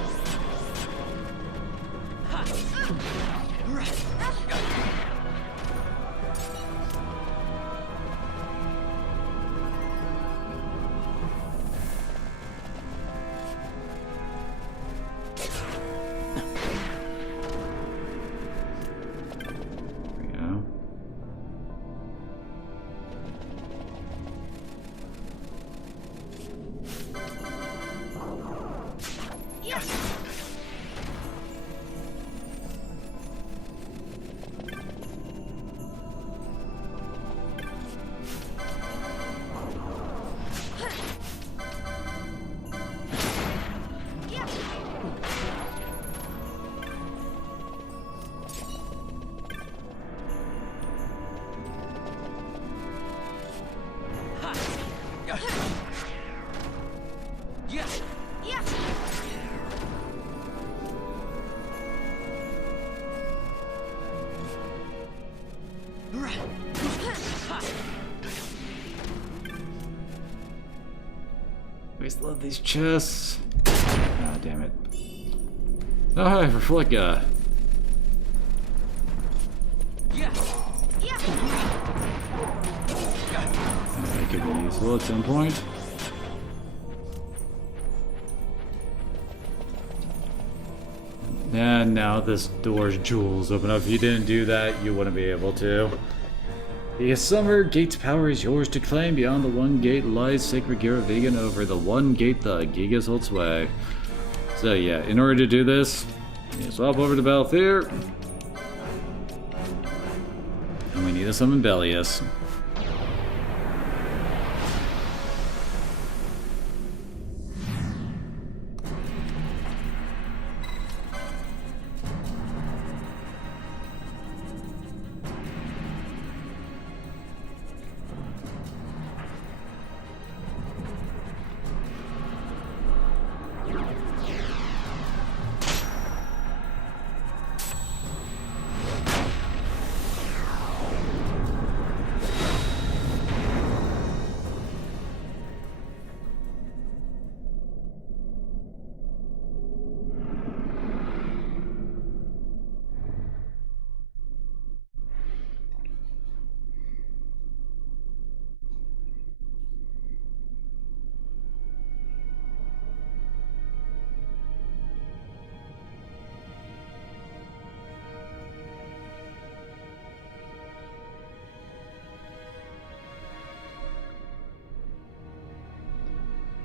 always love these chests. Ah, damn it. Oh, I Reflecta. That could be useful at some point. And now this door's jewels open up. If you didn't do that, you wouldn't be able to. The Summer Gate's power is yours to claim. Beyond the one gate lies sacred Giravegan. Over the one gate, the Gigas hold sway. So yeah, in order to do this, you swap over to Balthier. And we need to summon Bellius.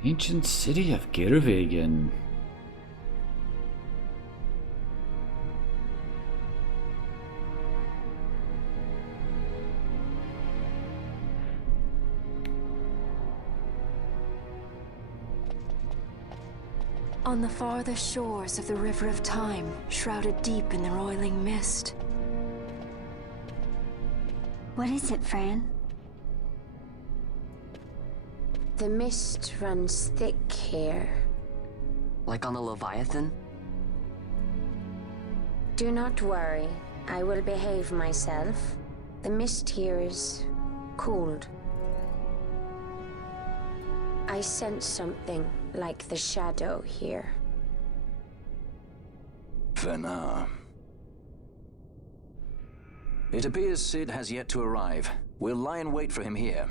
Ancient city of Giravegan. On the farthest shores of the River of Time, shrouded deep in the roiling mist. What is it, Fran? The mist runs thick here. Like on the Leviathan? Do not worry. I will behave myself. The mist here is cooled. I sense something like the shadow here. Venar. It appears Sid has yet to arrive. We'll lie in wait for him here.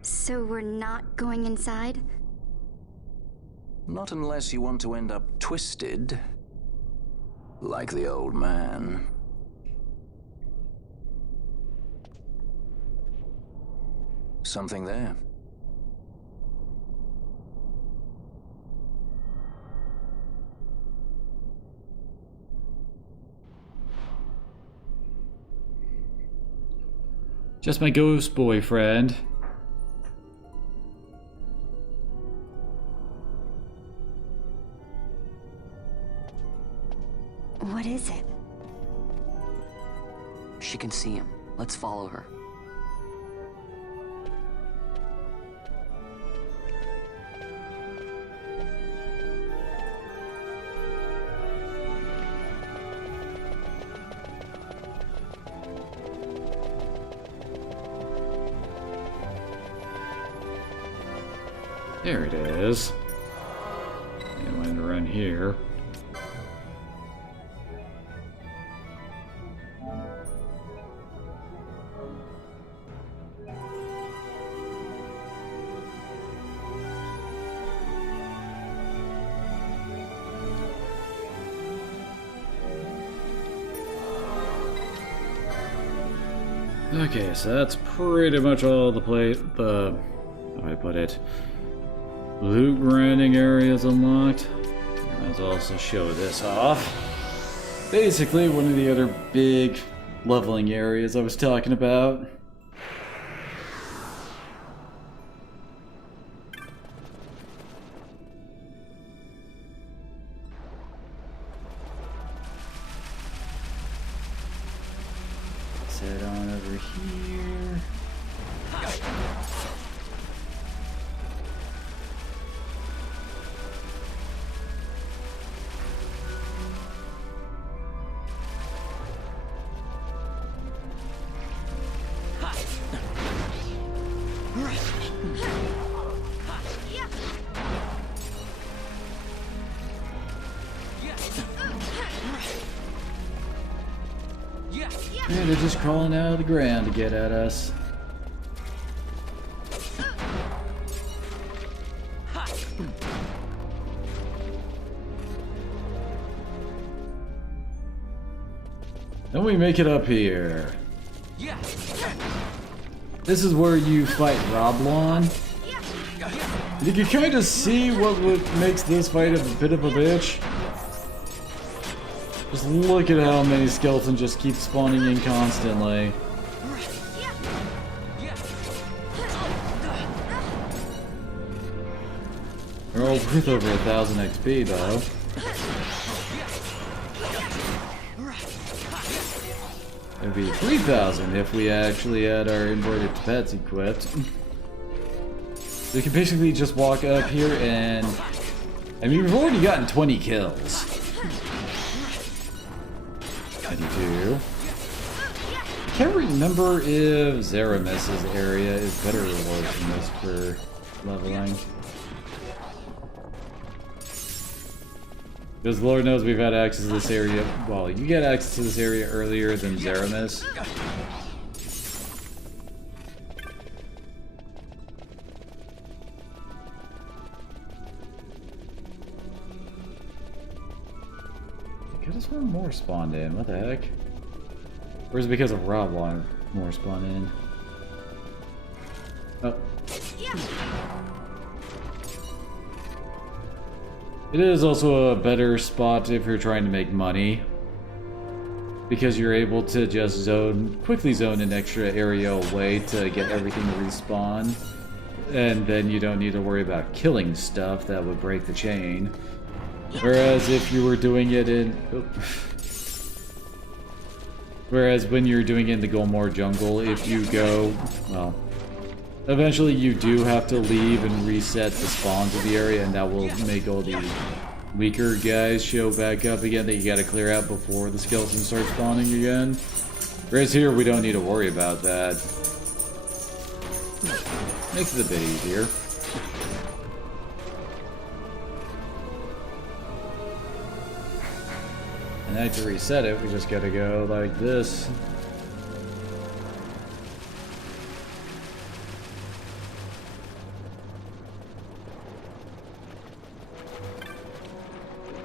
So we're not going inside? Not unless you want to end up twisted. Like the old man. Something there. Just my ghost boyfriend. What is it? She can see him. Let's follow her. There it is. And I wanted to run here. Okay, so that's pretty much all the how do I put it? Loot grinding areas unlocked. Let's also show this off. Basically, one of the other big leveling areas I was talking about. Let's head on over here. Yeah, they're just crawling out of the ground to get at us. Then we make it up here. This is where you fight Roblon. You can kind of see what makes this fight a bit of a bitch. Just look at how many skeletons just keep spawning in constantly. They're all worth over 1,000 XP though. It'd be 3,000 if we actually had our inverted pets equipped. We can basically just walk up here and... I mean, we've already gotten 20 kills. 92. I can't remember if Zaramis' area is better or worse than this for leveling. Because Lord knows we've had access to this area. Well, you get access to this area earlier than Zaramis. I could have sworn more spawned in. What the heck? Or is it because of Roblon more spawned in? Oh. It is also a better spot if you're trying to make money, because you're able to just quickly zone an extra area away to get everything to respawn, and then you don't need to worry about killing stuff that would break the chain. Whereas if you were doing it in... Whereas when you're doing it in the Golmore jungle, if you go... well... eventually you do have to leave and reset the spawns of the area, and that will make all the weaker guys show back up again that you gotta clear out before the skeletons start spawning again. Whereas here, we don't need to worry about that. Makes it a bit easier. And then to reset it, we just gotta go like this.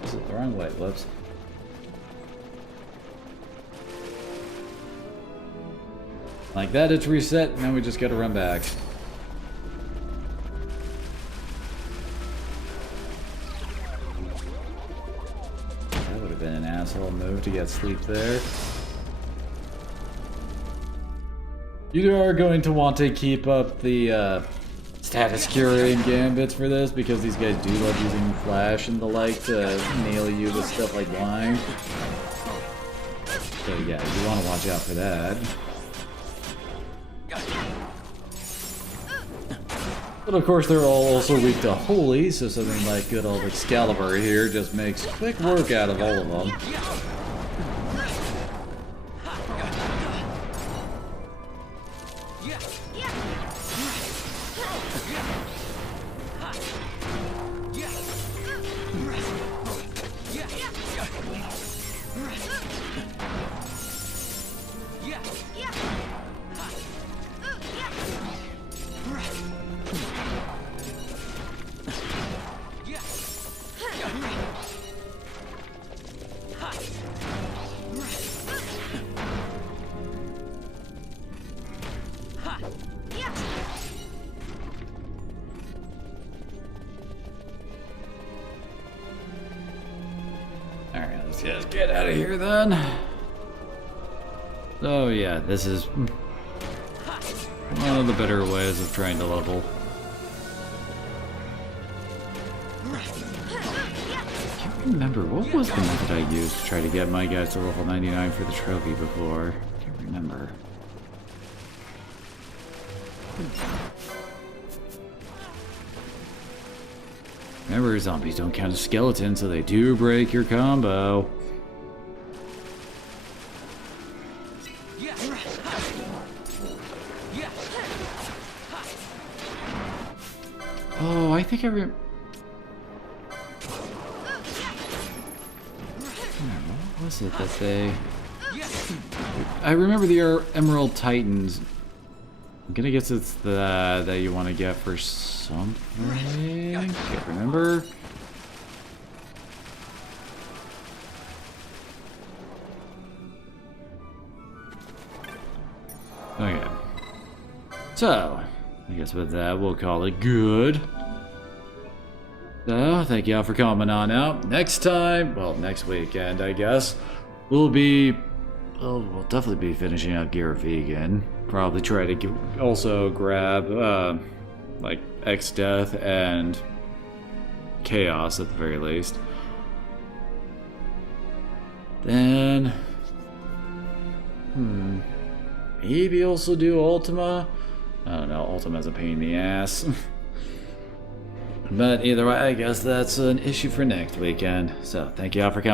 This is the wrong way, whoops. Like that, it's reset, and then we just gotta run back. That would have been an asshole move to get sleep there. You are going to want to keep up the status curing gambits for this, because these guys do love using flash and the like to nail you with stuff like wine. So yeah, you want to watch out for that. But of course they're all also weak to holy, so something like good old Excalibur here just makes quick work out of all of them. Alright, let's just get out of here then. So yeah, this is one of the better ways of trying to level. I can't remember, what was the method I used to try to get my guys to level 99 for the trophy before? I can't remember. Remember, zombies don't count as skeletons, so they do break your combo. Oh, I think I was it that they... I remember the Emerald Titans. I'm gonna guess it's that you want to get for something. Can't remember. Okay. So, I guess with that, we'll call it good. So, thank y'all for coming on out. Next time, well, next weekend, I guess, we'll definitely be finishing up Gear Vegan. Probably try to also grab, like, X-Death and Chaos at the very least. Then, maybe also do Ultima. I don't know, Ultima's a pain in the ass. But either way, I guess that's an issue for next weekend. So, thank you all for coming.